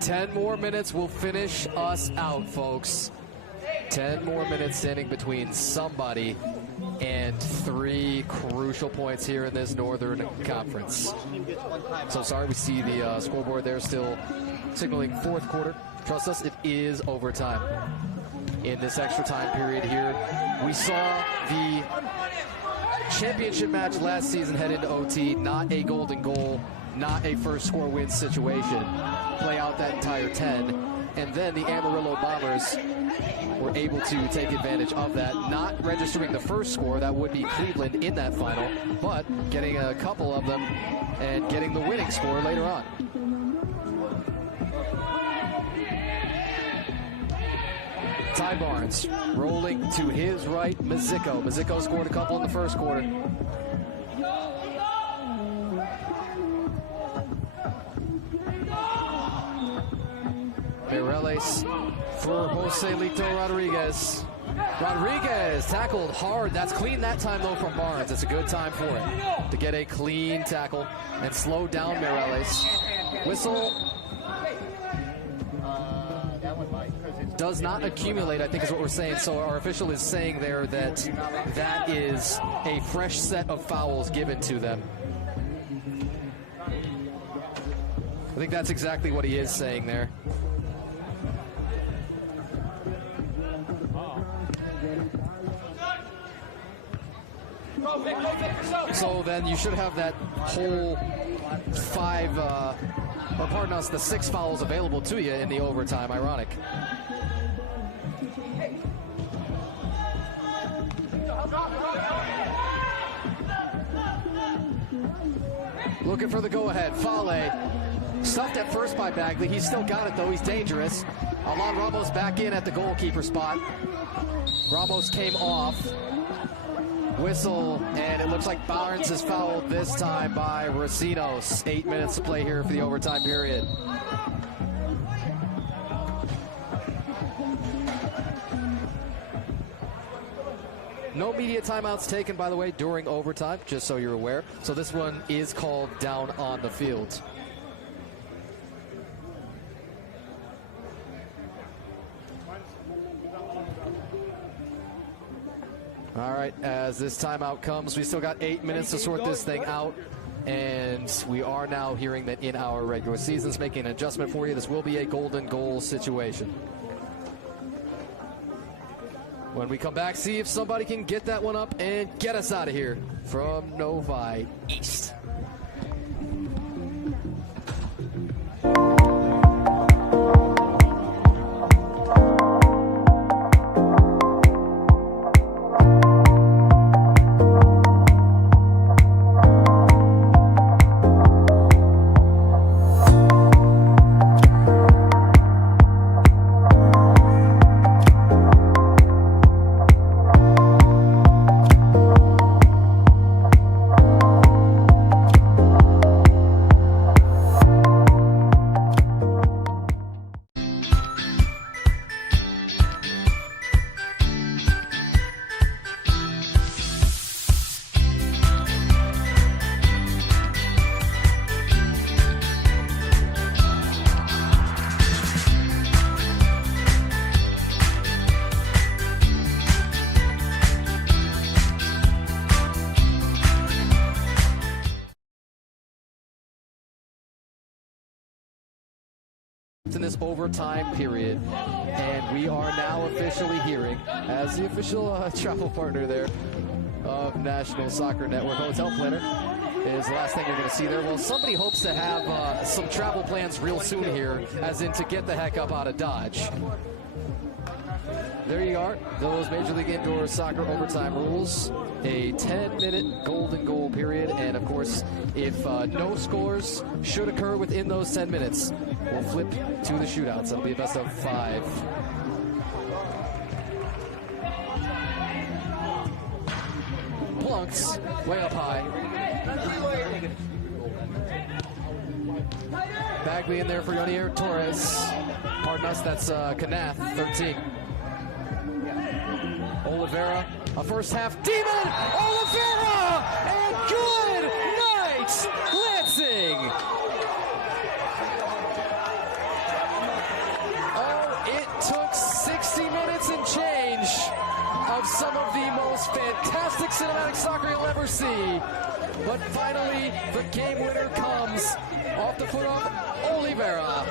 10 more minutes will finish us out, folks. 10 more minutes standing between somebody and 3 crucial points here in this Northern Conference. So sorry, we see the scoreboard there still signaling fourth quarter. Trust us, it is overtime. In this extra time period here, we saw the championship match last season head into OT, not a golden goal, not a first score win situation, play out that entire 10. And then the Amarillo Bombers were able to take advantage of that, not registering the first score, that would be Cleveland in that final, but getting a couple of them and getting the winning score later on. Ty Barnes rolling to his right, Mazzico. Mazzico scored a couple in the first quarter. Mireles for Joselito Rodriguez. Rodriguez tackled hard. That's clean that time, though, from Barnes. It's a good time for it to get a clean tackle and slow down Mireles. Whistle does not accumulate, I think is what we're saying. So our official is saying there that that is a fresh set of fouls given to them. I think that's exactly what he is saying there. So then you should have that whole 5, or pardon us, the 6 fouls available to you in the overtime. Ironic. Looking for the go-ahead. Fale stuffed at first by Bagley. He's still got it, though. He's dangerous. Alan Ramos back in at the goalkeeper spot. Ramos came off. Whistle, and it looks like Barnes is fouled this time by Racinos. 8 minutes to play here for the overtime period. No media timeouts taken, by the way, during overtime, just so you're aware. So this one is called down on the field. All right, as this timeout comes, we still got 8 minutes to sort this thing out, and we are now hearing that in our regular seasons, making an adjustment for you, this will be a golden goal situation. When we come back, see if somebody can get that one up and get us out of here from Novi East. In this overtime period, and we are now officially hearing, as the official travel partner there of National Soccer Network Hotel Planner, is the last thing you're going to see there. Well, somebody hopes to have some travel plans real soon here, as in to get the heck up out of Dodge. There you are, those Major League Indoor Soccer overtime rules. A 10-minute golden goal period, and of course, if no scores should occur within those 10 minutes, we'll flip to the shootouts. That'll be a best of 5. Plunks, way up high. Bagley in there for Yonier Torres. Pardon us, that's Knath, 13. Oliveira, a first half demon! Oliveira! And good night, Lansing! Oh, it took 60 minutes and change of some of the most fantastic cinematic soccer you'll ever see. But finally, the game winner comes off the foot of Oliveira.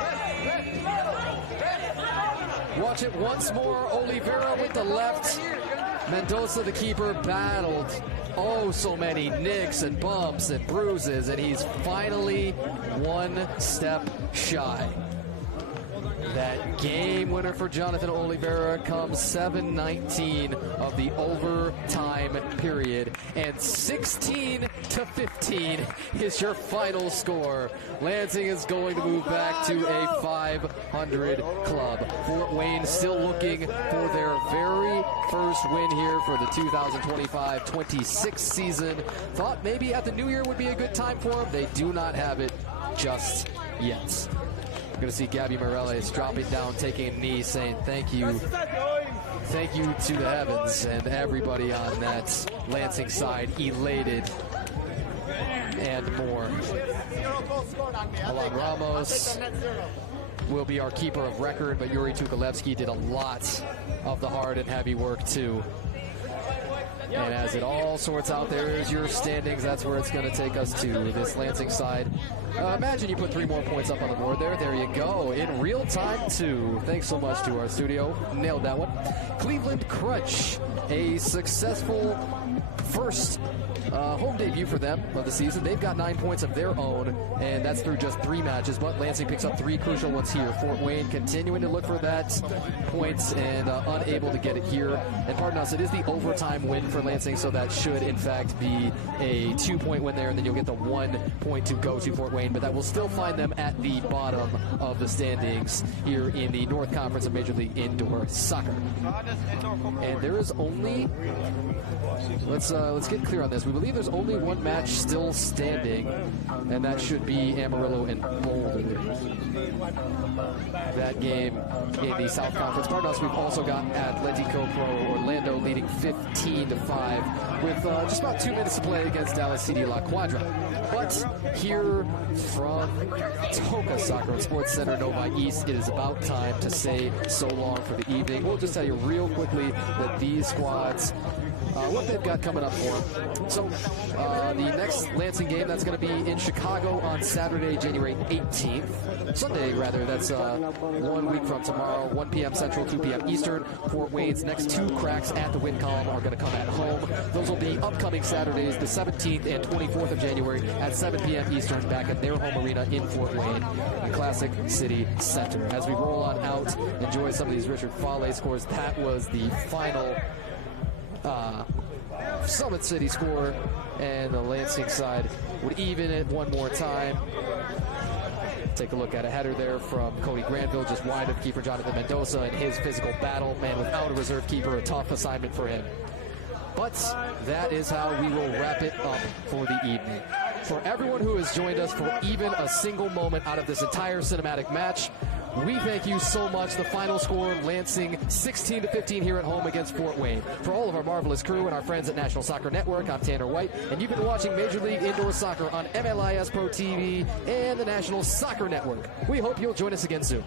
Watch it once more. Oliveira with the left. Mendoza, the keeper, battled so many nicks and bumps and bruises, and he's finally one step shy. That game winner for Jonathan Oliveira comes 7:19 of the overtime period, and 16-15 is your final score. Lansing is going to move back to a 500 club. Fort Wayne still looking for their very first win here for the 2025-26 season. Thought maybe at the new year would be a good time for them. They do not have it just yet. We're going to see Gabby Morales dropping down, taking a knee, saying thank you to the heavens, and everybody on that Lansing side elated and more. Alan Ramos will be our keeper of record, but Yuri Tukalevsky did a lot of the hard and heavy work too. And as it all sorts out, there's your standings. That's where it's going to take us to, this Lansing side. Imagine you put 3 more points up on the board there. There you go. In real time, too. Thanks so much to our studio. Nailed that one. Cleveland Crunch, a successful first home debut for them of the season. They've got 9 points of their own, and that's through just 3 matches, but Lansing picks up 3 crucial ones here. Fort Wayne continuing to look for that points and unable to get it here. And pardon us, it is the overtime win for Lansing, so that should in fact be a 2-point win there, and then you'll get the 1 point to go to Fort Wayne, but that will still find them at the bottom of the standings here in the North Conference of Major League Indoor Soccer. And there is only, let's get clear on this. We believe there's only 1 match still standing, and that should be Amarillo and Boulder. That game in the South Conference. Pardon us, we've also got Atletico Pro Orlando leading 15-5 with just about 2 minutes to play against Dallas CD La Quadra. But here from TOCA Soccer and Sports Center Novi East, it is about time to say so long for the evening. We'll just tell you real quickly that these squads what they've got coming up for them. So the next Lansing game, that's going to be in Chicago on Saturday, January 18th. Sunday, rather. That's 1 week from tomorrow, 1 p.m. Central, 2 p.m. Eastern. Fort Wayne's next 2 cracks at the win column are going to come at home. Those will be upcoming Saturdays, the 17th and 24th of January at 7 p.m. Eastern, back at their home arena in Fort Wayne, the Classic City Center. As we roll on out, enjoy some of these Richard Fale scores. That was the final Summit City score, and the Lansing side would even it one more time. Take a look at a header there from Cody Granville, just wide of keeper Jonathan Mendoza in his physical battle. Man, without a reserve keeper, a tough assignment for him. But that is how we will wrap it up for the evening. For everyone who has joined us for even a single moment out of this entire cinematic match, we thank you so much. The final score, Lansing 16-15 here at home against Fort Wayne. For all of our marvelous crew and our friends at National Soccer Network, I'm Tanner White, and you've been watching Major League Indoor Soccer on MLIS Pro TV and the National Soccer Network. We hope you'll join us again soon.